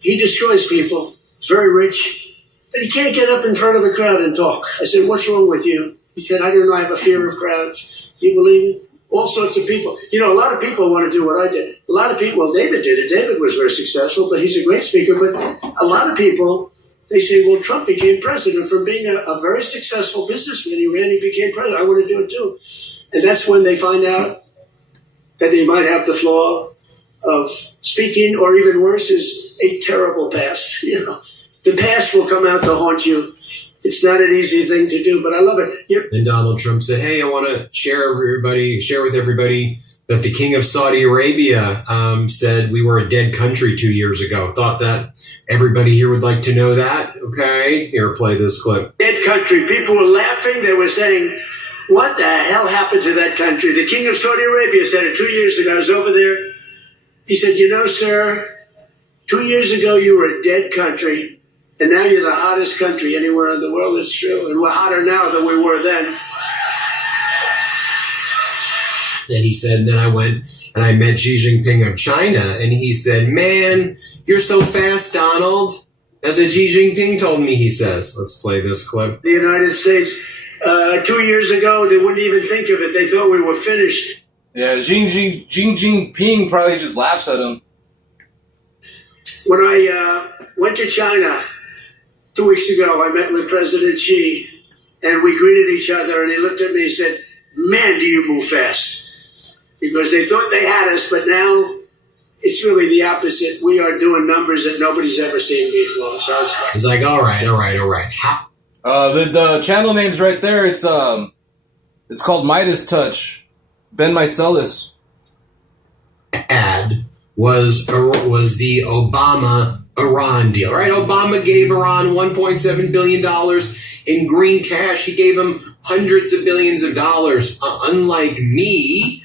he destroys people. He's very rich. But he can't get up in front of a crowd and talk. I said, what's wrong with you? He said, I don't know. I have a fear of crowds. You believe me? All sorts of people. You know, a lot of people want to do what I did. A lot of people, well, David did it. David was very successful, but he's a great speaker. But a lot of people, they say, well, Trump became president from being a very successful businessman. He became president. I want to do it too. And that's when they find out that they might have the flaw of speaking, or even worse, is a terrible past. You know, the past will come out to haunt you. It's not an easy thing to do, but I love it. And Donald Trump said, hey, I want to share with everybody that the king of Saudi Arabia said we were a dead country 2 years ago. Thought that everybody here would like to know that. Okay, here, play this clip. Dead country. People were laughing. They were saying, what the hell happened to that country? The king of Saudi Arabia said it 2 years ago. I was over there. He said, you know, sir, 2 years ago you were a dead country, and now you're the hottest country anywhere in the world. It's true. And we're hotter now than we were then. Then he said, and then I went and I met Xi Jinping of China, and he said, man, you're so fast, Donald. As a Xi Jinping told me, he says. Let's play this clip. The United States, 2 years ago, they wouldn't even think of it. They thought we were finished. Yeah, Xi Jinping probably just laughs at him. When I went to China 2 weeks ago, I met with President Xi, and we greeted each other, and he looked at me and said, man, do you move fast. Because they thought they had us, but now it's really the opposite. We are doing numbers that nobody's ever seen before. So it's like, all right. How? The channel name's right there. It's called Midas Touch. Ben Meiselas. Ad was the Obama-Iran deal, right? Obama gave Iran $1.7 billion in green cash. He gave them hundreds of billions of dollars. Unlike me,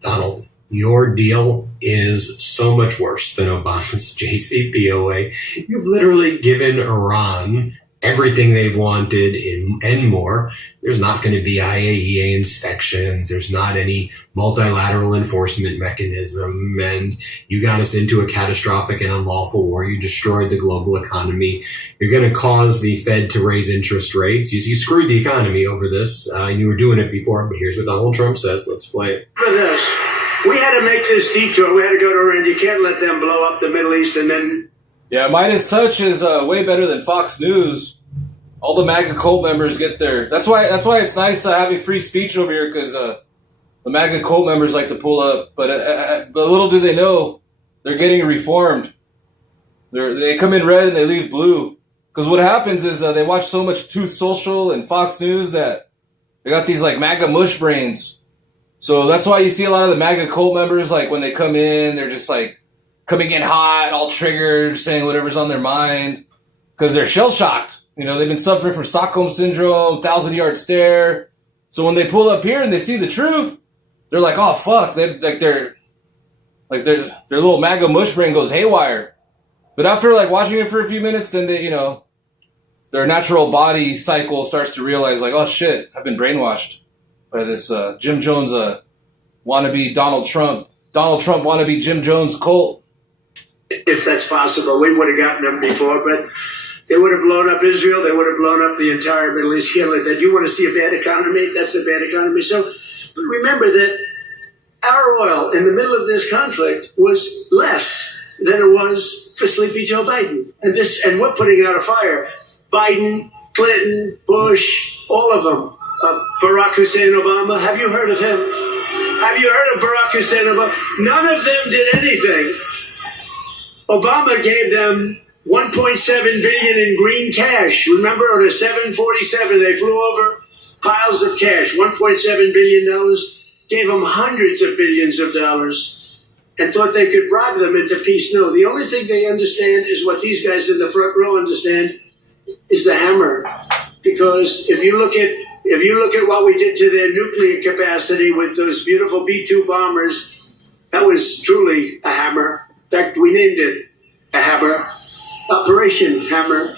Donald, your deal is so much worse than Obama's JCPOA. You've literally given Iran everything they've wanted and more. There's not going to be IAEA inspections. There's not any multilateral enforcement mechanism. And you got us into a catastrophic and unlawful war. You destroyed the global economy. You're going to cause the Fed to raise interest rates. You screwed the economy over this. And you were doing it before. But here's what Donald Trump says. Let's play it. For this, we had to make this detour. We had to go to Iran. You can't let them blow up the Middle East and then... Yeah, Midas Touch is way better than Fox News. All the MAGA cult members get there. That's why it's nice having free speech over here, because the MAGA cult members like to pull up. But little do they know, they're getting reformed. They come in red and they leave blue. Because what happens is they watch so much Truth Social and Fox News that they got these like MAGA mush brains. So that's why you see a lot of the MAGA cult members, like when they come in, they're just like coming in hot, all triggered, saying whatever's on their mind, because they're shell-shocked. You know, they've been suffering from Stockholm Syndrome, 1,000-yard stare. So when they pull up here and they see the truth, they're like, oh, fuck. Their little MAGA mush brain goes haywire. But after, like, watching it for a few minutes, then they, you know, their natural body cycle starts to realize, like, oh, shit, I've been brainwashed by this Jim Jones wannabe Donald Trump wannabe Jim Jones cult. If that's possible, we would have gotten them before, but They would have blown up Israel. They would have blown up the entire Middle East. That you want to see a bad economy? That's a bad economy. So, but remember that our oil in the middle of this conflict was less than it was for sleepy Joe Biden. And we're putting out a fire. Biden, Clinton, Bush, all of them. Barack Hussein Obama. Have you heard of him? Have you heard of Barack Hussein Obama? None of them did anything. Obama gave them $1.7 billion in green cash. Remember, on a 747, they flew over piles of cash. $1.7 billion. Gave them hundreds of billions of dollars and thought they could bribe them into peace. No, the only thing they understand is what these guys in the front row understand is the hammer. Because if you look at what we did to their nuclear capacity with those beautiful B-2 bombers, that was truly a hammer. In fact, we named it a hammer. Operation Hammer.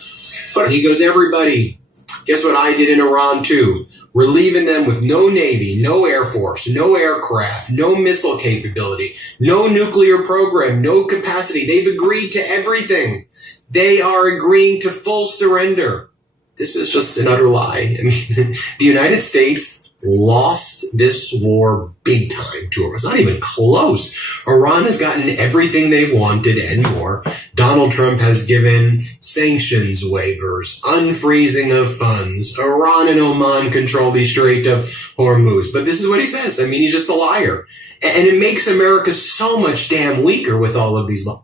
But he goes, everybody, guess what I did in Iran too? We're leaving them with no Navy, no Air Force, no aircraft, no missile capability, no nuclear program, no capacity. They've agreed to everything. They are agreeing to full surrender. This is just an utter lie. I mean, the United States lost this war big time to Iran. It's not even close. Iran has gotten everything they wanted and more. Donald Trump has given sanctions waivers, unfreezing of funds. Iran and Oman control the Strait of Hormuz. But this is what he says. I mean, he's just a liar. And it makes America so much damn weaker with all of these lies.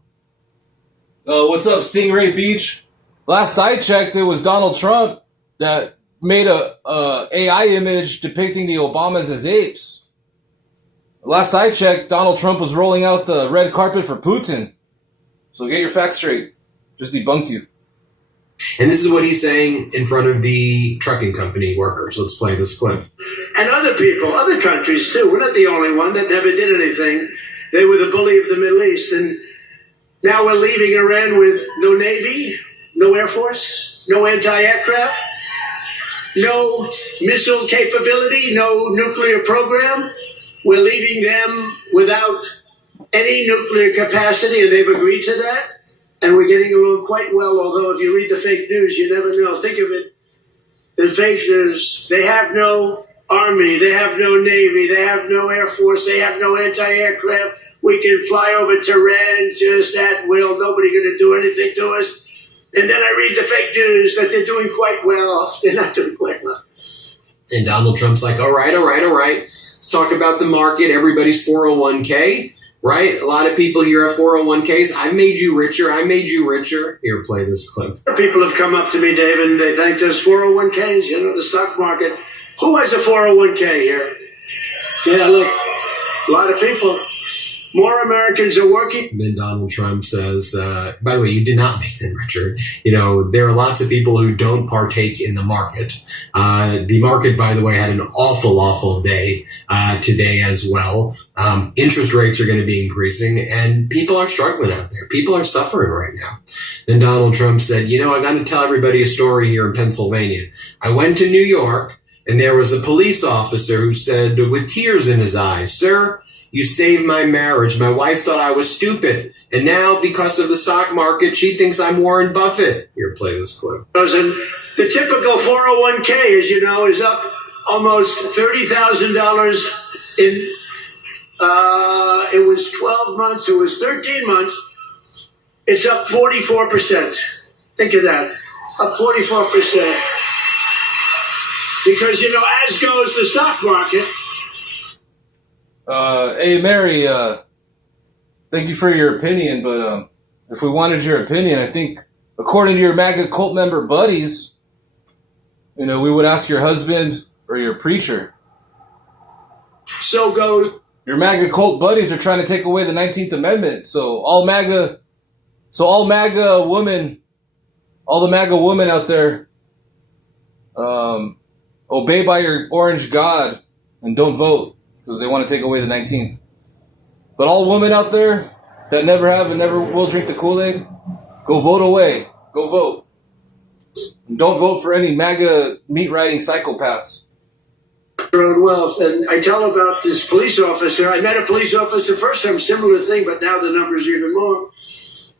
What's up, Stingray Beach? Last I checked, it was Donald Trump that made a AI image depicting the Obamas as apes. Last I checked, Donald Trump was rolling out the red carpet for Putin. So get your facts straight. Just debunked you. And this is what he's saying in front of the trucking company workers. Let's play this clip. And other people, other countries too. We're not the only one that never did anything. They were the bully of the Middle East. And now we're leaving Iran with no Navy, no Air Force, no anti-aircraft, no missile capability, no nuclear program. We're leaving them without any nuclear capacity, and they've agreed to that. And we're getting along quite well, although if you read the fake news, you never know. Think of it. The fake news, they have no army, they have no navy, they have no air force, they have no anti-aircraft. We can fly over Tehran just at will. Nobody going to do anything to us. And then I read the fake news that they're doing quite well. They're not doing quite well. And Donald Trump's like, all right. Let's talk about the market. Everybody's 401k, right? A lot of people here have 401ks. I made you richer. Here, play this clip. People have come up to me, Dave, and they thanked us 401ks, the stock market. Who has a 401k here? Yeah, look, a lot of people. More Americans are working. And then Donald Trump says, by the way, you did not make them richer. There are lots of people who don't partake in the market. The market, by the way, had an awful day today as well. Interest rates are going to be increasing, and people are struggling out there. People are suffering right now. Then Donald Trump said, I got to tell everybody a story here in Pennsylvania. I went to New York, and there was a police officer who said, with tears in his eyes, "Sir, you saved my marriage. My wife thought I was stupid. And now, because of the stock market, she thinks I'm Warren Buffett." Here, play this clip. And the typical 401k, as you know, is up almost $30,000 in, it was 12 months, it was 13 months. It's up 44%. Think of that. Up 44%. Because, as goes the stock market. Hey, Mary, thank you for your opinion, but if we wanted your opinion, I think, according to your MAGA cult member buddies, we would ask your husband or your preacher. So goes. Your MAGA cult buddies are trying to take away the 19th Amendment, so all the MAGA women out there, obey by your orange God and don't vote, because they want to take away the 19th. But all women out there that never have and never will drink the Kool-Aid, go vote away. Go vote. And don't vote for any MAGA meat-riding psychopaths. Their own wealth. And I tell about this police officer. I met a police officer first time, similar thing, but now the numbers are even more.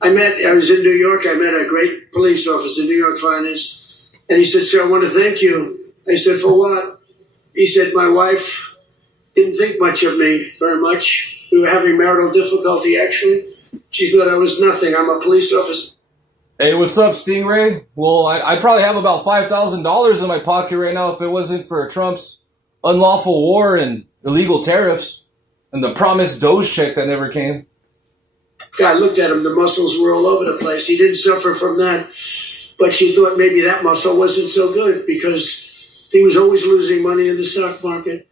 I was in New York. I met a great police officer, New York finest. And he said, sir, I want to thank you. I said, for what? He said, my wife didn't think much of me very much. We were having marital difficulty, actually. She thought I was nothing. I'm a police officer. Hey, what's up, Stingray? Well, I'd probably have about $5,000 in my pocket right now if it wasn't for Trump's unlawful war and illegal tariffs and the promised Doge check that never came. I looked at him. The muscles were all over the place. He didn't suffer from that. But she thought maybe that muscle wasn't so good because he was always losing money in the stock market.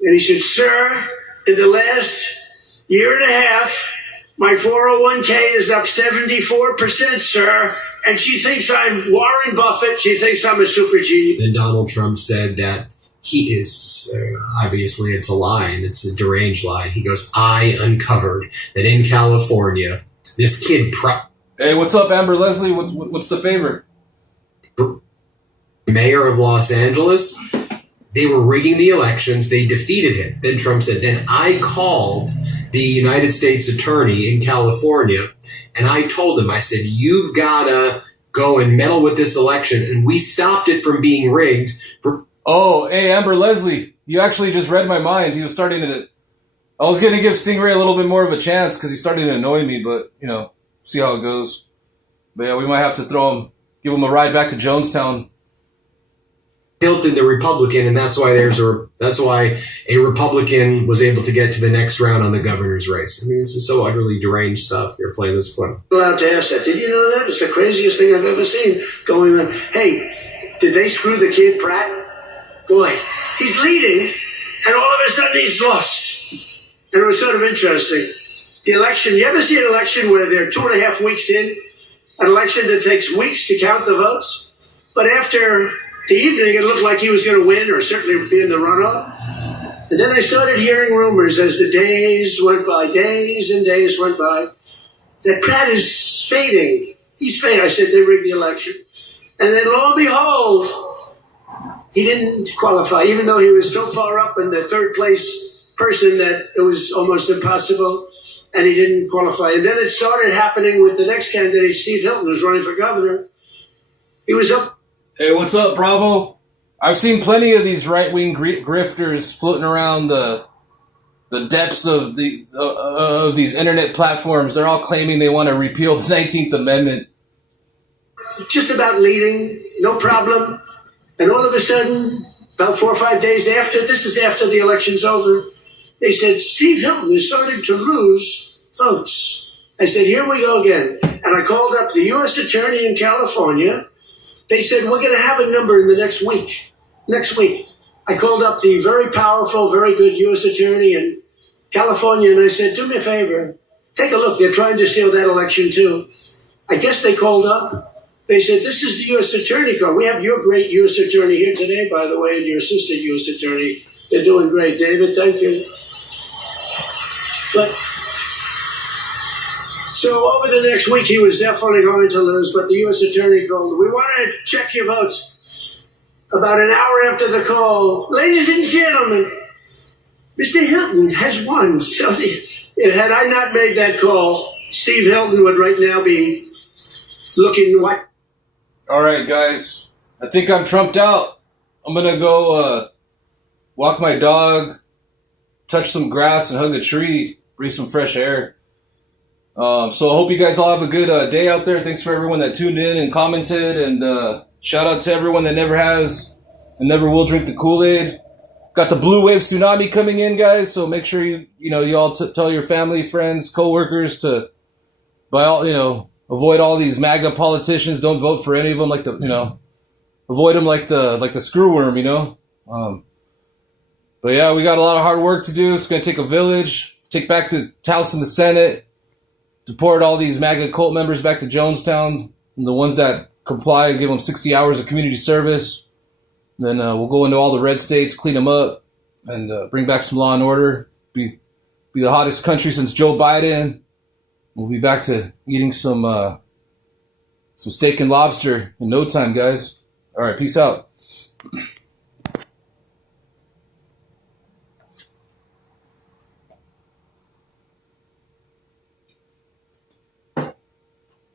And he said, sir, in the last year and a half, my 401k is up 74%, sir. And she thinks I'm Warren Buffett. She thinks I'm a super genius. Then Donald Trump said that he is, obviously it's a lie, and it's a deranged lie. He goes, I uncovered that in California, this kid... Hey, what's up, Amber Leslie? What's the favor? Mayor of Los Angeles, they were rigging the elections. They defeated him. Then Trump said, then I called the United States attorney in California, and I told him, I said, you've got to go and meddle with this election, and we stopped it from being rigged for... Oh, hey, Amber Leslie, you actually just read my mind. He was starting to... I was going to give Stingray a little bit more of a chance because he's starting to annoy me, but, see how it goes. But yeah, we might have to give him a ride back to Jonestown. Hilton, the Republican, and that's why a Republican was able to get to the next round on the governor's race. I mean, this is so utterly deranged stuff. You're playing this clip. Allowed to ask that. Did you know that? It's the craziest thing I've ever seen going on. Hey, did they screw the kid, Pratt? Boy, he's leading, and all of a sudden he's lost. And it was sort of interesting. The election, you ever see an election where they're 2.5 weeks in? An election that takes weeks to count the votes? But after the evening, it looked like he was going to win or certainly be in the runoff. And then I started hearing rumors as the days went by, days and days went by, that Pratt is fading. He's fading. I said, they rigged the election. And then lo and behold, he didn't qualify, even though he was so far up in the third place person that it was almost impossible, and he didn't qualify. And then it started happening with the next candidate, Steve Hilton, who's running for governor. He was up. Hey, what's up, Bravo? I've seen plenty of these right-wing grifters floating around the depths of these internet platforms. They're all claiming they want to repeal the 19th Amendment. Just about leading, no problem. And all of a sudden, about 4 or 5 days after, this is after the election's over, they said, Steve Hilton is starting to lose votes. I said, here we go again. And I called up the U.S. Attorney in California. They said, we're going to have a number in the next week. Next week. I called up the very powerful, very good U.S. Attorney in California, and I said, do me a favor. Take a look. They're trying to steal that election, too. I guess they called up. They said, this is the U.S. Attorney call. We have your great U.S. Attorney here today, by the way, and your assistant U.S. Attorney. They're doing great, David. Thank you. But so over the next week, he was definitely going to lose, but the U.S. Attorney called. We want to check your votes. About an hour after the call, ladies and gentlemen, Mr. Hilton has won. So had I not made that call, Steve Hilton would right now be looking what? All right, guys. I think I'm trumped out. I'm going to go walk my dog, touch some grass, and hug a tree, breathe some fresh air. So I hope you guys all have a good day out there. Thanks for everyone that tuned in and commented. And shout out to everyone that never has and never will drink the Kool-Aid. Got the blue wave tsunami coming in, guys. So make sure you all tell your family, friends, coworkers to avoid all these MAGA politicians. Don't vote for any of them. Avoid them like the screw worm. But yeah, we got a lot of hard work to do. It's going to take a village. Take back the House and the Senate. Deport all these MAGA cult members back to Jonestown. And the ones that comply, give them 60 hours of community service. Then we'll go into all the red states, clean them up, and bring back some law and order. Be the hottest country since Joe Biden. We'll be back to eating some steak and lobster in no time, guys. All right, peace out.